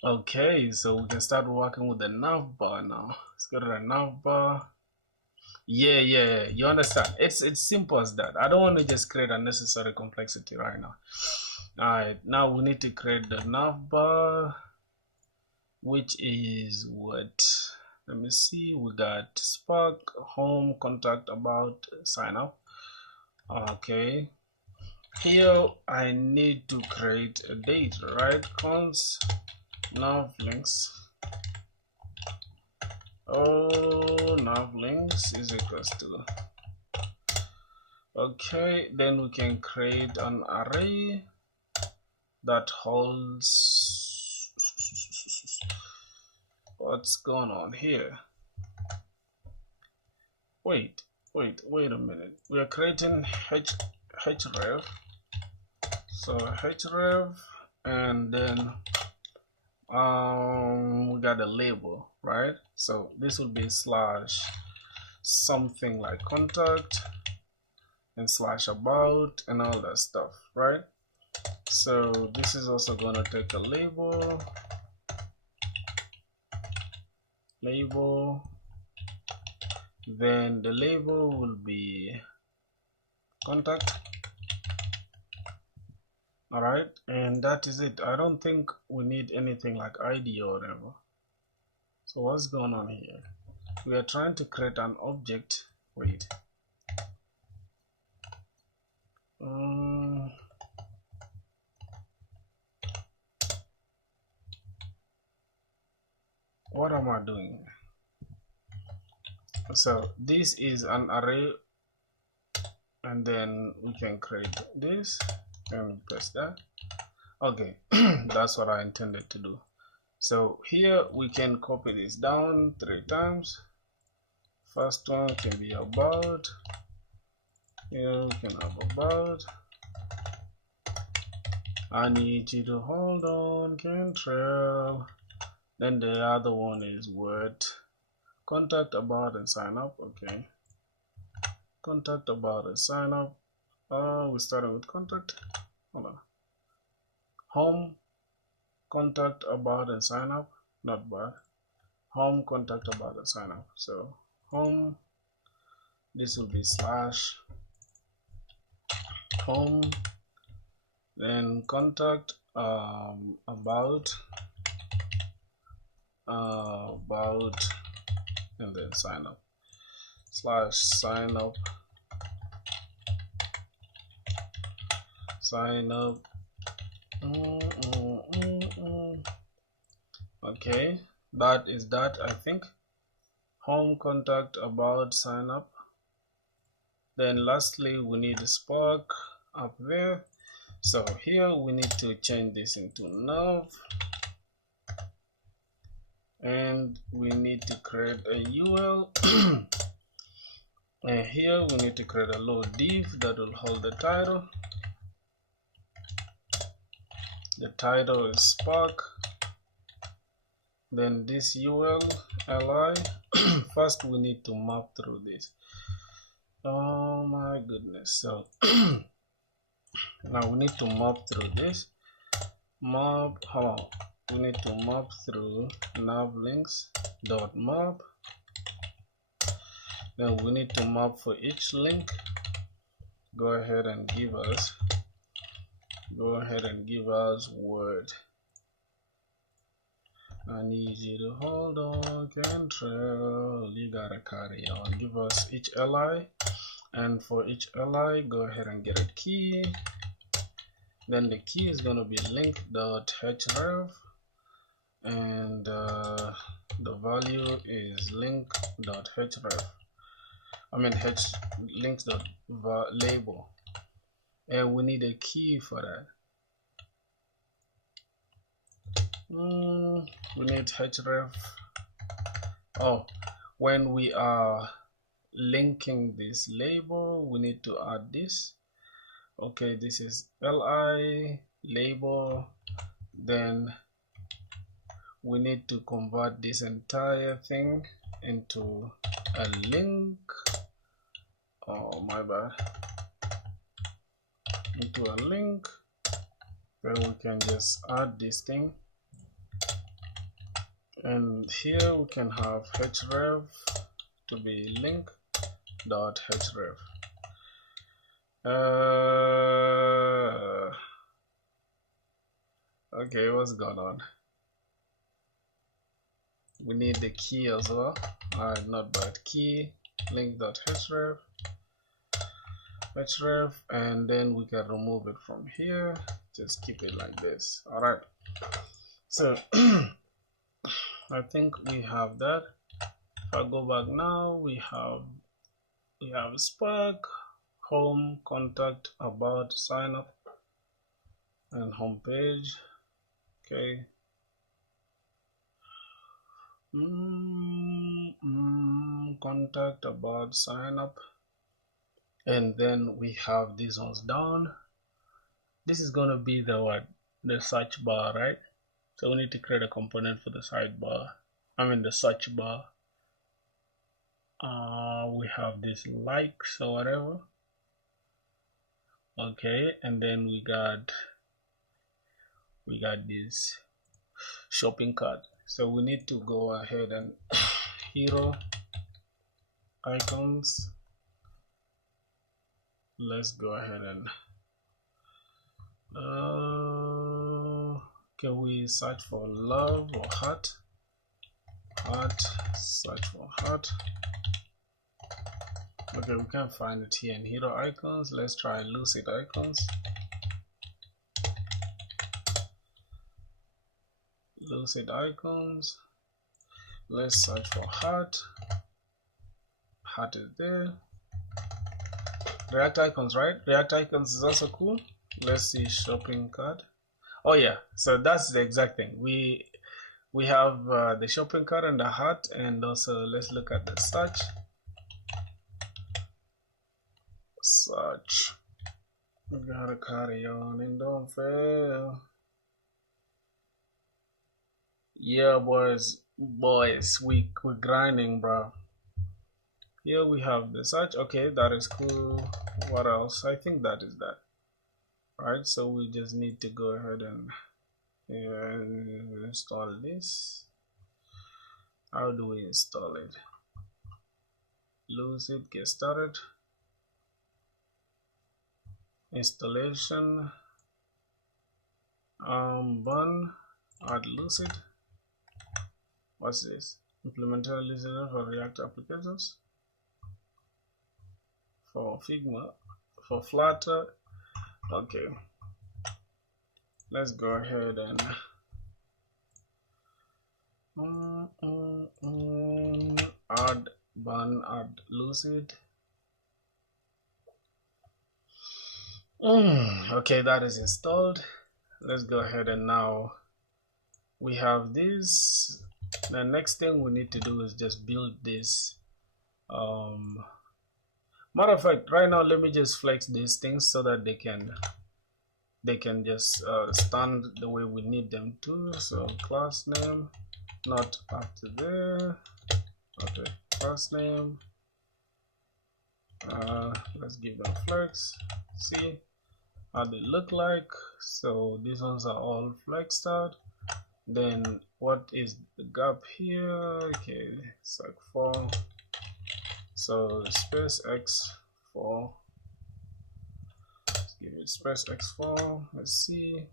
Okay, so we can start working with the navbar now. Let's go to the navbar. Yeah, you understand? It's simple as that. I don't want to just create unnecessary complexity right now. Alright, now we need to create the navbar, which is what? Let me see. We got Spark, home, contact, about, sign up. Okay. Here I need to create a date, right? Const nav links. Nav links is equals to. Okay, then we can create an array that holds. What's going on here? Wait a minute. We are creating href. So href, and then we got a label, right? So this will be slash something like contact and slash about and all that stuff, right? So this is also going to take a label, then the label will be contact. All right, and that is it. I don't think we need anything like ID or whatever. So what's going on here? We are trying to create an object. Wait. What am I doing? So this is an array, and then we can create this and press that. Okay, that's what I intended to do. So here we can copy this down 3 times. First one can be about. Here we can have about. I need you to hold on, Cantrell. Then the other one is what? Contact, about, and sign up. Okay. Contact, about, and sign up. We're starting with contact. Hold on. Home, contact, about, and sign up. Not bad. home contact about the sign up. So home, this will be slash home, then contact about and then sign up slash sign up okay, that is that. I think home contact about sign up. Then lastly we need a spark up there. So here we need to change this into nav, and we need to create a UL and here we need to create a load div that will hold the title. The title is spark, then this UL li. First we need to map through this. Oh my goodness. So now we need to map through this. We need to map through nav links dot map. Then we need to map for each link. Go ahead and give us word. I need you to hold on, control, you gotta carry on. Give us each li, and for each li go ahead and get a key. Then the key is going to be link.href, and the value is link.href. I mean links.label, and we need a key for that. We need href. Oh, when we are linking this label, we need to add this. Okay, this is li label. Then we need to convert this entire thing into a link. Oh my bad. Into a link. Then we can just add this thing, and here we can have href to be link.href. Okay, what's going on? We need the key as well. Alright, not bad. Key link.href, and then we can remove it from here. Just keep it like this. Alright, so I think we have that. If I go back now, we have Spark, home, contact, about, sign up, and home page. Okay. Contact, about, sign up, and then we have these ones down. This is gonna be the search bar, right? So we need to create a component for the sidebar. The search bar. We have this likes or whatever. Okay, and then we got this shopping cart. So we need to go ahead and hero icons. Let's go ahead and can we search for love or heart? Search for heart. Okay, we can't find it here in hero icons. Let's try lucid icons. Lucid icons. Let's search for heart. Heart is there. React icons, right? React icons is also cool. Let's see shopping cart. Oh yeah, so that's the exact thing. We have the shopping cart and the heart, and also let's look at the search. We gotta carry on and don't fail. Yeah, boys, we're grinding, bro. Here we have the search. Okay, that is cool. What else? I think that is that. Alright, so we just need to go ahead and install this. How do we install it? Lucid, get started. Installation. Bun, add Lucid. What's this? Implemented Lucid for React applications. For Figma, for Flutter. Okay. Let's go ahead and add Bun, add Lucid. Okay, that is installed. Let's go ahead and now we have this. The next thing we need to do is just build this. Matter of fact, right now let me just flex these things so that they can just stand the way we need them to. So class name, not after there. Okay, class name. Let's give them flex. See how they look like. So these ones are all flexed out. Then what is the gap here? Okay, it's like 4. So space x4. Let's give it space x4. Let's see.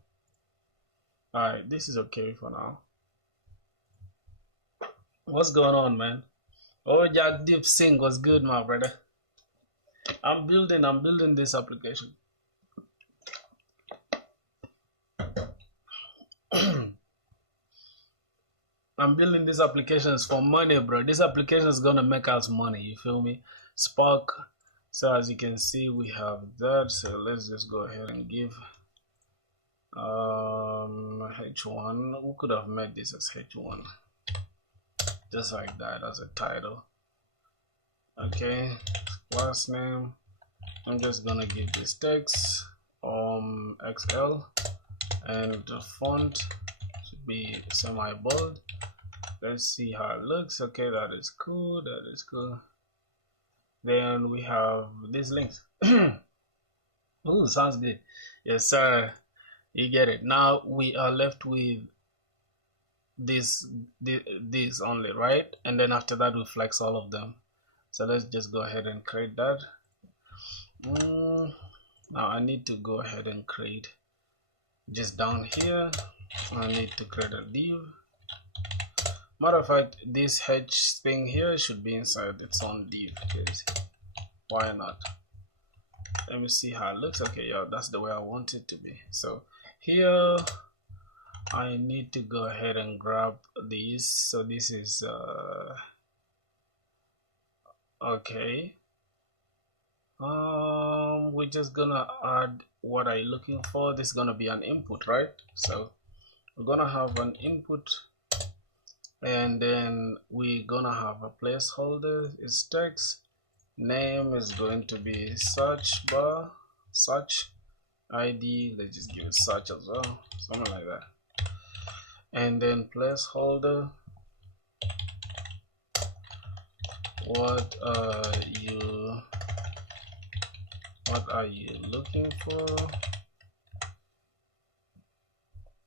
Alright, this is okay for now. What's going on, man? Oh, Jack Deep Sing, what's good, my brother? I'm building this application. I'm building these applications for money, bro. This application is gonna make us money, you feel me? Spark. So as you can see, we have that. So let's just go ahead and give h1. We could have made this as h1, just like that, as a title. Okay, last name. I'm just gonna give this text XL, and the font should be semi-bold. Let's see how it looks. Okay, that is cool. That is cool. Then we have these links. Ooh, sounds good. Yes, sir. You get it. Now we are left with this only, right? And then after that, we flex all of them. So let's just go ahead and create that. Now I need to go ahead and create just down here. I need to create a div. Matter of fact, this h thing here should be inside its own div. Why not? Let me see how it looks. Okay, yeah, that's the way I want it to be. So here I need to go ahead and grab these. So this is okay. We're just gonna add what are you looking for. This is gonna be an input, right? So we're gonna have an input, and then we're gonna have a placeholder. It's text. Name is going to be search bar, search ID. Let's just give it search as well, something like that. And then placeholder. What are you looking for?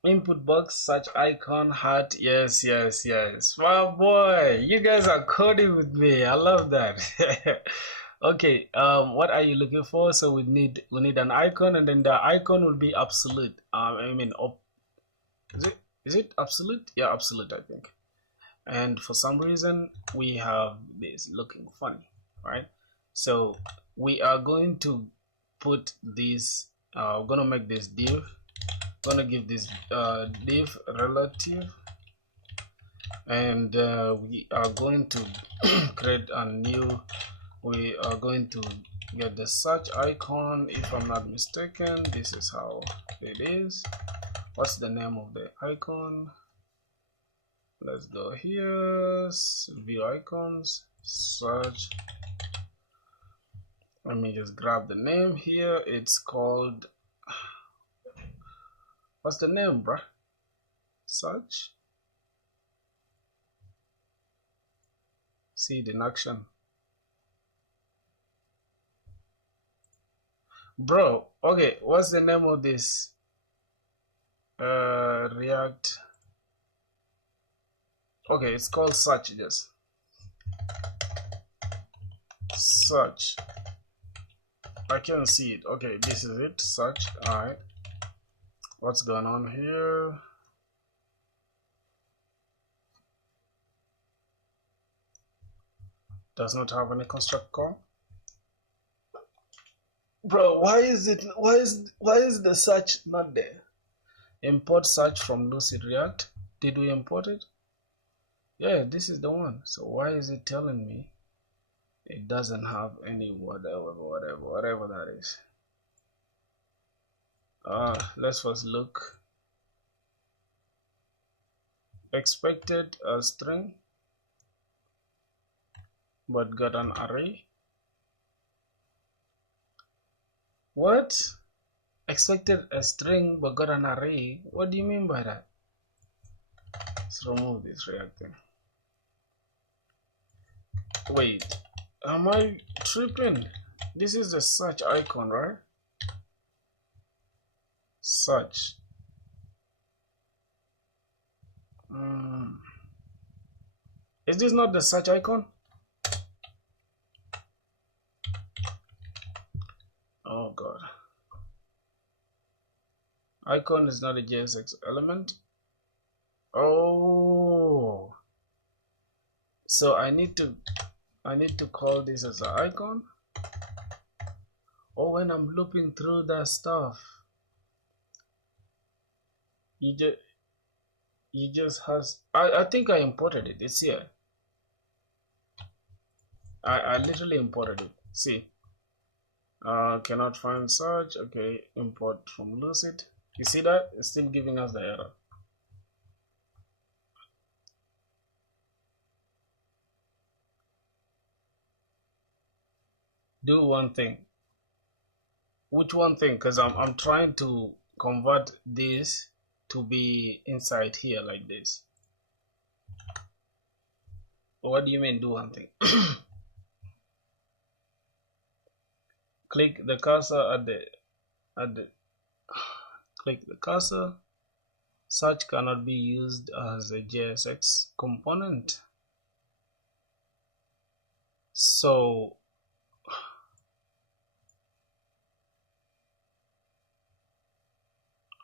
Input box, search icon, heart. Yes. My boy, you guys are coding with me. I love that. Okay, what are you looking for? So we need an icon, and then the icon will be absolute. Is it absolute? Yeah, absolute, I think. And for some reason we have this looking funny, right? So we are going to put this. We're gonna make this div. Gonna give this div relative, and we are going to create a new. We are going to get the search icon. If I'm not mistaken, this is how it is. What's the name of the icon? Let's go here, view icons, search. Let me just grab the name here. It's called, what's the name, bruh? Search. See it in action. Bro, okay, what's the name of this? React Okay, it's called search. Just search. I can see it. Okay, this is it. Search. All right. What's going on here? Does not have any construct call. Bro, why is the search not there? Import search from Lucid React. Did we import it? Yeah, this is the one. So why is it telling me it doesn't have any whatever that is? Let's first look. Expected a string but got an array. What? Expected a string but got an array? What do you mean by that? Let's remove this React thing. Wait, am I tripping? This is the search icon, right? Search. Is this not the search icon? Oh god. Icon is not a JSX element. Oh, so I need to call this as an icon. Oh, when I'm looping through that stuff, you just has. I think I imported it. It's here. I literally imported it. See. Cannot find search. Okay, import from Lucid. You see that? It's still giving us the error. Do one thing. Which one thing? Because I'm trying to convert this to be inside here like this. What do you mean do one thing? Click the cursor at the click the cursor. Search cannot be used as a JSX component. So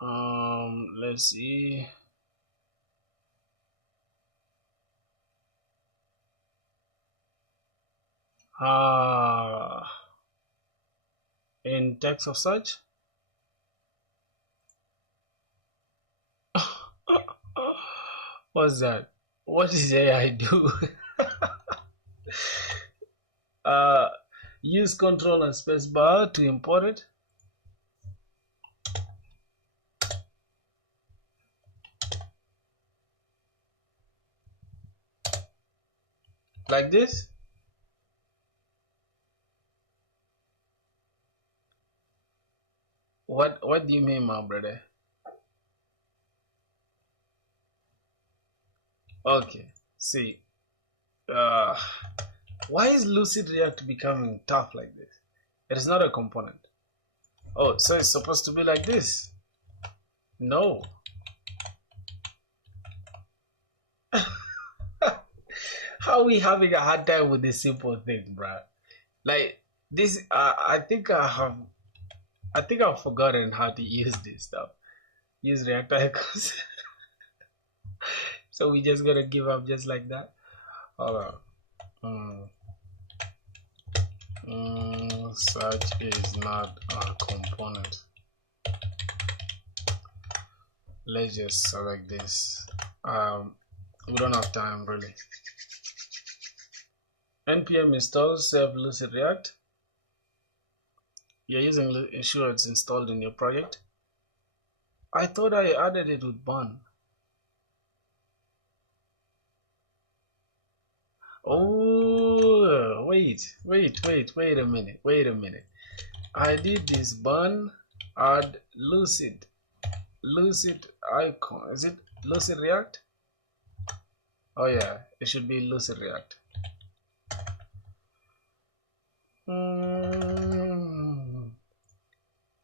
let's see. In text of search. What's that? What is AI do? Use control and space bar to import it. Like this. What do you mean, my brother? Okay, see, why is Lucid React becoming tough like this? It is not a component. Oh, so it's supposed to be like this? No. How are we having a hard time with these simple things, bruh? Like this, I think I've forgotten how to use this stuff. Use React icons. So we just gotta give up just like that. Hold on. Search is not a component. Let's just select this. We don't have time really. npm install save Lucid React. You're using ensure it's installed in your project. I thought I added it with bun. Oh, wait a minute. I did this bun, add Lucid icon. Is it Lucid React? Oh yeah, it should be Lucid React.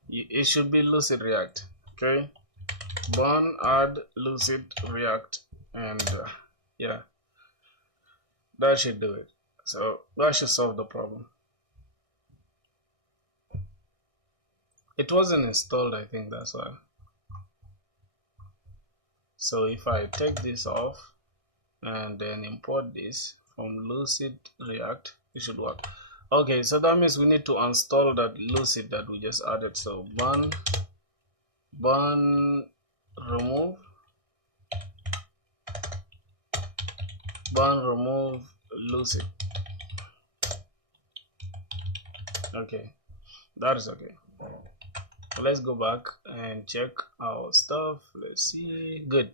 It should be Lucid React. Okay, bun, add Lucid React, and Yeah, that should do it. So that should solve the problem. It wasn't installed, I think that's why. So if I take this off and then import this from Lucid React, it should work. Okay, so that means we need to install that Lucid that we just added. So burn remove Lucid. Okay, that is okay. Let's go back and check our stuff. Let's see. Good,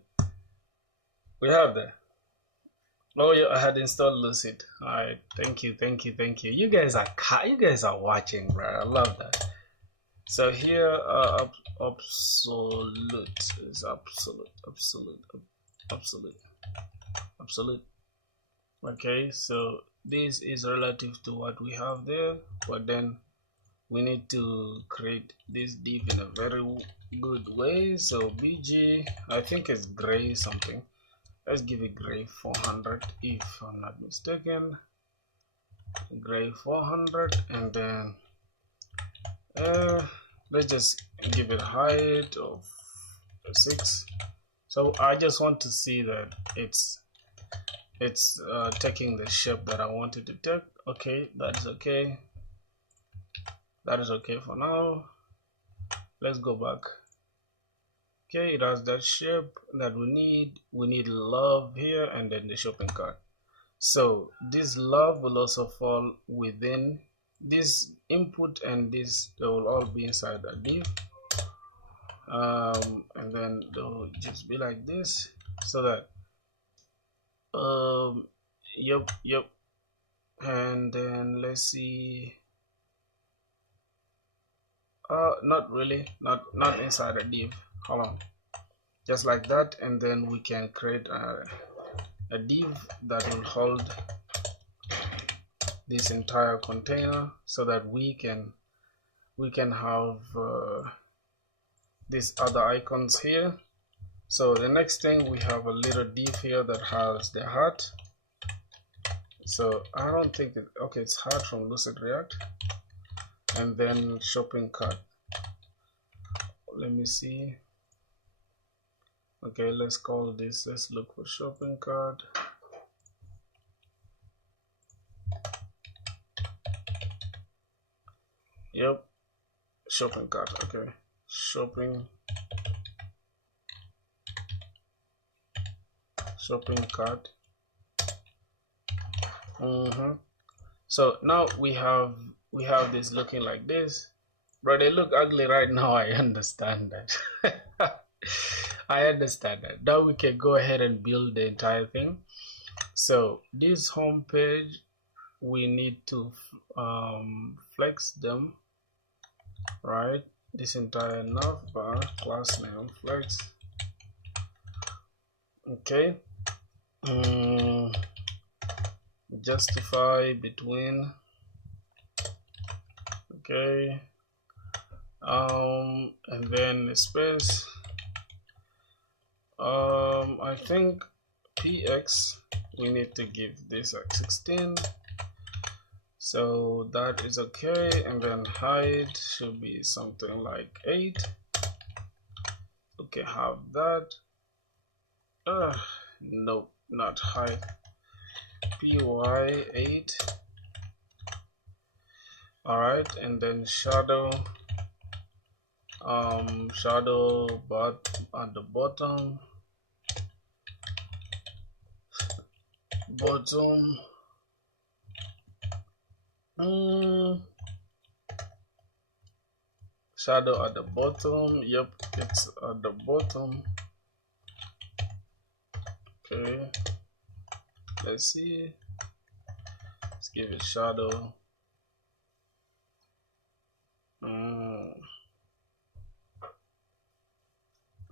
we have that. Oh yeah, I had installed Lucid. All right, thank you. You guys are watching, bro. I love that. So here, absolute is absolute. Okay, so this is relative to what we have there, but then we need to create this div in a very good way. So bg, I think it's gray something. Let's give it gray 400 if I'm not mistaken. Gray 400, and then let's just give it height of 6. So I just want to see that it's taking the shape that I wanted to take. Okay, that's okay. That is okay for now. Let's go back. Okay, it has that shape that we need. We need love here and then the shopping cart. So this love will also fall within this input, and this, they will all be inside a div. And then they'll just be like this, so that yep. And then let's see. Not really, not inside a div. Hold on, just like that, and then we can create a div that will hold this entire container, so that we can have these other icons here. So the next thing, we have a little div here that has the heart. So I don't think it, okay, it's heart from Lucid React, and then shopping cart. Let me see. Okay, let's call this, let's look for shopping cart. Yep, shopping cart. Okay, shopping cart. So now we have this looking like this, but they look ugly right now. I understand that. I understand that. Now we can go ahead and build the entire thing. So this home page, we need to flex them, right? This entire navbar class name flex. Okay. Justify between. Okay. And then space. I think px, we need to give this like 16, so that is okay. And then height should be something like 8. Okay, have that. Nope, not height. py 8. All right, and then shadow but at the bottom shadow at the bottom. Yep, it's at the bottom. Okay, let's see, let's give it shadow.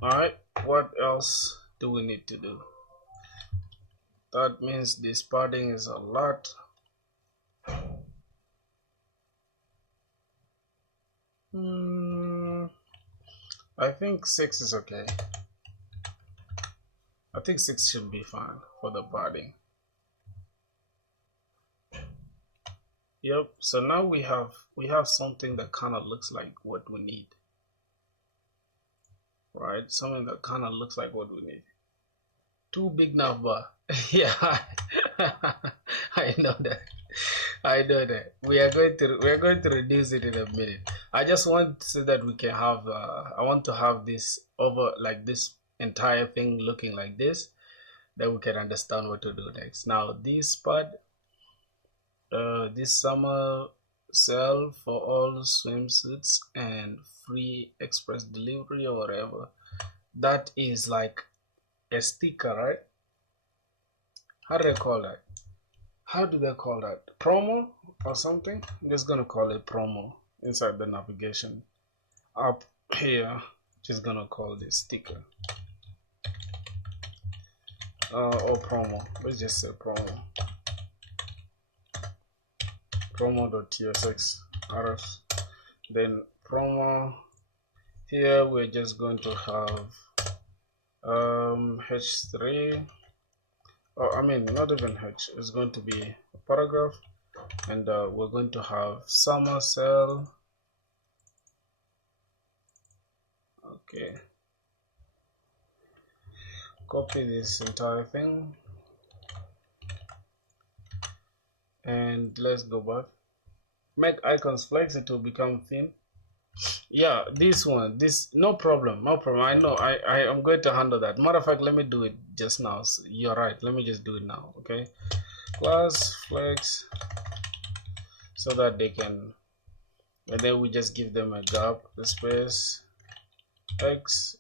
Alright, what else do we need to do? That means this padding is a lot. I think 6 is okay. I think 6 should be fine for the padding. Yep, so now we have something that kind of looks like what we need. Right? Something that kind of looks like what we need. Too big now, but yeah, I know that. I know that. We are going to reduce it in a minute. I just want so that we can have I want to have this over, like this entire thing looking like this, that we can understand what to do next. Now this part, this summer sale for all swimsuits and free express delivery or whatever, that is like a sticker, right? How do they call that? How do they call that? Promo or something? I'm just gonna call it promo inside the navigation up here. Just gonna call this sticker or promo. Let's just say promo. Promo.tsx rf. Then promo. Here we're just going to have h3. Oh, I mean, not even h. It's going to be a paragraph, and we're going to have summer sale. Okay. Copy this entire thing, and let's go back. Make icons flex, it will become thin. Yeah, this one, this, no problem. I know I am going to handle that. Matter of fact, let me do it just now. So you're right, let me just do it now. Okay, class flex, so that they can, and then we just give them a gap, the space x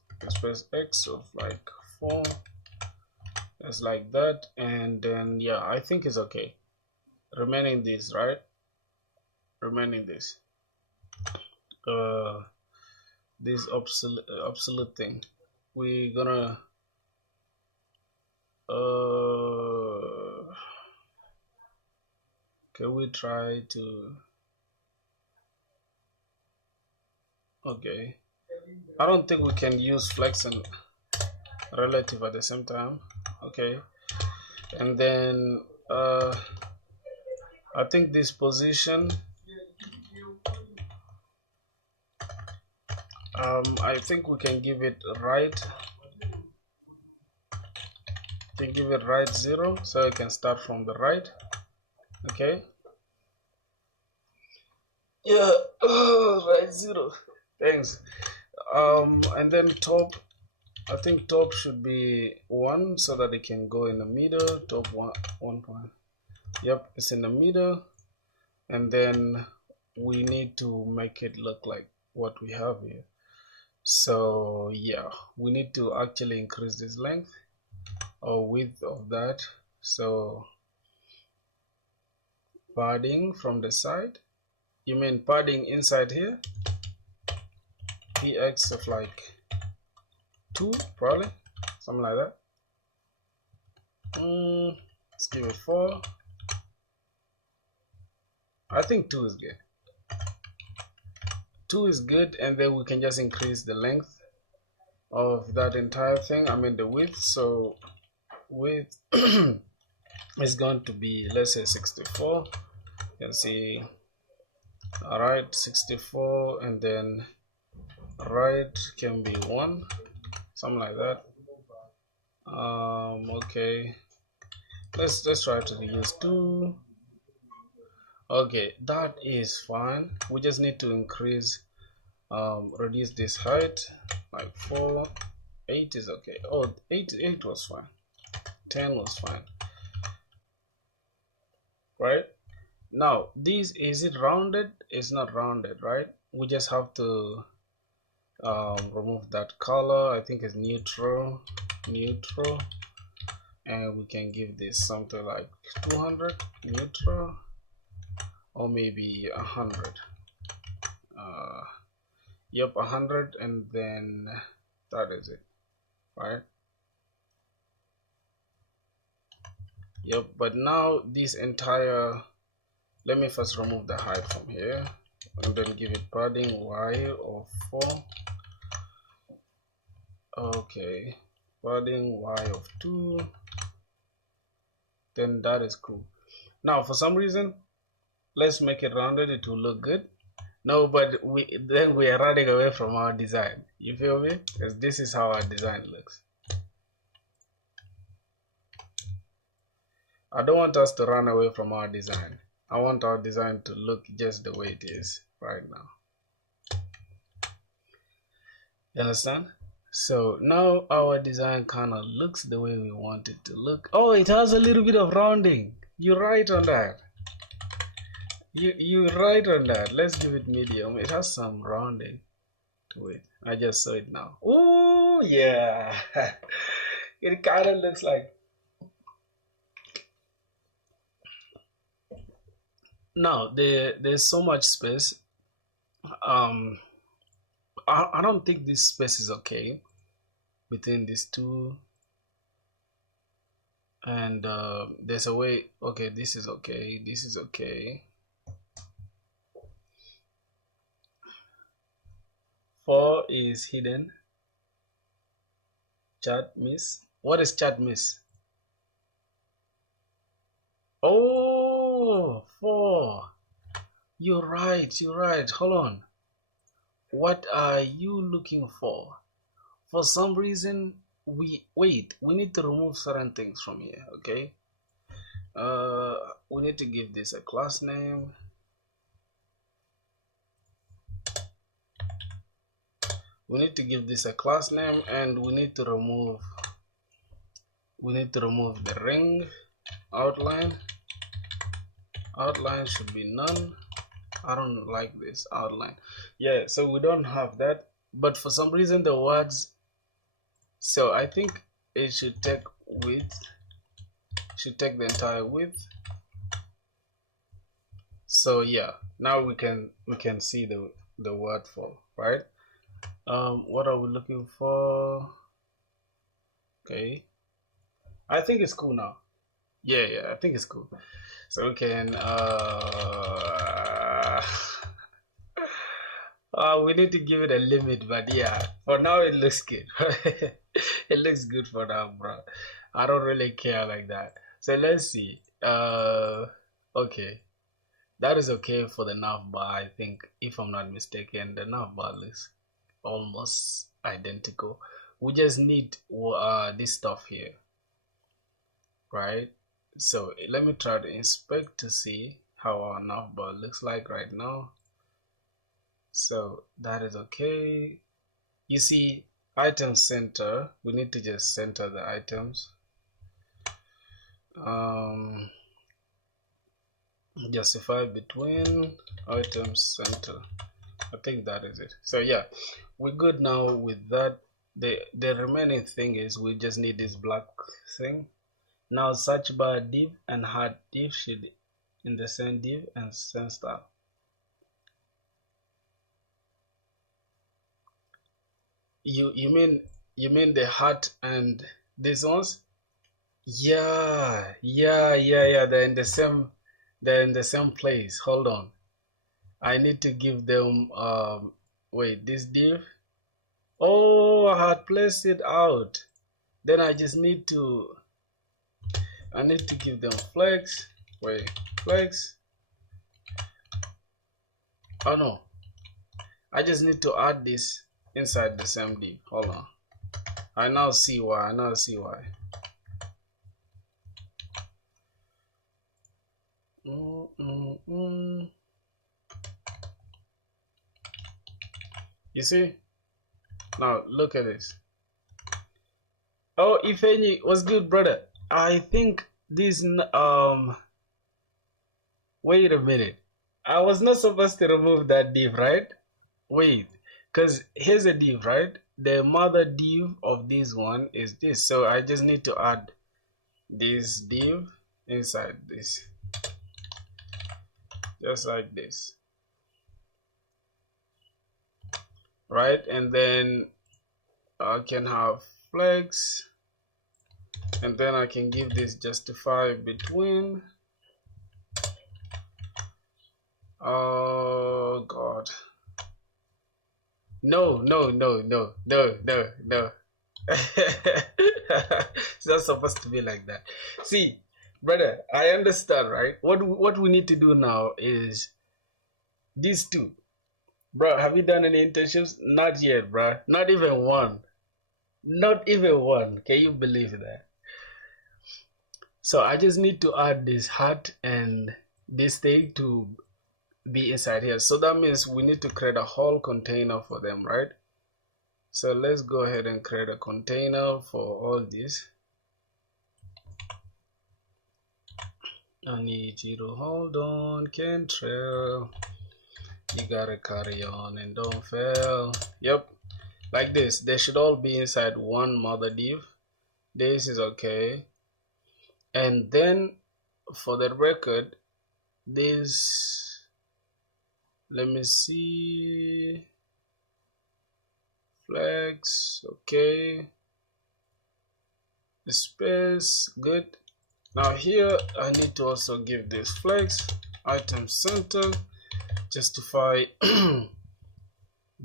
of like 4, just like that. And then yeah, I think it's okay remaining this, right? Remaining this this obsolete thing, we're gonna can we try to, okay, I don't think we can use flex and relative at the same time. Okay, and then I think this position, I think we can give it right. Can give it right 0, so it can start from the right. Okay. Yeah, right 0. Thanks. And then top, I think top should be 1, so that it can go in the middle. Top 1 point. Yep, it's in the middle. And then we need to make it look like what we have here. So yeah, we need to actually increase this length or width of that. So padding from the side, you mean padding inside here, px of like 2, probably something like that. Let's give it 4. I think 2 is good. 2 is good, and then we can just increase the length of that entire thing, I mean the width. So width is going to be, let's say 64. You can see, all right, 64, and then right can be 1, something like that. Okay, let's try to use 2. Okay, that is fine. We just need to increase, reduce this height like 4. 8 is okay. Oh, 8 was fine. 10 was fine. Right? Now, this, is it rounded? It's not rounded, right? We just have to remove that color. I think it's neutral, and we can give this something like 200 neutral, or maybe 100. Yep, 100, and then that is it, right? Yep, but now this entire, let me first remove the height from here, and then give it padding y of 4. Okay, padding y of 2, then that is cool. Now for some reason, let's make it rounded, it will look good. No, but we are running away from our design. You feel me? Because this is how our design looks. I don't want us to run away from our design. I want our design to look just the way it is right now. You understand? So now our design kind of looks the way we want it to look. Oh, it has a little bit of rounding. You're right on that. You're right on that. Let's give it medium. It has some rounding to it. I just saw it now. Oh yeah. It kind of looks like. Now there's so much space. I don't think this space is okay between these two, and there's a way. Okay, this is okay, this is okay. 4 is hidden. Chat miss. What is chat miss? Oh, 4. You're right, you're right. Hold on. What are you looking for? For some reason, we need to remove certain things from here, okay? We need to give this a class name. We need to give this a class name, and we need to remove the ring outline. Outline should be none. I don't like this outline. Yeah, so we don't have that, but for some reason the words, so I think it should take width, should take the entire width. So yeah, now we can see the word fall, right? What are we looking for? Okay, I think it's cool now. Yeah, I think it's cool. So we can we need to give it a limit, but yeah, for now it looks good. It looks good for now, bro. I don't really care like that. So let's see. Okay, that is okay for the nav bar. I think, if I'm not mistaken, the nav bar looks almost identical. We just need this stuff here, right? So let me try to inspect to see how our nav bar looks like right now. So that is okay. You see, item center, we need to just center the items. Justify between items center. I think that is it. So yeah, we're good now with that. The remaining thing is we just need this black thing. Now search bar div and hard div should in the same div and same style. You mean the heart and these ones? Yeah. They're in the same place. Hold on. I need to give them wait, this div. Oh, I had placed it out. Then I just need to give them flex. Wait, flex. Oh no. I just need to add this inside the same div. Hold on. I now see why. You see? Now look at this. Oh, if any, what's good, brother? I think this wait a minute. I was not supposed to remove that div, right? Wait, because here's a div, right? The mother div of this one is this, so I just need to add this div inside this, just like this, right? And then I can have flex, and then I can give this justify between. Oh god, no. It's not supposed to be like that. See, brother, I understand, right? What we need to do now is these two. Bro, have you done any internships? Not yet, bro. Not even one. Not even one. Can you believe that? So I just need to add this hat and this thing to be inside here. So that means we need to create a whole container for them, right? So let's go ahead and create a container for all this. I need you to hold on, Cantrell. You gotta carry on and don't fail. Yep, like this. They should all be inside one mother div. This is okay. And then for the record, this, let me see, flex, okay, space, good. Now here I need to also give this flex item center, justify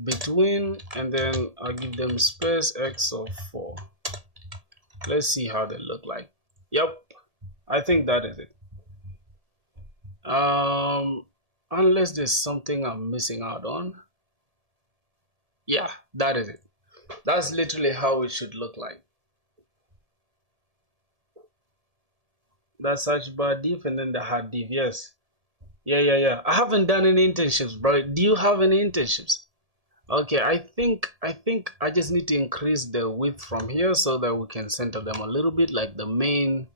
between, and then I'll give them space x of 4. Let's see how they look like. Yep, I think that is it. Unless there's something I'm missing out on. Yeah, that is it. That's literally how it should look like. That search bar div and then the hard div. Yes. Yeah. I haven't done any internships, bro. Do you have any internships? Okay, I think I just need to increase the width from here so that we can center them a little bit. Like the main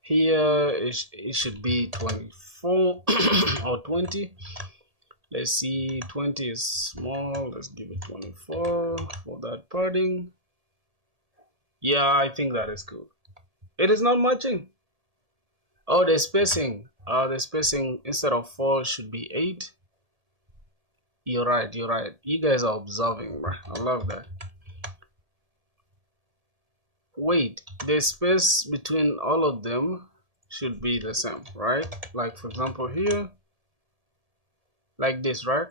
here, it should be 24 or 20. Let's see, 20 is small. Let's give it 24 for that padding. Yeah, I think that is good. It is not matching. Oh, the spacing. The spacing instead of 4 should be 8. You're right. You guys are observing, bro. I love that. Wait, the space between all of them should be the same, right? Like for example here, like this, right?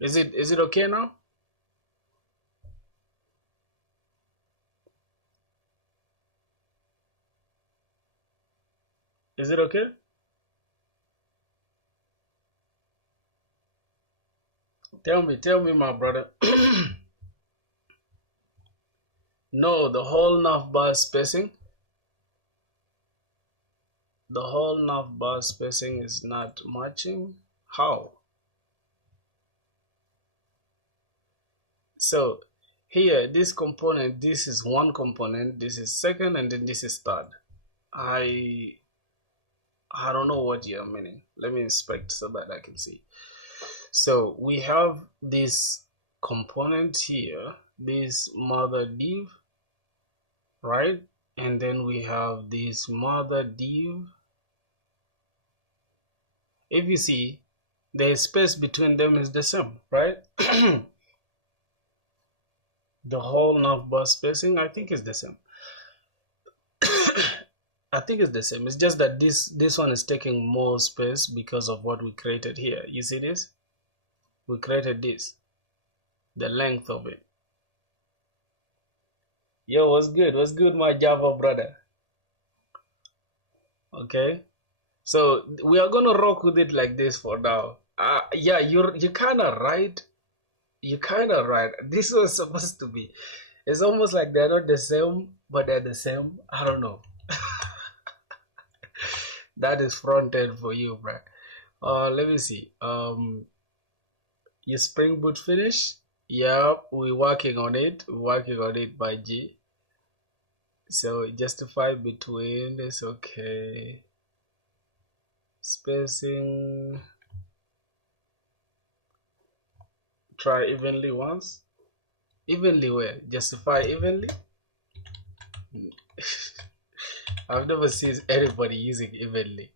Is it okay now? Is it okay? Tell me, my brother. No, the whole navbar spacing. The whole navbar spacing is not matching. How? So here, this component, this is one component, this is second, and then this is third. I don't know what you're meaning. Let me inspect so that I can see. So we have this component here, this mother div, right? And then we have this mother div. If you see, the space between them is the same, right? The whole navbar spacing, I think, is the same. I think it's the same. It's just that this one is taking more space because of what we created here. You see this? We created this, the length of it. Yo, what's good, my Java brother? Okay, so we are gonna rock with it like this for now. Yeah, you're kind of right. You're kind of right. This was supposed to be. It's almost like they're not the same, but they're the same. I don't know. That is front end for you, bro. Let me see. Your Spring Boot finish? Yeah, we're working on it. We're working on it by G. So justify between is okay. Spacing. Try evenly once. Evenly where? Justify evenly? I've never seen anybody using evenly.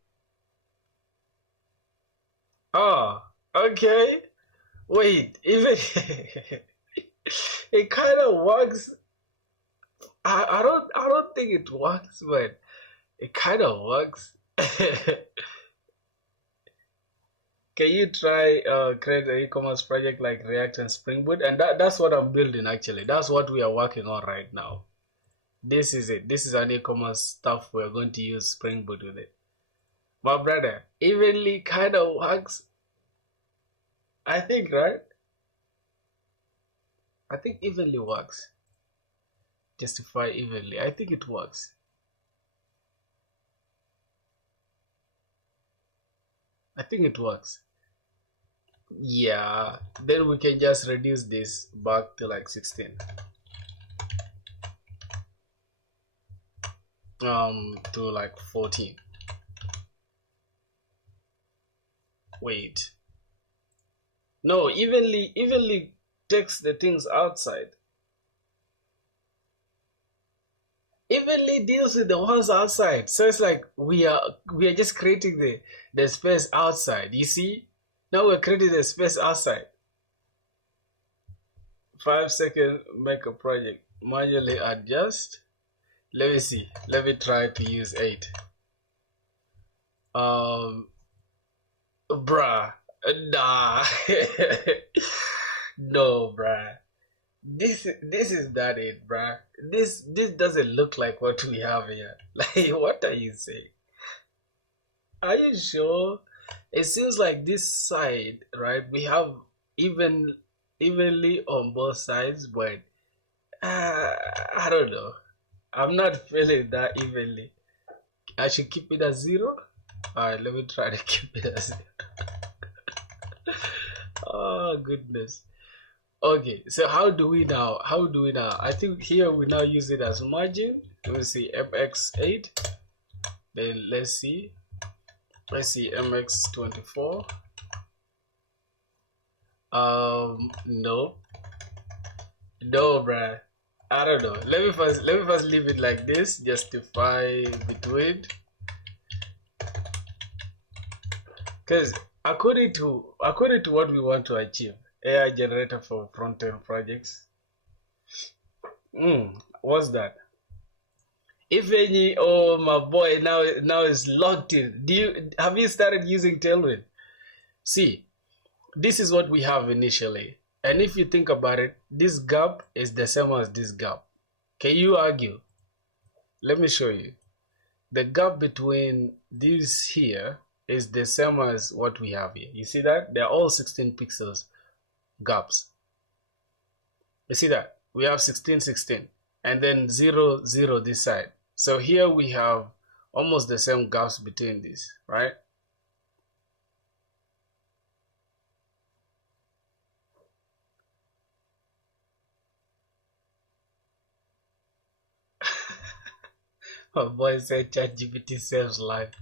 Oh, okay. Wait, even it kind of works. I don't think it works, but it kind of works. can you try create an e-commerce project like React and Spring Boot? And that's what I'm building actually. That's what we are working on right now. This is it. This is an e-commerce stuff. We're going to use Spring Boot with it. My brother, evenly kind of works. I think, right? I think evenly works. Justify evenly. I think it works. I think it works. Yeah, then we can just reduce this back to like 16. To like 14. Wait. No, evenly takes the things outside. Evenly deals with the ones outside. So it's like we are just creating the space outside. You see? Now we're creating the space outside. 5 seconds, make a project. Manually adjust. Let me see. Let me try to use 8. Bruh. Nah. No, bruh. This is not it, bruh. This doesn't look like what we have here. Like, what are you saying? Are you sure? It seems like this side, right? We have evenly on both sides, but I don't know. I'm not feeling that evenly. I should keep it at 0. Alright, let me try to keep it at 0. Oh goodness. Okay, so how do we now? I think here we now use it as margin. Let me see mx8. Then let's see mx24. No, bruh. I don't know. Let me first leave it like this. Justify between. Because according to what we want to achieve, AI generator for front-end projects. What's that? If any, oh my boy, now it's locked in. Have you started using Tailwind? See, this is what we have initially. And if you think about it, this gap is the same as this gap. Can you argue? Let me show you. The gap between these here is the same as what we have here. You see that? They're all 16 pixels gaps. You see that? We have 16, 16. And then 0, 0 this side. So here we have almost the same gaps between these, right? My boy said ChatGPT saves life.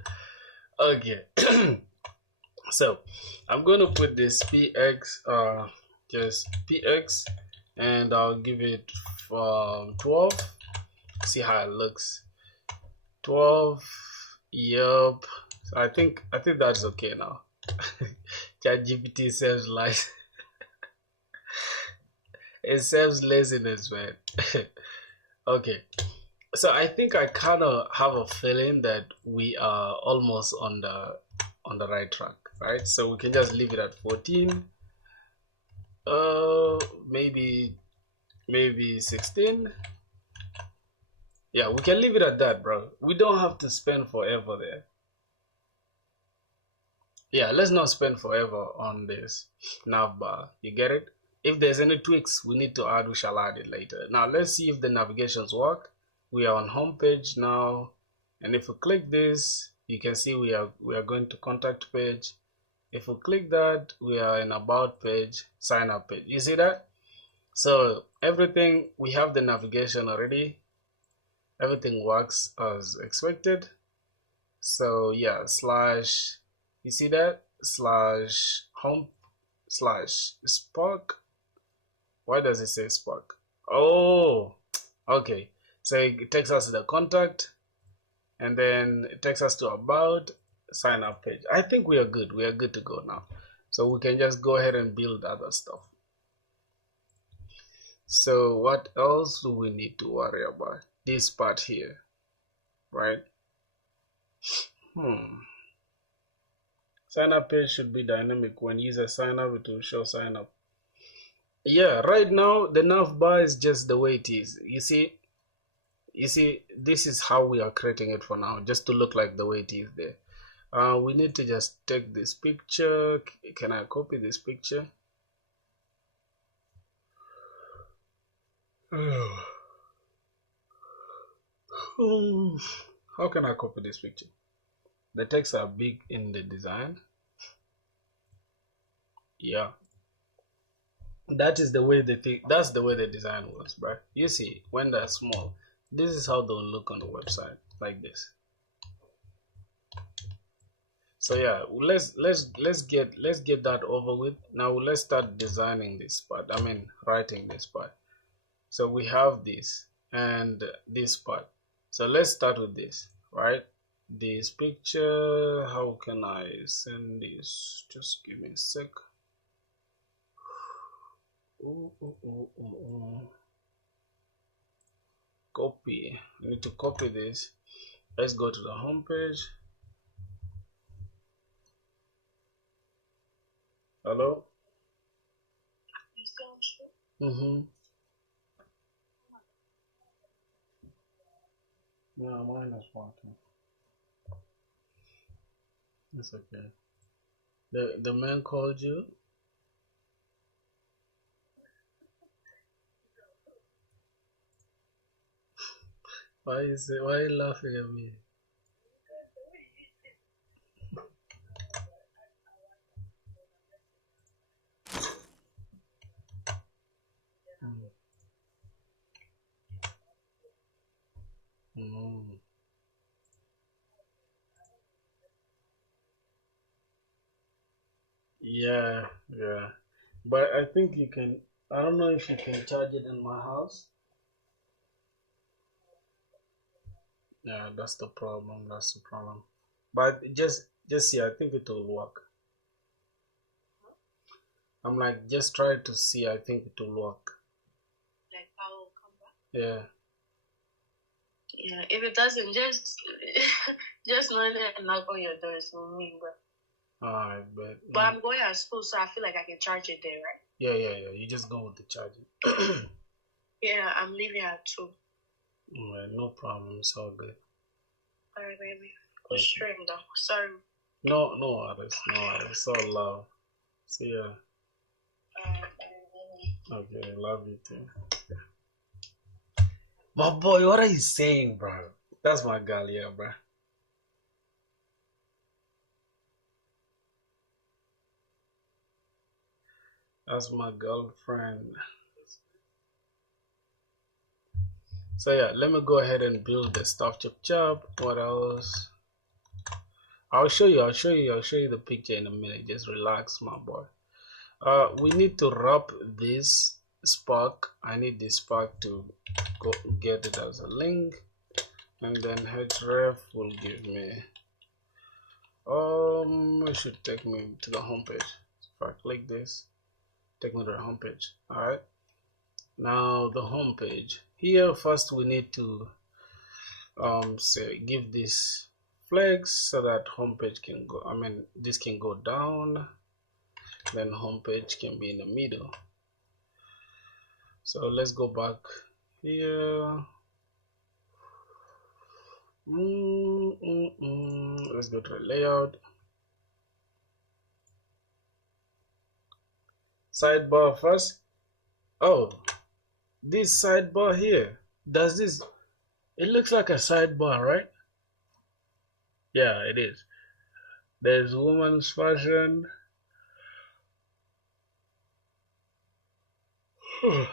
Okay. So I'm going to put this px, just px, and I'll give it 12. See how it looks. 12. Yep. I think that's okay now. ChatGPT saves life. It saves laziness, man. Okay. So I think I kind of have a feeling that we are almost on the right track, right? So we can just leave it at 14. Maybe 16. Yeah, we can leave it at that, bro. We don't have to spend forever there. Yeah, let's not spend forever on this navbar. You get it? If there's any tweaks we need to add, we shall add it later. Now let's see if the navigations work. We are on home page now, and if we click this, you can see we are going to contact page. If we click that, we are in about page, sign up page. You see that? So everything, we have the navigation already. Everything works as expected. So yeah, slash, you see that? Slash home slash Spark. Why does it say Spark? Oh, okay. So it takes us to the contact, and then it takes us to about sign up page. I think we are good. We are good to go now. So we can just go ahead and build other stuff. So what else do we need to worry about? This part here, right? So Sign up page should be dynamic. When user sign up, it will show sign up. Yeah, right now the nav bar is just the way it is. You see, this is how we are creating it for now, just to look like the way it is there. We need to just take this picture. Can I copy this picture? How can I copy this picture? The texts are big in the design. Yeah, that is the way that's the way the design was, bro. You see, when they're small, this is how they'll look on the website, like this. So yeah, let's get that over with. Now let's start designing this part. I mean, writing this part. So we have this and this part. So let's start with this, right? This picture. How can I send this? Just give me a sec. Copy. I need to copy this. Let's go to the home page. Hello? Mm-hmm. Yeah, mine is working. It's okay. The man called you? Why are you laughing at me? Mm. Yeah, yeah. But I think you can, I don't know if you can charge it in my house. Yeah, that's the problem. That's the problem. But just see, I think it will work. I'm like, just try to see. I think it will work. Like power will come back. Yeah. Yeah, if it doesn't, just just know that and knock on your door is for me, bro. Alright, but I'm going at school, so I feel like I can charge it there, right? yeah. You just go with the charging. Yeah, I'm leaving at 2. Alright, no problem. It's all good. Alright, baby. Go stream though. Sorry. No, others. It's all love. See ya. Okay, love you too. But boy, what are you saying, bro? That's my girl, yeah, bro. That's my girlfriend. So yeah, let me go ahead and build the stuff. Chop. What else? I'll show you the picture in a minute. Just relax, my boy. We need to wrap this spark. I need this spark to go get it as a link, and then href will give me it should take me to the home page. If I click this, take me to the home page. All right, now the home page here. First we need to say give this flex so that home page can go, I mean this can go down, then home page can be in the middle. So let's go back here. Let's go to the layout, sidebar first. Oh, this sidebar here, does this, it looks like a sidebar, right? Yeah, it is. There's woman's fashion.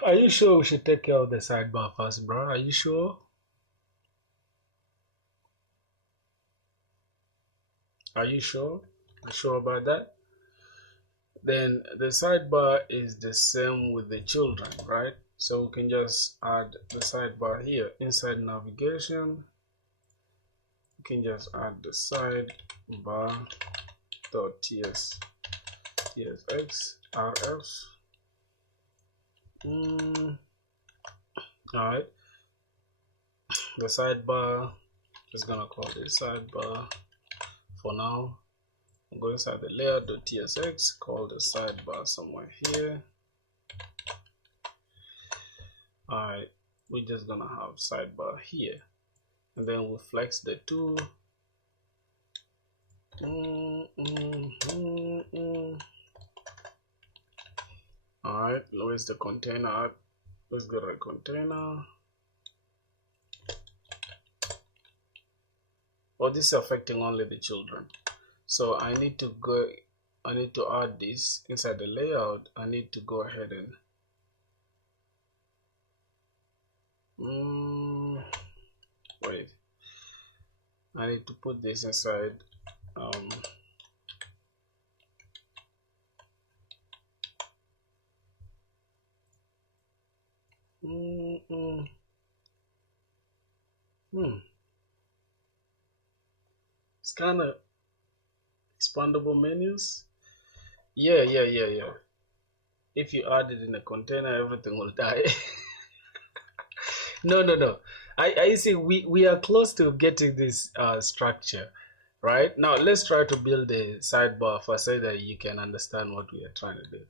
Are you sure we should take care of the sidebar first, bro? Are you sure? Are you sure? You sure about that? Then the sidebar is the same with the children, right? So we can just add the sidebar here inside navigation. You can just add the sidebar dot tsx rs. Alright, the sidebar is gonna call it sidebar for now. Go inside the layout.tsx, call the sidebar somewhere here. Alright, we're just gonna have sidebar here, and then we'll flex the two. Alright, where's the container? Let's go to the container. Oh, this is affecting only the children. So I need to add this inside the layout. I need to go ahead and wait. I need to put this inside it's kind of expandable menus. Yeah. If you add it in a container, everything will die. No. I see we are close to getting this structure. Right now, let's try to build a sidebar first so that you can understand what we are trying to do.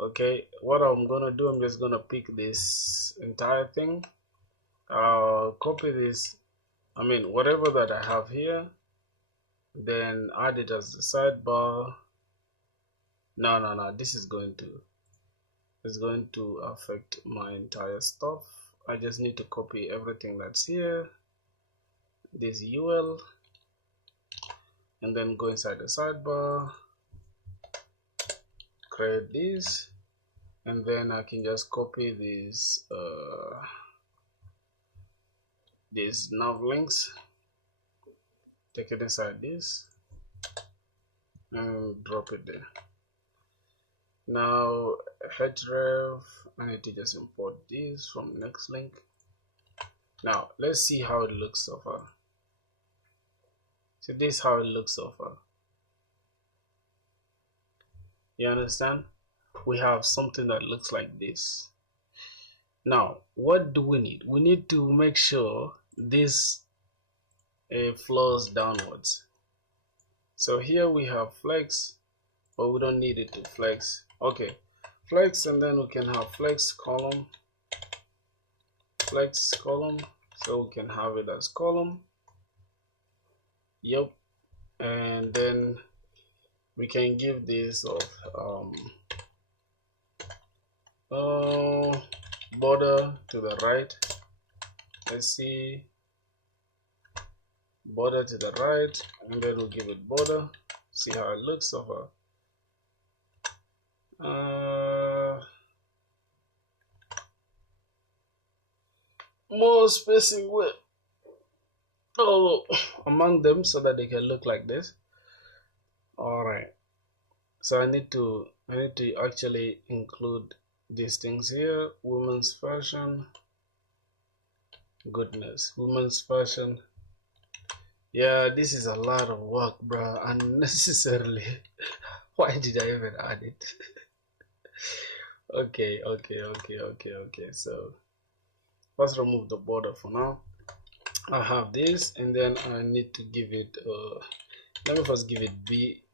Okay, what I'm gonna do, I'm just gonna pick this entire thing. I'll copy this, whatever that I have here, then add it as the sidebar. No, this is going to affect my entire stuff. I just need to copy everything that's here, this UL, and then go inside the sidebar, create this, and then I can just copy these nav links, take it inside this, and drop it there. Now href, I need to just import this from next link. Now let's see how it looks so far. So this is how it looks so far. You understand? We have something that looks like this. Now what do we need? We need to make sure this flows downwards. So here we have flex, but we don't need it to flex. Okay, flex, and then we can have flex column, so we can have it as column. Yep, and then we can give this of border to the right. Let's see, border to the right, and then we'll give it border. See how it looks so far. More spacing with among them so that they can look like this. All right, so I need to actually include these things here. Women's fashion, goodness, women's fashion. Yeah, this is a lot of work, bro, unnecessarily. Why did I even add it? Okay, so let's remove the border for now. I have this, and then I need to give it let me first give it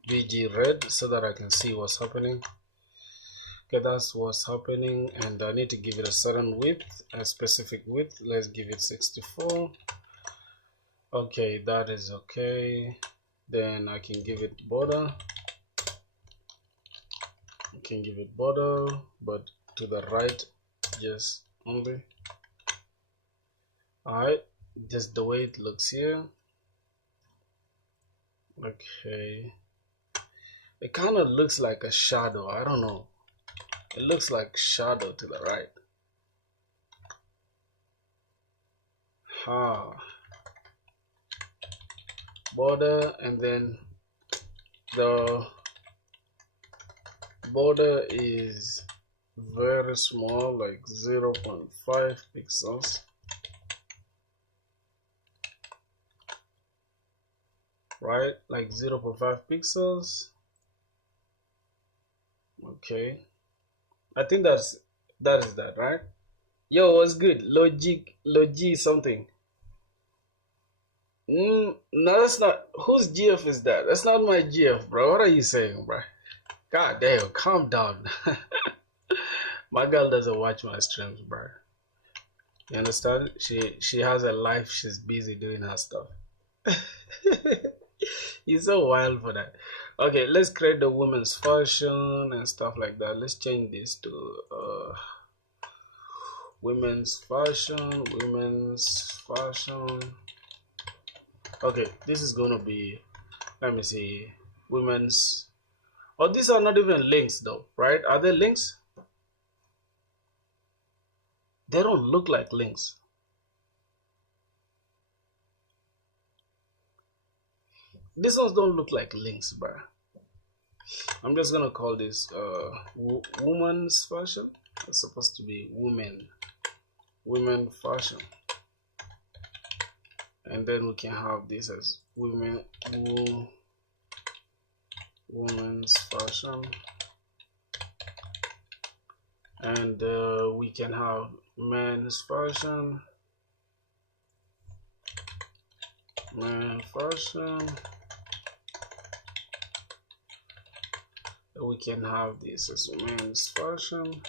BG red so that I can see what's happening. Okay, that's what's happening, and I need to give it a certain width, a specific width. Let's give it 64. Okay, that is okay. Then I can give it border. I can give it border, but to the right just only. Alright, just the way it looks here. Okay, it kind of looks like a shadow. I don't know, it looks like shadow to the right. Border, and then the border is very small, like 0.5 pixels. Right, like 0.5 pixels. Okay, I think that is that, right? Yo, what's good? Logic something. No, that's not. Whose GF is that? That's not my GF, bro. What are you saying, bro? God damn, calm down. My girl doesn't watch my streams, bro. You understand? She has a life. She's busy doing her stuff. He's so wild for that. Okay, let's create the women's fashion and stuff like that. Let's change this to women's fashion. Okay, this is gonna be, let me see, women's. Oh, these are not even links though, right? Are they links? They don't look like links. These ones don't look like links, bruh. I'm just gonna call this woman's fashion. It's supposed to be women fashion, and then we can have this as women's fashion, and we can have men's fashion, we can have this as men's fashion.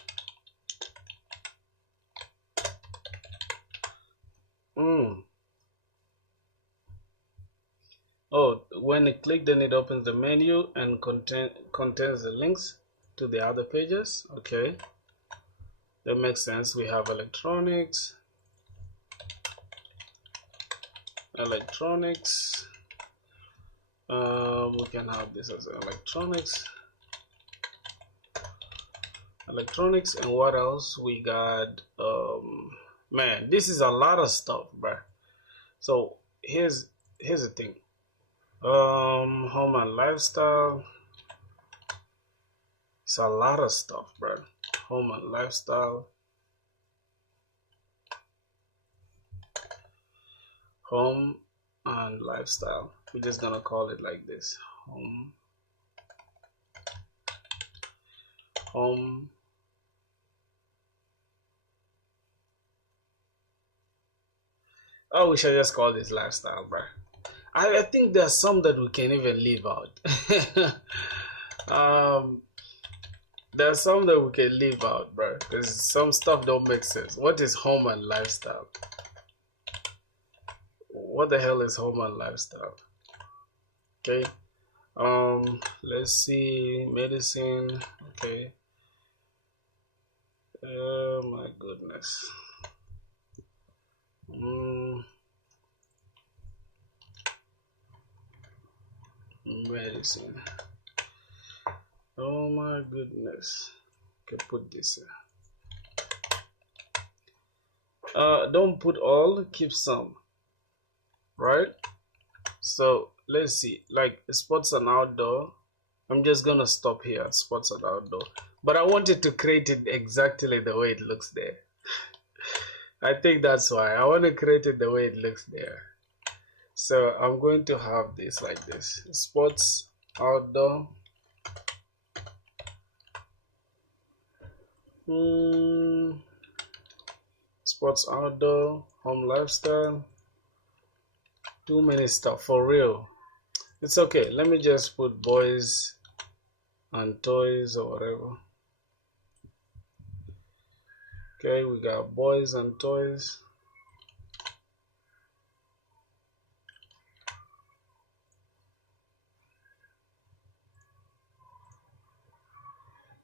Oh, when you click, then it opens the menu and contains the links to the other pages. Okay, that makes sense. We have electronics. We can have this as electronics, and what else we got? Man, this is a lot of stuff, bruh. So here's the thing. Home and lifestyle. It's a lot of stuff, bruh. Home and lifestyle. Home and lifestyle. We're just gonna call it like this. Home. Oh, we should just call this lifestyle, bruh. I think there's some that we can even leave out. There's some that we can leave out, bro. Because some stuff don't make sense. What is home and lifestyle? What the hell is home and lifestyle? Okay. Let's see. Medicine. Okay. Oh my goodness. Medicine. Oh my goodness. Okay, put this here. Don't put all, keep some. Right? So let's see. Like sports and outdoor. I'm just gonna stop here at sports and outdoor. But I wanted to create it exactly the way it looks there. I think that's why. I want to create it the way it looks there. So I'm going to have this like this. Sports, outdoor. Sports, outdoor, home lifestyle. Too many stuff for real. It's okay. Let me just put boys and toys or whatever. Okay, we got boys and toys.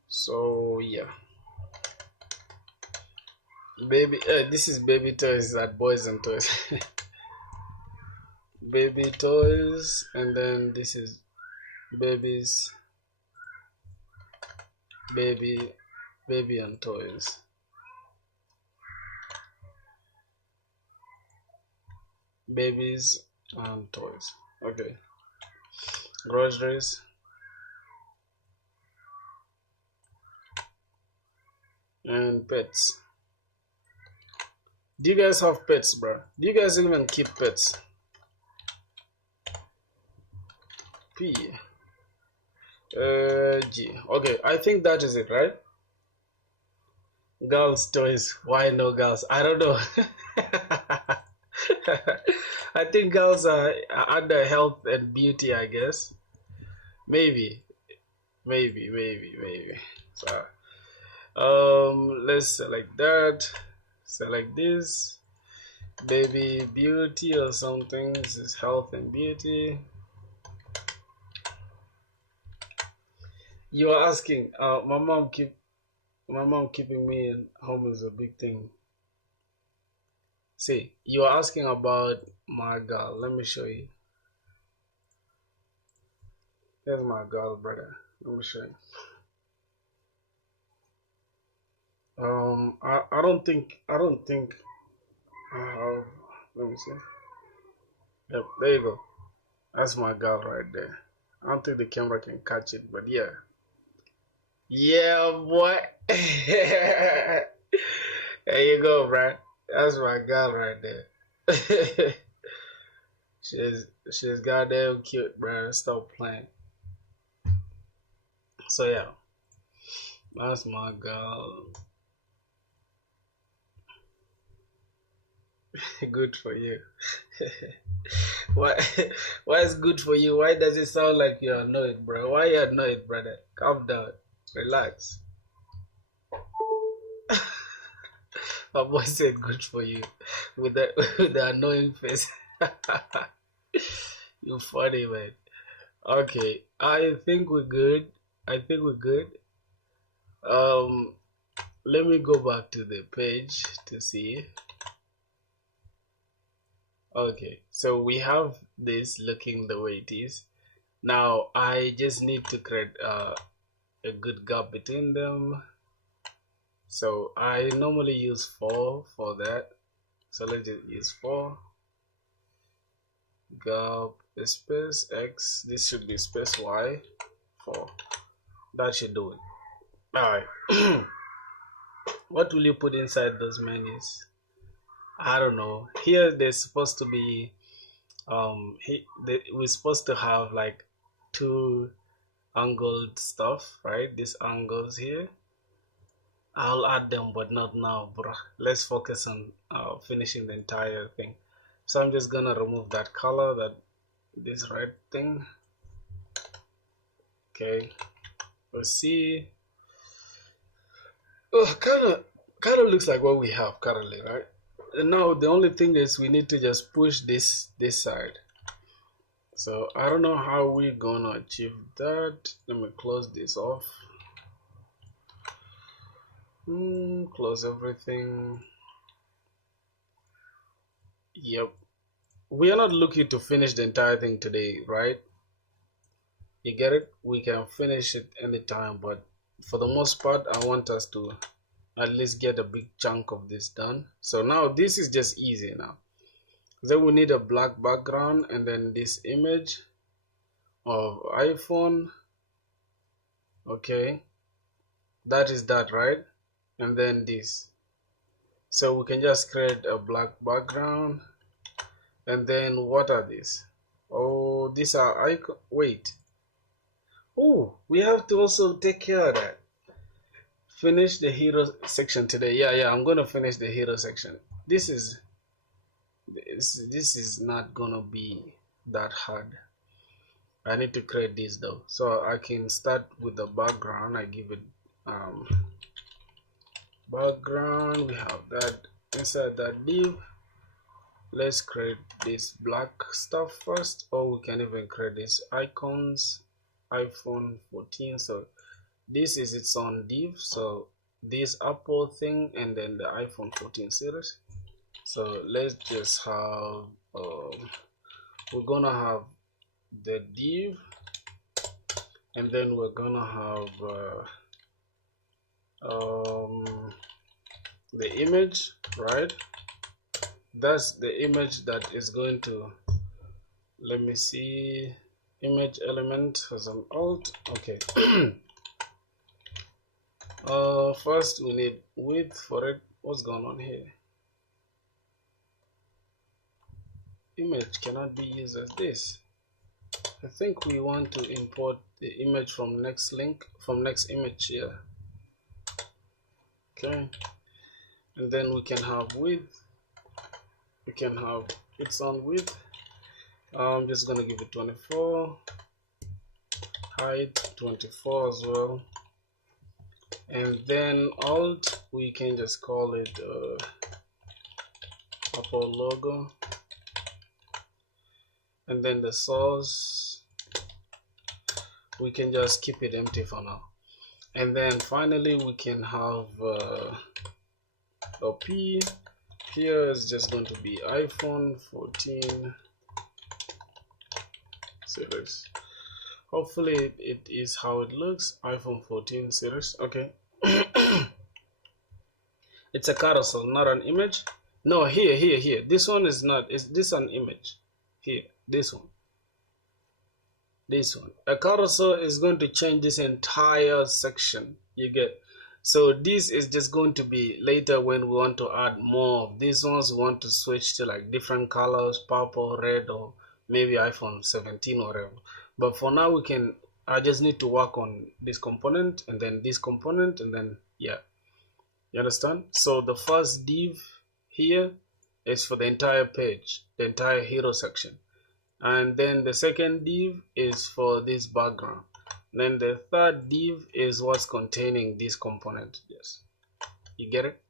So yeah, baby, this is baby toys at boys and toys. Baby toys, and then this is babies, baby and toys. Babies and toys. Okay. Groceries. And pets. Do you guys have pets, bro? Do you guys even keep pets? P. G. Okay, I think that is it, right? Girls' toys. Why no girls? I don't know. I think girls are under health and beauty, I guess. Maybe. So let's select that. Select this. Baby beauty or something. This is health and beauty. You are asking, my mom keeping me in home is a big thing. See, you are asking about my girl. Let me show you. Here's my girl, brother. Let me show you. I don't think I have. Let me see. Yep, there you go. That's my girl right there. I don't think the camera can catch it, but yeah. Yeah, boy. There you go, bro. That's my girl right there. she's goddamn cute, bro. Stop playing. So yeah, that's my girl. Good for you. Why? Why is good for you? Why does it sound like you're annoyed, bro? Why you annoyed, brother? Calm down. Relax. My boy said good for you with the annoying face. You funny, man. Okay, I think we're good. Let me go back to the page to see. Okay, so we have this looking the way it is. Now I just need to create a good gap between them. So I normally use 4 for that. So let's just use 4. Gap space X. This should be space Y. 4. That should do it. Alright. What will you put inside those menus? I don't know. Here there's supposed to be we're supposed to have like 2 angled stuff, right? These angles here. I'll add them, but not now, bro. Let's focus on finishing the entire thing. So I'm just gonna remove that color, this red thing. Okay, let's see. Oh, kind of looks like what we have currently, right? And now the only thing is we need to just push this side. So I don't know how we're gonna achieve that. Let me close this off. Close everything. Yep. We are not looking to finish the entire thing today, right? You get it? We can finish it anytime, but for the most part, I want us to at least get a big chunk of this done. So now this is just easy now. Then we need a black background and then this image of iPhone. Okay, that is that, right? And then this. So we can just create a black background. And then what are these? Oh, these are icon. Wait. Oh, we have to also take care of that. Finish the hero section today. Yeah, I'm gonna finish the hero section. This is not gonna be that hard. I need to create this though, so I can start with the background. I give it background. We have that inside that div. Let's create this black stuff first, or we can even create these icons. iPhone 14. So this is its own div. So this Apple thing and then the iPhone 14 series. So let's just have we're gonna have the div, and then we're gonna have the image, right? That's the image that is going to, let me see, image element as an alt. Okay. First we need width for it. What's going on here? Image cannot be used as this. I think we want to import the image from next image here. Okay, and then we can have width we can have its own width. I'm just gonna give it 24, height 24 as well, and then alt we can just call it Apple logo, and then the source we can just keep it empty for now. And then finally we can have a P. Here is just going to be iPhone 14 series. Hopefully it is how it looks, iPhone 14 series. Okay. It's a carousel, not an image. No, here. This one is not. Is this an image? Here, this one. A carousel is going to change this entire section. You get. So this is just going to be later when we want to add more of these ones. We want to switch to like different colors, purple, red, or maybe iPhone 17 or whatever. But for now I just need to work on this component and then this component, and then yeah, you understand? So the first div here is for the entire page, the entire hero section, and then the second div is for this background, and then the third div is what's containing this component. Yes, you get it?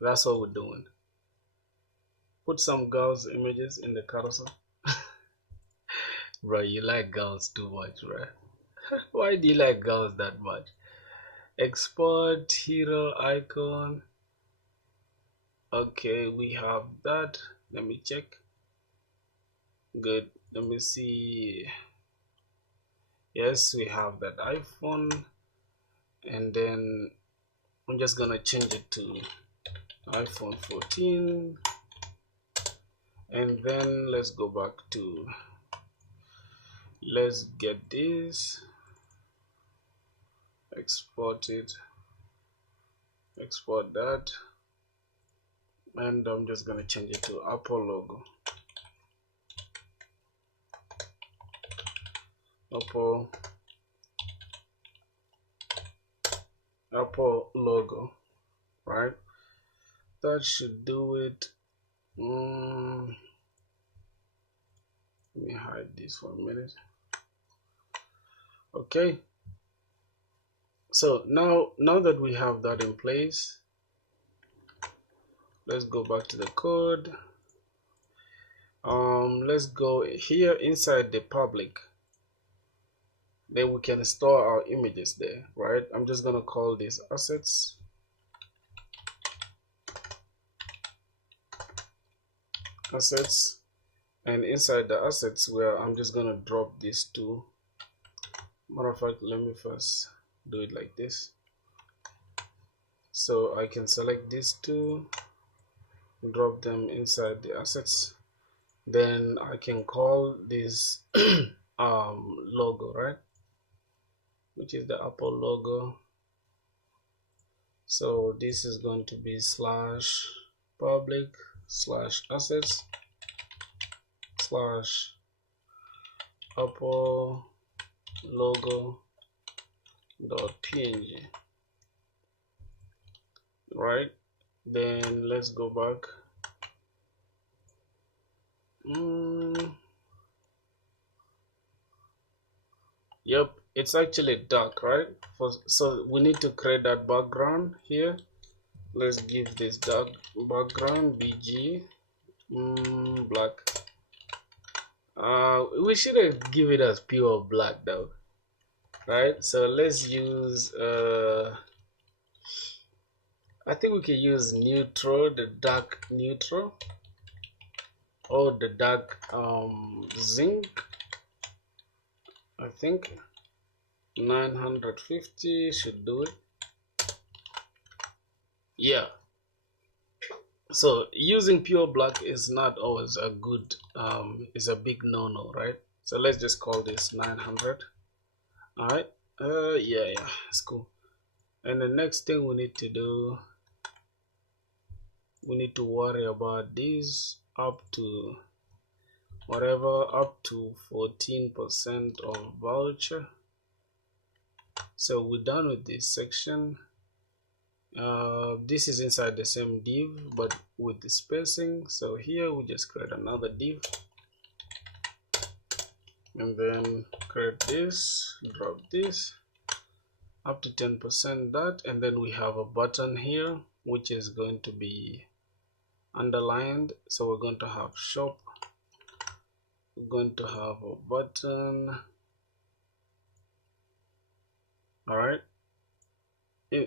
That's what we're doing. Put some girls images in the carousel. Bro, you like girls too much, right? Why do you like girls that much? Export hero icon. Okay, we have that. Let me check. Good. Let me see. Yes, we have that iPhone, and then I'm just gonna change it to iPhone 14, and then let's go back to, let's get this, export it, export that, and I'm just gonna change it to Apple logo. Apple logo, right? That should do it. Let me hide this for a minute. Okay, so now that we have that in place, let's go back to the code. Let's go here inside the public. Then we can store our images there, right? I'm just gonna call this assets. And inside the assets, where I'm just gonna drop these two. Matter of fact, let me first do it like this. So I can select these two, drop them inside the assets. Then I can call this logo, right? Which is the Apple logo. So this is going to be /public/assets/ Apple logo.png, right? Then let's go back. Yep, it's actually dark, right? So we need to create that background here. Let's give this dark background BG black. We should have give it as pure black though, right? So let's use I think we can use neutral, the dark neutral, or the dark zinc. I think 950 should do it. Yeah, so using pure black is not always a good is a big no-no, right? So let's just call this 900. All right, yeah, it's cool. And the next thing we need to do, we need to worry about this up to whatever, up to 14% of voucher. So we're done with this section. This is inside the same div but with the spacing. So here we just create another div and then create this, drop this up to 10% that, and then we have a button here which is going to be underlined. So we're going to have shop, we're going to have a button. All right,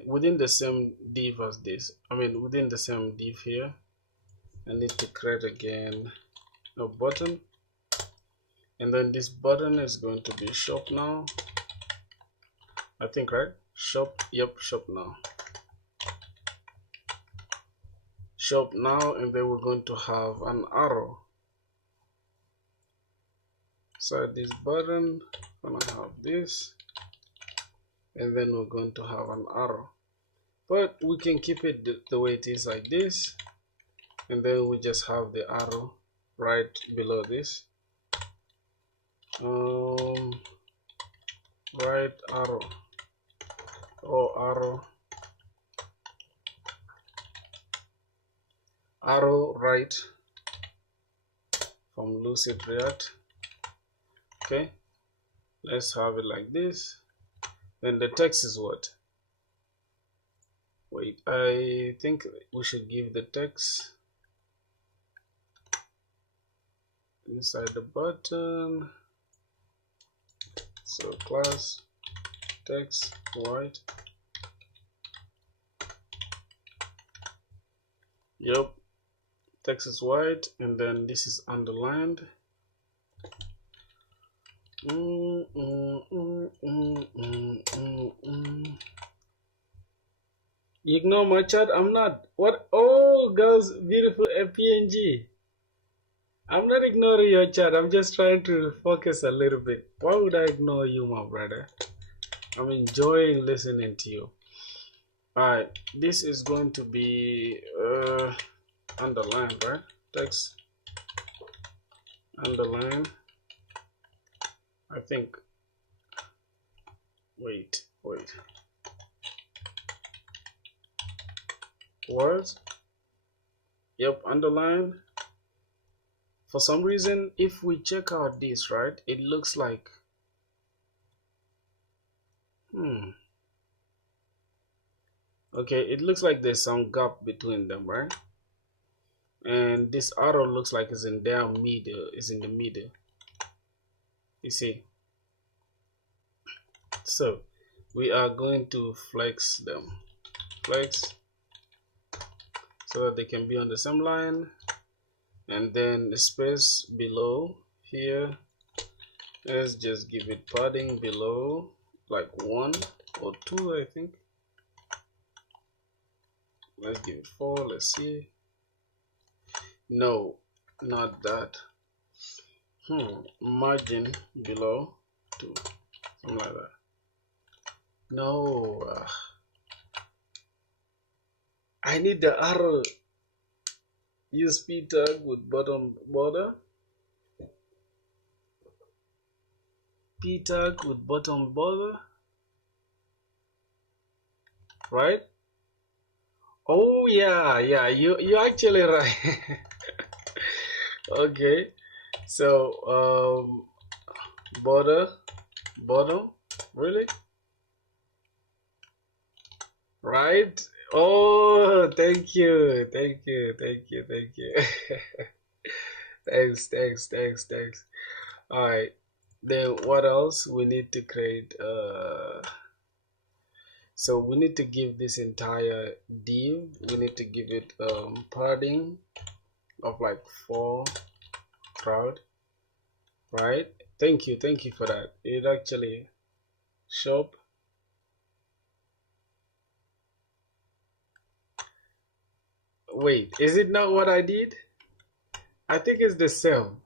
within the same div as this, within the same div here, I need to create again a button, and then this button is going to be shop now, I think, right? Shop, yep, shop now. Shop now, and then we're going to have an arrow. So this button, I'm gonna have this, and then we're going to have an arrow, but we can keep it the way it is, like this, and then we just have the arrow right below this. Right arrow, or arrow right from Lucid React. Okay, let's have it like this. Then the text is what? Wait, I think we should give the text inside the button. So class text white. Yep, text is white, and then this is underlined. Ignore my chat. I'm not. What? Oh, girls, beautiful PNG. I'm not ignoring your chat. I'm just trying to focus a little bit. Why would I ignore you, my brother? I'm enjoying listening to you. Alright, this is going to be underlined, right? Text underline. I think. Wait. Words. Yep, underline. For some reason, if we check out this, right, it looks like okay, it looks like there's some gap between them, right? And this arrow looks like it's in their middle, is in the middle. You see? So we are going to flex them. Flex so that they can be on the same line. And then the space below here, let's just give it padding below like 1 or 2, I think. Let's give it 4. Let's see. No, not that. Margin below 2, something like that. No, I need the arrow. Use p tag with bottom border. P tag with bottom border. Right? Oh yeah, you actually right. Okay, so border, bottom, really? Right? Oh, thank you. Thanks. All right, then what else we need to create? So we need to give this entire div, we need to give it padding of like 4 crowd, right? Thank you for that. It actually shop. Wait, is it not what I did? I think it's the same.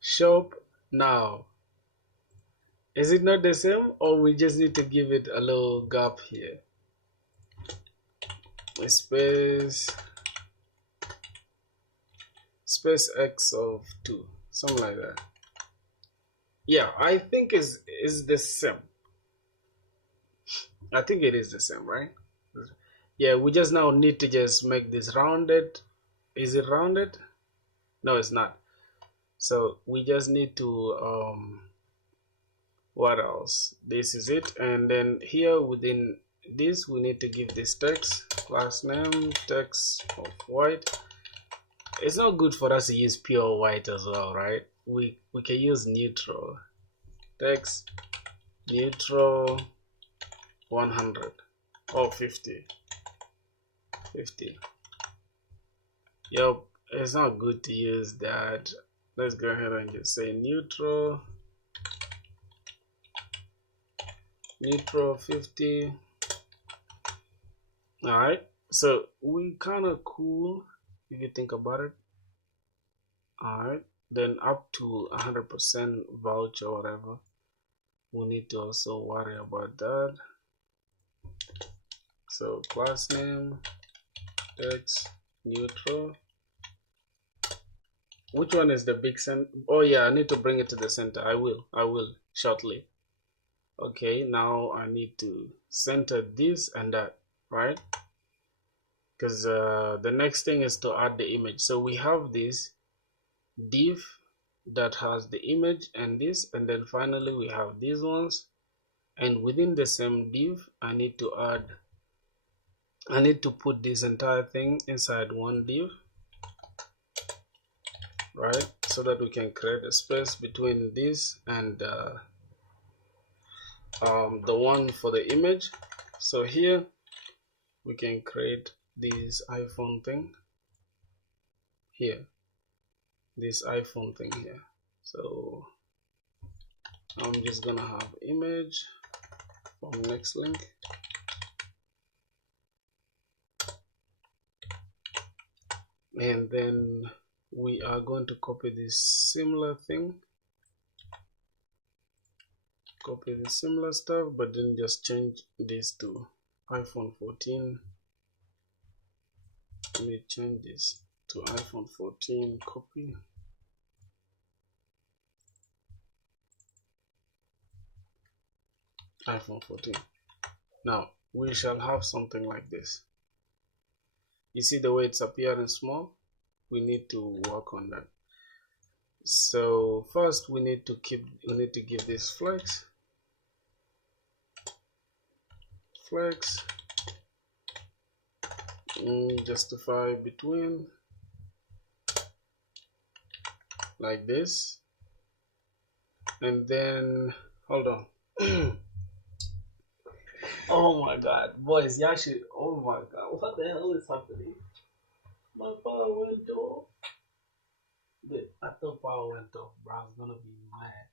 Shop now. Is it not the same, or we just need to give it a little gap here? Space x of 2, something like that. Yeah, I think is the same. I think it is the same, right? Yeah, we just now need to just make this rounded. Is it rounded? No, it's not. So we just need to what else? This is it. And then here within this we need to give this text class name text of white. It's not good for us to use pure white as well, right? We can use neutral text neutral 100 or 50. Yep, it's not good to use that. Let's go ahead and just say neutral 50. All right, so we kind of cool if you think about it. All right, then up to 100% voucher or whatever, we need to also worry about that. So class name text neutral. Which one is the big center? Oh yeah, I need to bring it to the center. I will shortly. Okay, now I need to center this and that, right? Because the next thing is to add the image. So we have this div that has the image and this, and then finally we have these ones, and within the same div I need to put this entire thing inside one div, right? So that we can create a space between this and the one for the image. So here we can create this iPhone thing here, this iPhone thing here. So I'm just gonna have image from next link, and then we are going to copy this similar thing, copy the similar stuff, but then just change this to iPhone 14. Let me change this to iPhone 14, copy. iPhone 14. Now we shall have something like this. You see the way it's appearing small? We need to work on that. So first we need to give this flex justify between, like this, and then hold on. Oh my god, boys, y'all should, oh my god, what the hell is happening? My power went off. I thought power went off, bro. I was gonna be mad.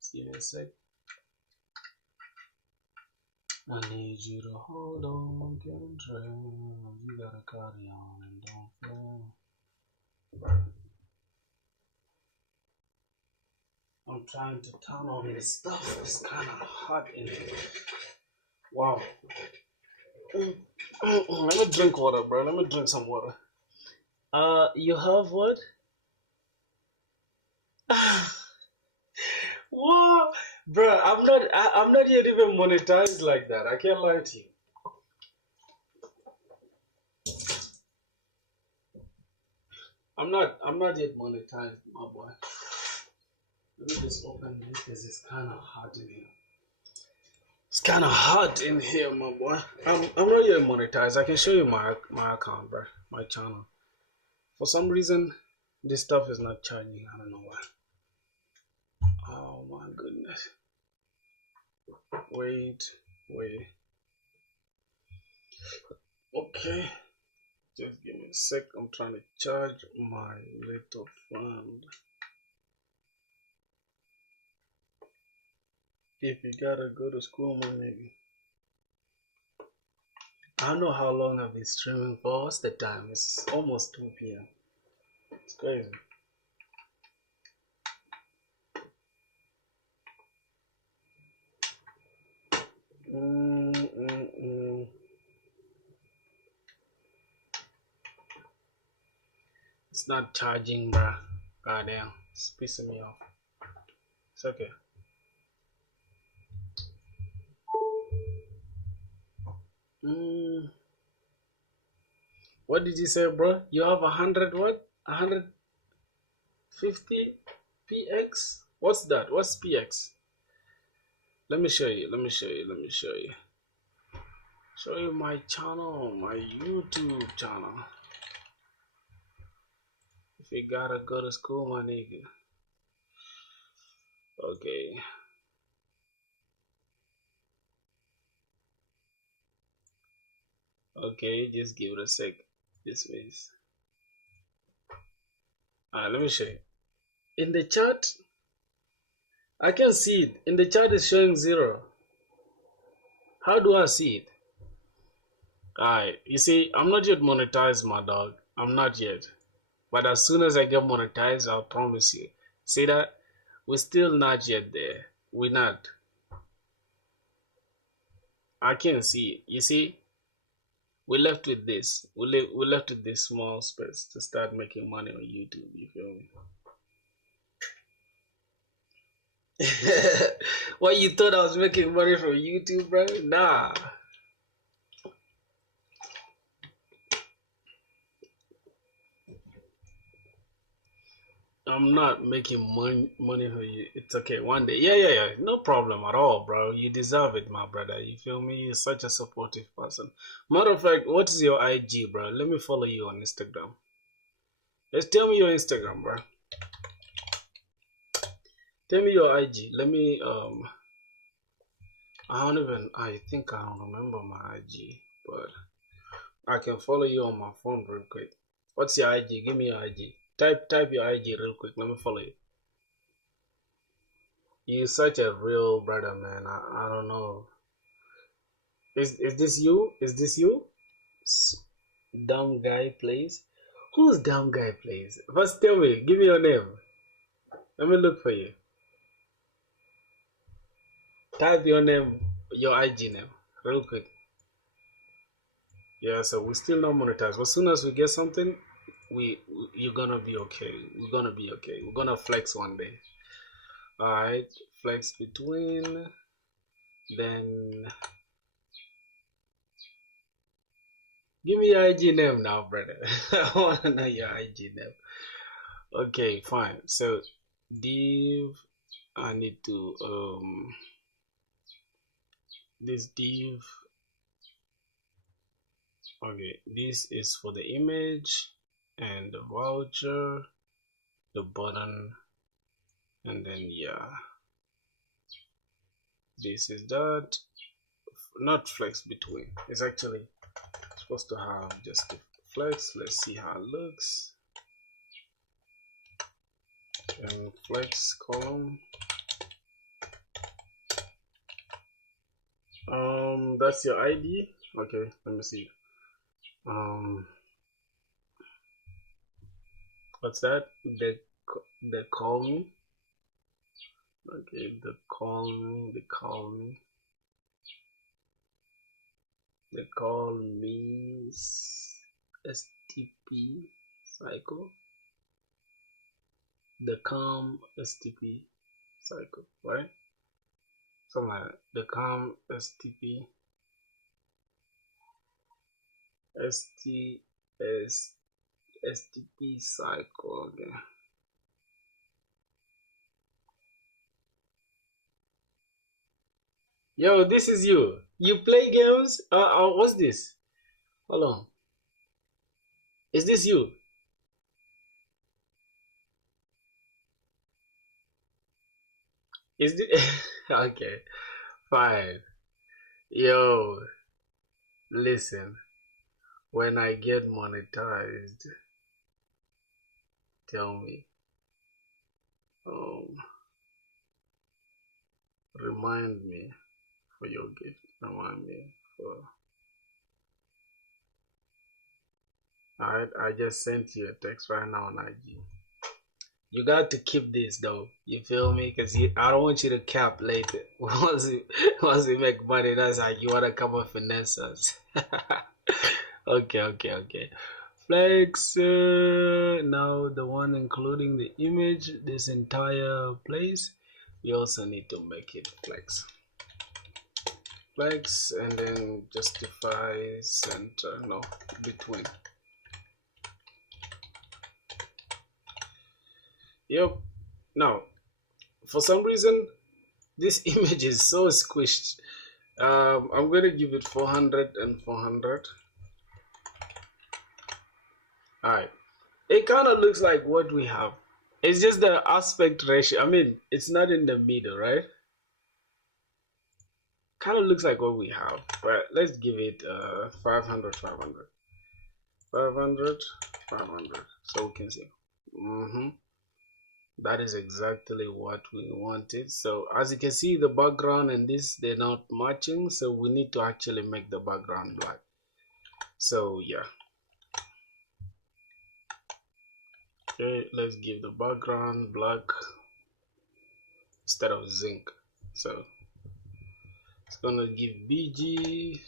Just give me a sec. I need you to hold on, control. You gotta carry on and don't fail. I'm trying to turn on this stuff. It's kind of hot in here. Wow. Let me drink water, bro. Let me drink some water. You have what? What, bro? I'm not yet even monetized like that. I can't lie to you. I'm not yet monetized, my boy. Let me just open this because it's kind of hot in here. It's kind of hot in here, my boy. I'm not yet monetized. I can show you my account, bro. My channel. For some reason, this stuff is not charging. I don't know why. Oh my goodness. Wait. Okay. Just give me a sec. I'm trying to charge my little friend. If you gotta go to school, my nigga. I don't know how long I've been streaming for. What's the time? It's almost 2 p.m. It's crazy. It's not charging, bruh. Goddamn. It's pissing me off. It's okay. What did you say, bro? You have 100 what? 150 px? What's that? What's px? Let me show you. Let me show you. Let me show you. Show you my channel, my YouTube channel. If you gotta go to school, my nigga. Okay. Okay, just give it a sec. This means. Alright, let me show you. In the chat, I can see it. In the chat, it's showing 0. How do I see it? Alright, you see, I'm not yet monetized, my dog. I'm not yet. But as soon as I get monetized, I'll promise you. See that? We're still not yet there. We're not. I can't see it. You see? We're left with this. We're left with this small space to start making money on YouTube. You feel me? What, you thought I was making money from YouTube, bro? Nah. I'm not making money for you. It's okay. One day. Yeah. No problem at all, bro. You deserve it, my brother. You feel me? You're such a supportive person. Matter of fact, what is your IG, bro? Let me follow you on Instagram. Just tell me your Instagram, bro. Tell me your IG. Let me, I think I don't remember my IG, but I can follow you on my phone real quick. What's your IG? Give me your IG. Type your IG real quick. Let me follow you. You're such a real brother, man. I don't know. Is this you? Is this you? Dumb guy plays. Who's dumb guy plays? First tell me. Give me your name. Let me look for you. Type your name, your IG name, real quick. Yeah, so we're still not monetized. As soon as we get something, you're gonna be okay. We're gonna be okay. We're gonna flex one day. Alright, flex between, then give me your IG name now, brother. I wanna know your IG name. Okay, fine. So div, I need to this div. Okay, this is for the image and the voucher, the button, and then yeah, this is that. Not flex between. It's actually supposed to have just a flex. Let's see how it looks. And flex column. That's your ID. Okay, let me see. What's that? They call me. Okay, they call me. They call me STP cycle. The calm STP cycle, right? Something like that. The calm STP STP cycle again. Yo, this is you. You play games? What's this? Hold on. Is this you? Is this okay? Fine. Yo, listen. When I get monetized, tell me. Remind me for your gift. Remind me for. Alright, I just sent you a text right now on IG. You got to keep this though. You feel me? Because I don't want you to cap later. once we make money, that's like you want to come and finesse us. Okay. Flex. Now the one including the image, this entire place. We also need to make it flex. Flex and then justify center. No, between. Yep. Now, for some reason, this image is so squished. I'm gonna give it 400 and 400. Alright. It kind of looks like what we have. It's just the aspect ratio. I mean, it's not in the middle, right? Kind of looks like what we have. But let's give it 500, 500. 500, 500. So we can see. That is exactly what we wanted. So as you can see, the background and this, they're not matching. So we need to actually make the background black. So yeah. Okay, let's give the background black instead of zinc. So it's gonna give BG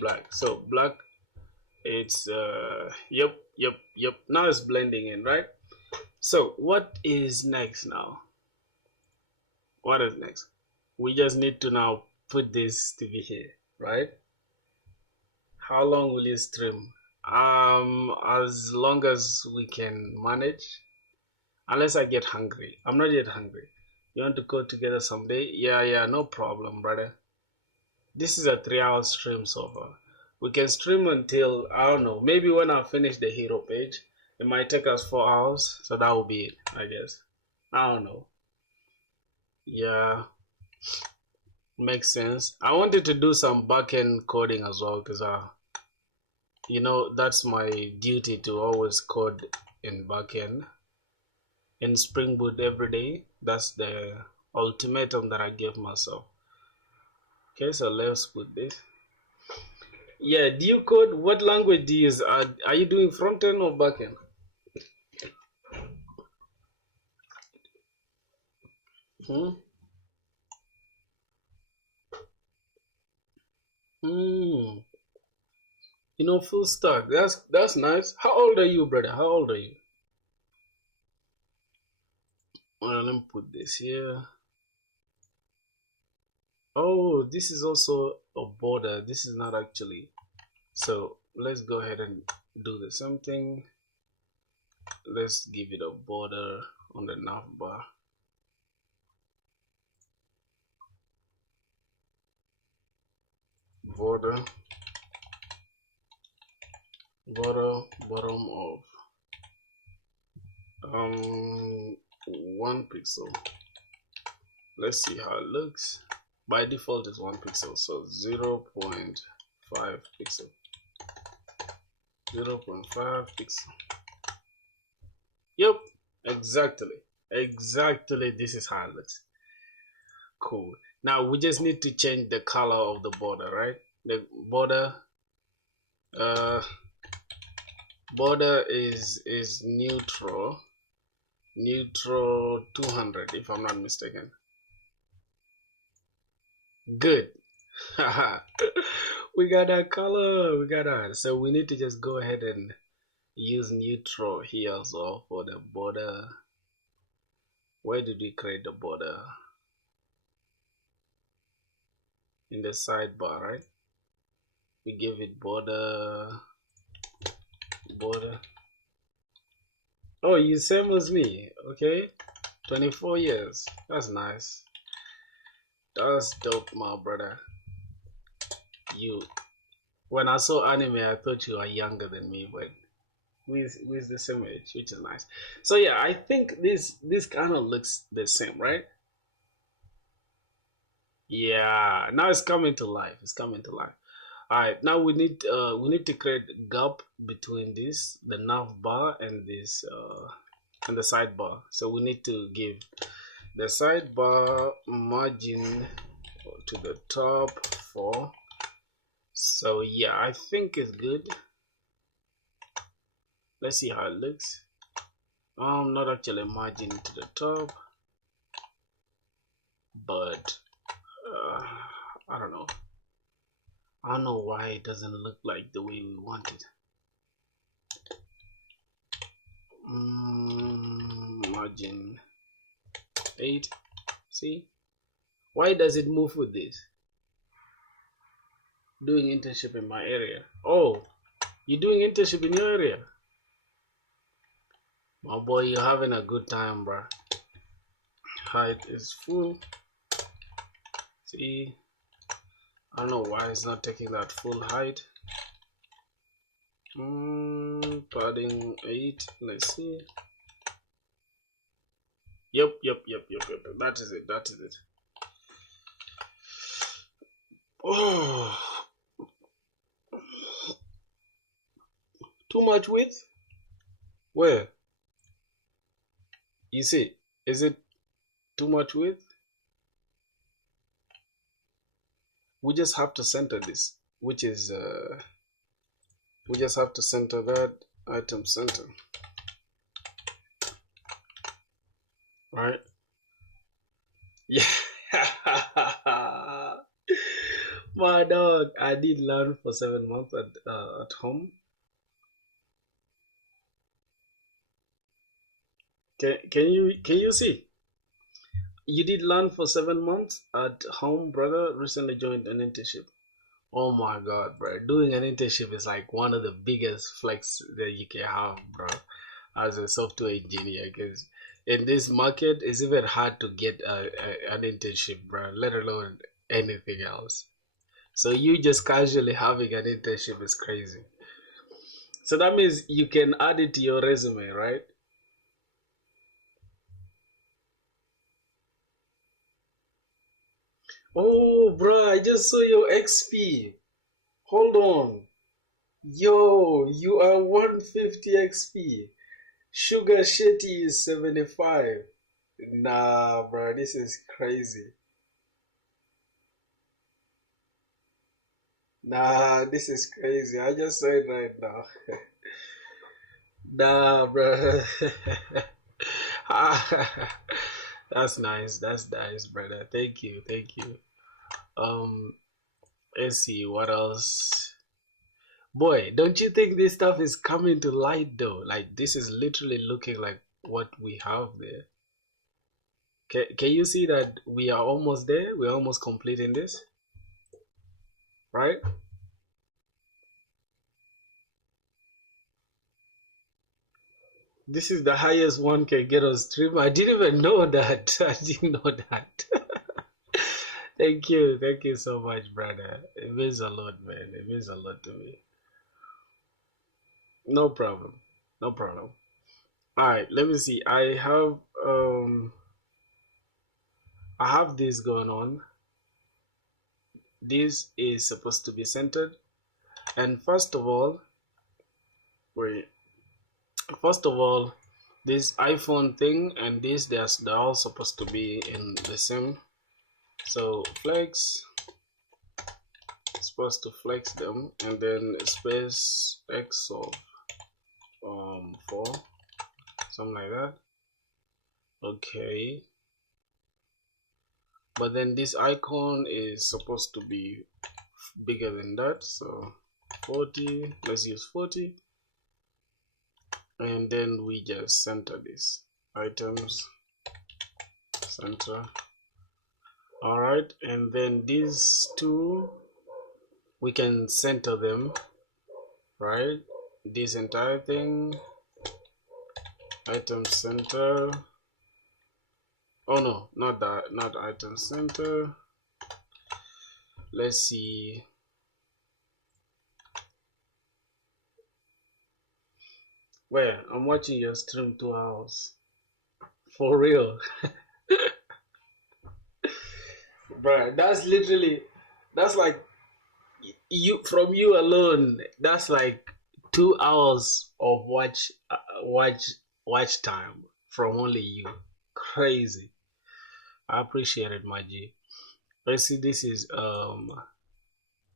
black. So black, it's yep. Now it's blending in, right? So what is next now? What is next? We just need to now put this to be here, right? How long will you stream? As long as we can manage, unless I get hungry. I'm not yet hungry. You want to go together someday? Yeah, no problem, brother. This is a 3-hour stream so far. We can stream until, I don't know, maybe when I finish the hero page. It might take us 4 hours, so that will be it, I guess. I don't know. Yeah, makes sense. I wanted to do some backend coding as well, because you know, that's my duty to always code in backend in Spring Boot every day. That's the ultimatum that I gave myself. Okay, so let's put this. Yeah, do you code? What language do you use? Are you doing front end or back end? You know, full stack. That's nice. How old are you, brother? How old are you? Well, let me put this here. Oh, this is also a border. This is not actually. So let's go ahead and do the same thing. Let's give it a border on the nav bar. Border bottom of 1 pixel. Let's see how it looks. By default is 1 pixel, so 0.5 pixel. 0.5 pixel. Yep, exactly this is how it looks. Cool. Now we just need to change the color of the border, right? The border is neutral 200, if I'm not mistaken. Good. We got our color, we got our, so we need to just go ahead and use neutral here as well for the border. Where did we create the border? In the sidebar, right? We give it border. Oh, you same as me. Okay, 24 years. That's nice. That's dope, my brother. You, when I saw anime, I thought you were younger than me, but with the same age, which is nice. So yeah, I think this kind of looks the same, right? Yeah, now it's coming to life. It's coming to life. All right, now we need to create gap between this, the nav bar, and this and the sidebar. So we need to give the sidebar margin to the top 4. So yeah, I think it's good. Let's see how it looks. Not actually margin to the top, but I don't know. I don't know why it doesn't look like the way we want it. Margin 8. See? Why does it move with this? Doing internship in my area. Oh, you're doing internship in your area? My boy, you're having a good time, bro. Height is full. See, I don't know why it's not taking that full height. Padding 8. Let's see. Yep. That is it. That is it. Oh, too much width? Where? You see, is it too much width? We just have to center this, which is we just have to center that item center, right? Yeah. My dog, I did learn for 7 months at home. Can you see? You did learn for 7 months at home, brother. Recently joined an internship. Oh my god, bro. Doing an internship is like one of the biggest flex that you can have, bro, as a software engineer. Because in this market, it's even hard to get an internship, bro, let alone anything else. So you just casually having an internship is crazy. So that means you can add it to your resume, right? Oh, bro, I just saw your XP. Hold on. Yo, you are 150 XP. Sugar Shetty is 75. Nah, bro, this is crazy. Nah, this is crazy. I just saw it right now. Nah, bro. That's nice. That's nice, brother. Thank you. Thank you. Um, let's see what else. Boy, don't you think this stuff is coming to light though? Like this is literally looking like what we have there. Can you see that we are almost there? We're almost completing this, right? This is the highest one can get on stream. I didn't even know that. I didn't know that. Thank you so much, brother. It means a lot, man. It means a lot to me. No problem. No problem. All right, let me see. I have this going on. This is supposed to be centered. And first of all, wait. First of all, this iPhone thing and this they're all supposed to be in the same. So flex, supposed to flex them, and then space x of 4, something like that. Okay, but then this icon is supposed to be bigger than that, so 40. Let's use 40, and then we just center this items center. All right, and then these two we can center them, right? This entire thing item center. Oh no, not that, not item center. Let's see. Where I'm watching your stream 2 hours for real. Bruh, that's literally, that's like you, from you alone, that's like 2 hours of watch time from only you. Crazy. I appreciate it, my G. Let's see, this is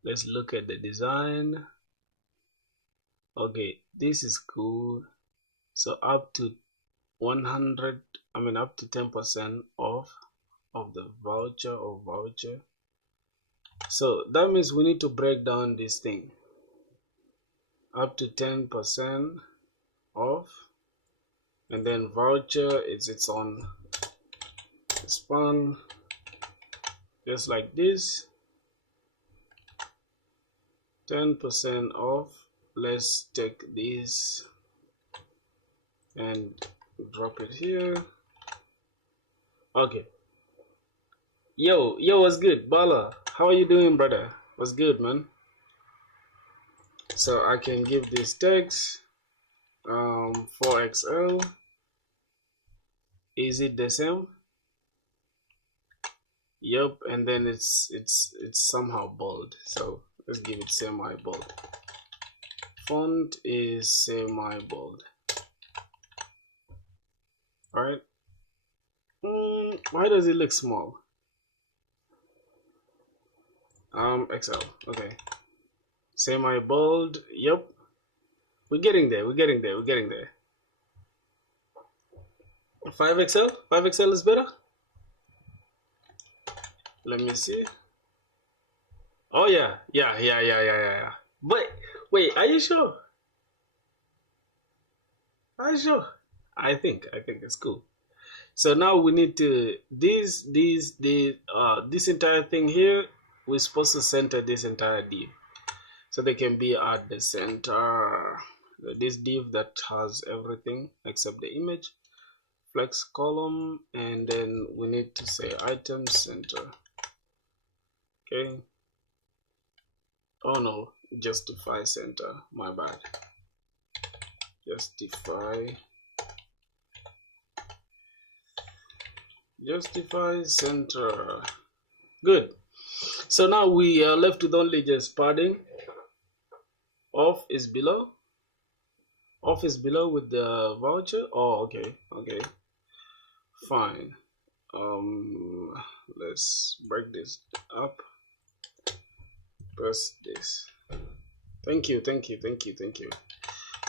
let's look at the design. Okay, this is cool. So up to 100, I mean up to 10% off of the voucher. So that means we need to break down this thing. Up to 10% off, and then voucher is its own span, just like this. 10% off. Let's take this and drop it here. Okay. Yo, what's good, Bala? How are you doing, brother? What's good, man? So I can give this text 4XL. Is it the same? Yep, and then it's somehow bold. So let's give it semi-bold. Font is semi-bold. All right. Why does it look small? XL. Okay. Semi-bold. Yep. We're getting there. 5XL. 5XL is better. Let me see. Oh yeah. But wait, are you sure? I think it's cool. So now we need to this entire thing here. We're supposed to center this entire div, so they can be at the center. This div that has everything except the image, flex column, and then we need to say item center. Okay. Oh no, justify center. My bad. Justify center. Good. So now we are left with only just padding. Off is below with the voucher. Oh, okay, fine. Let's break this up. Press this. Thank you.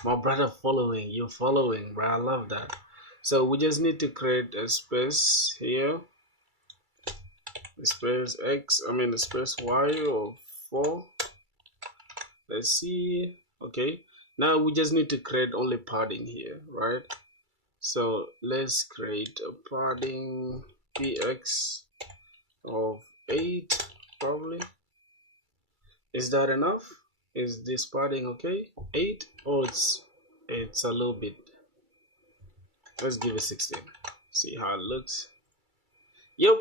My brother you're following, bro. I love that. So we just need to create a space here, a space X, a space Y or 4. Let's see. Okay, now we just need to create only padding here, right? So let's create a padding px of 8 probably. Is that enough? Is this padding okay? 8? Oh, it's a little bit. Let's give it 16. See how it looks. Yep.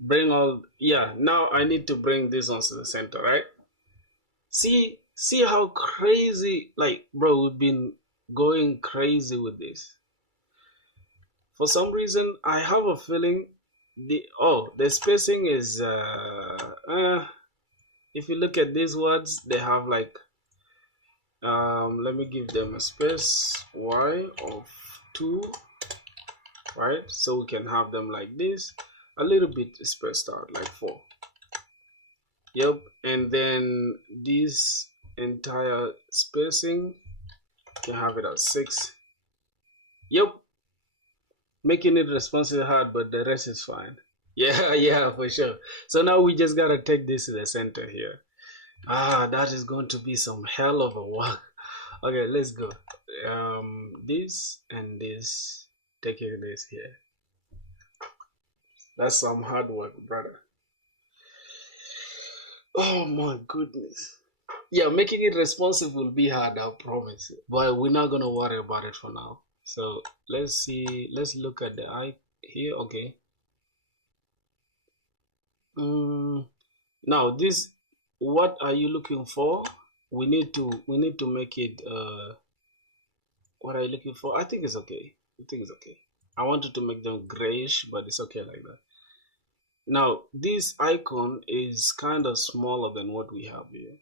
Bring all. Yeah, now I need to bring this onto the center, right? See how crazy, like, bro, we've been going crazy with this. For some reason, I have a feeling the spacing is if you look at these words, they have like let me give them a space Y of 2, right? So we can have them like this, a little bit spaced out, like 4. Yep. And then this entire spacing, can have it at 6. Yep. Making it responsive hard, but the rest is fine. Yeah, for sure. So now we just gotta take this to the center here. That is going to be some hell of a work. Okay, let's go. This and this, taking this here. That's some hard work, brother. Oh my goodness. Yeah, making it responsive will be hard, I promise. But we're not gonna worry about it for now. So let's see. Let's look at the eye here. Okay. Now this, what are you looking for? We need to make it. What are you looking for? I think it's okay. I wanted to make them grayish, but it's okay like that. Now this icon is kind of smaller than what we have here.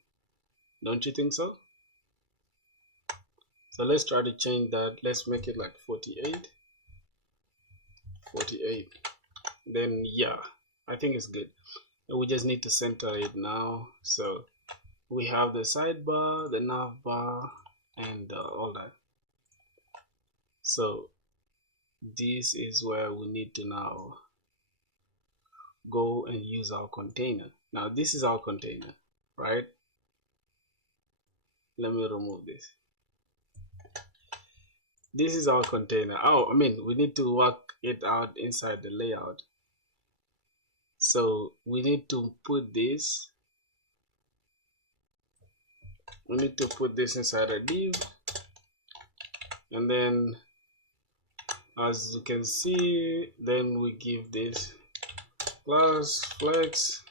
Don't you think so? So let's try to change that. Let's make it like 48. Then yeah, I think it's good. And we just need to center it now. So we have the sidebar, the nav bar, and all that. So this is where we need to now go and use our container. Now this is our container, right? Let me remove this. This is our container. We need to work it out inside the layout. So we need to put this. We need to put this inside a div, and then as you can see. Then we give this class flex.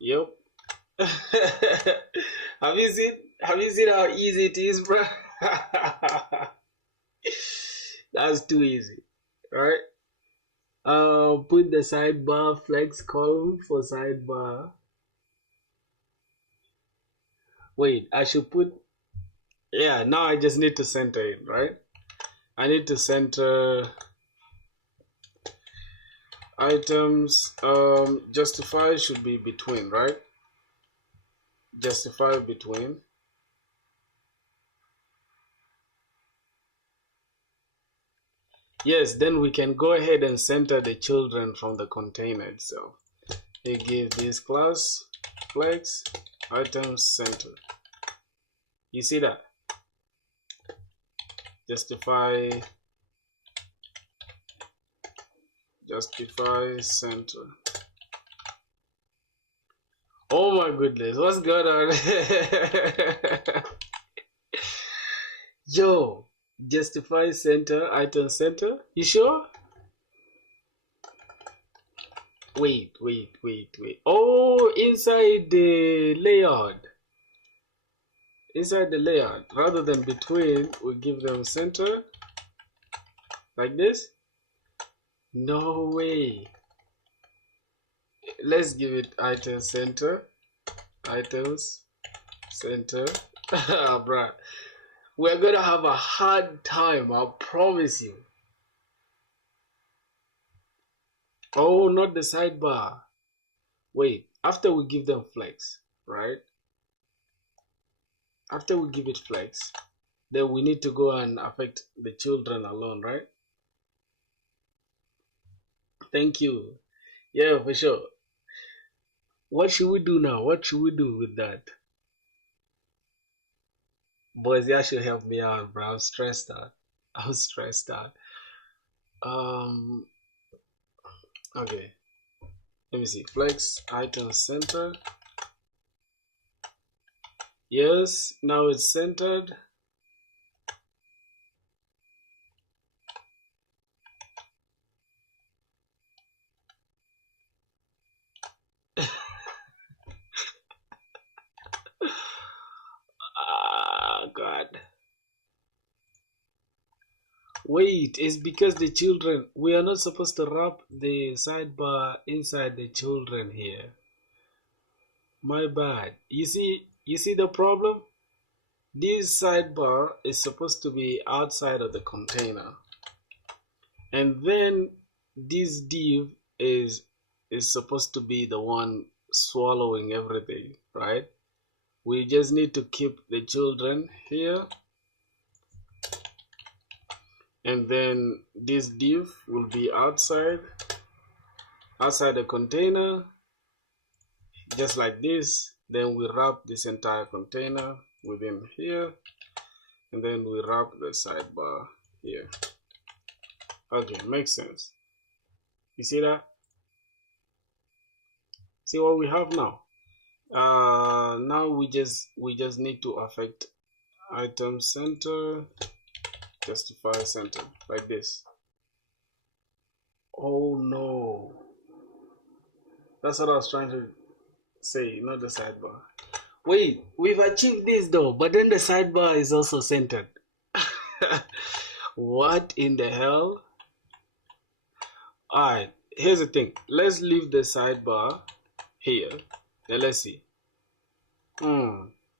Yep. Have you seen how easy it is, bro? That's too easy, right? Put the sidebar flex column for sidebar. Wait, I should put, yeah, now I just need to center it, right? I need to center items. Justify should be between, right? Justify between. Yes, then we can go ahead and center the children from the container itself. We give this class flex items center. You see that? Justify center. Oh my goodness, what's going on? Yo, justify center, item center. You sure? Wait. Oh, inside the layout. Inside the layout, rather than between, we give them center like this. No way. Let's give it item center, items center. Bruh, we're gonna have a hard time, I promise you. Oh, not the sidebar. Wait, after we give them flex, right? After we give it flex, then we need to go and affect the children alone, right? Thank you. Yeah, for sure. What should we do now? What should we do with that? Boys, y'all should help me out, bro. I'm stressed out. Okay. Let me see. Flex item center. Yes, now it's centered. God. Wait, it's because the children, we are not supposed to wrap the sidebar inside the children here. My bad. You see the problem? This sidebar is supposed to be outside of the container. And then this div is supposed to be the one swallowing everything, right? We just need to keep the children here. And then this div will be outside the container, just like this. Then we wrap this entire container within here, and then we wrap the sidebar here. Okay, makes sense. You see that? See what we have now? Now we just need to affect item center, justify center, like this. Oh no, that's what I was trying to say, not the sidebar. Wait, we've achieved this though, but then the sidebar is also centered. What in the hell? Alright, here's the thing. Let's leave the sidebar here. Now let's see.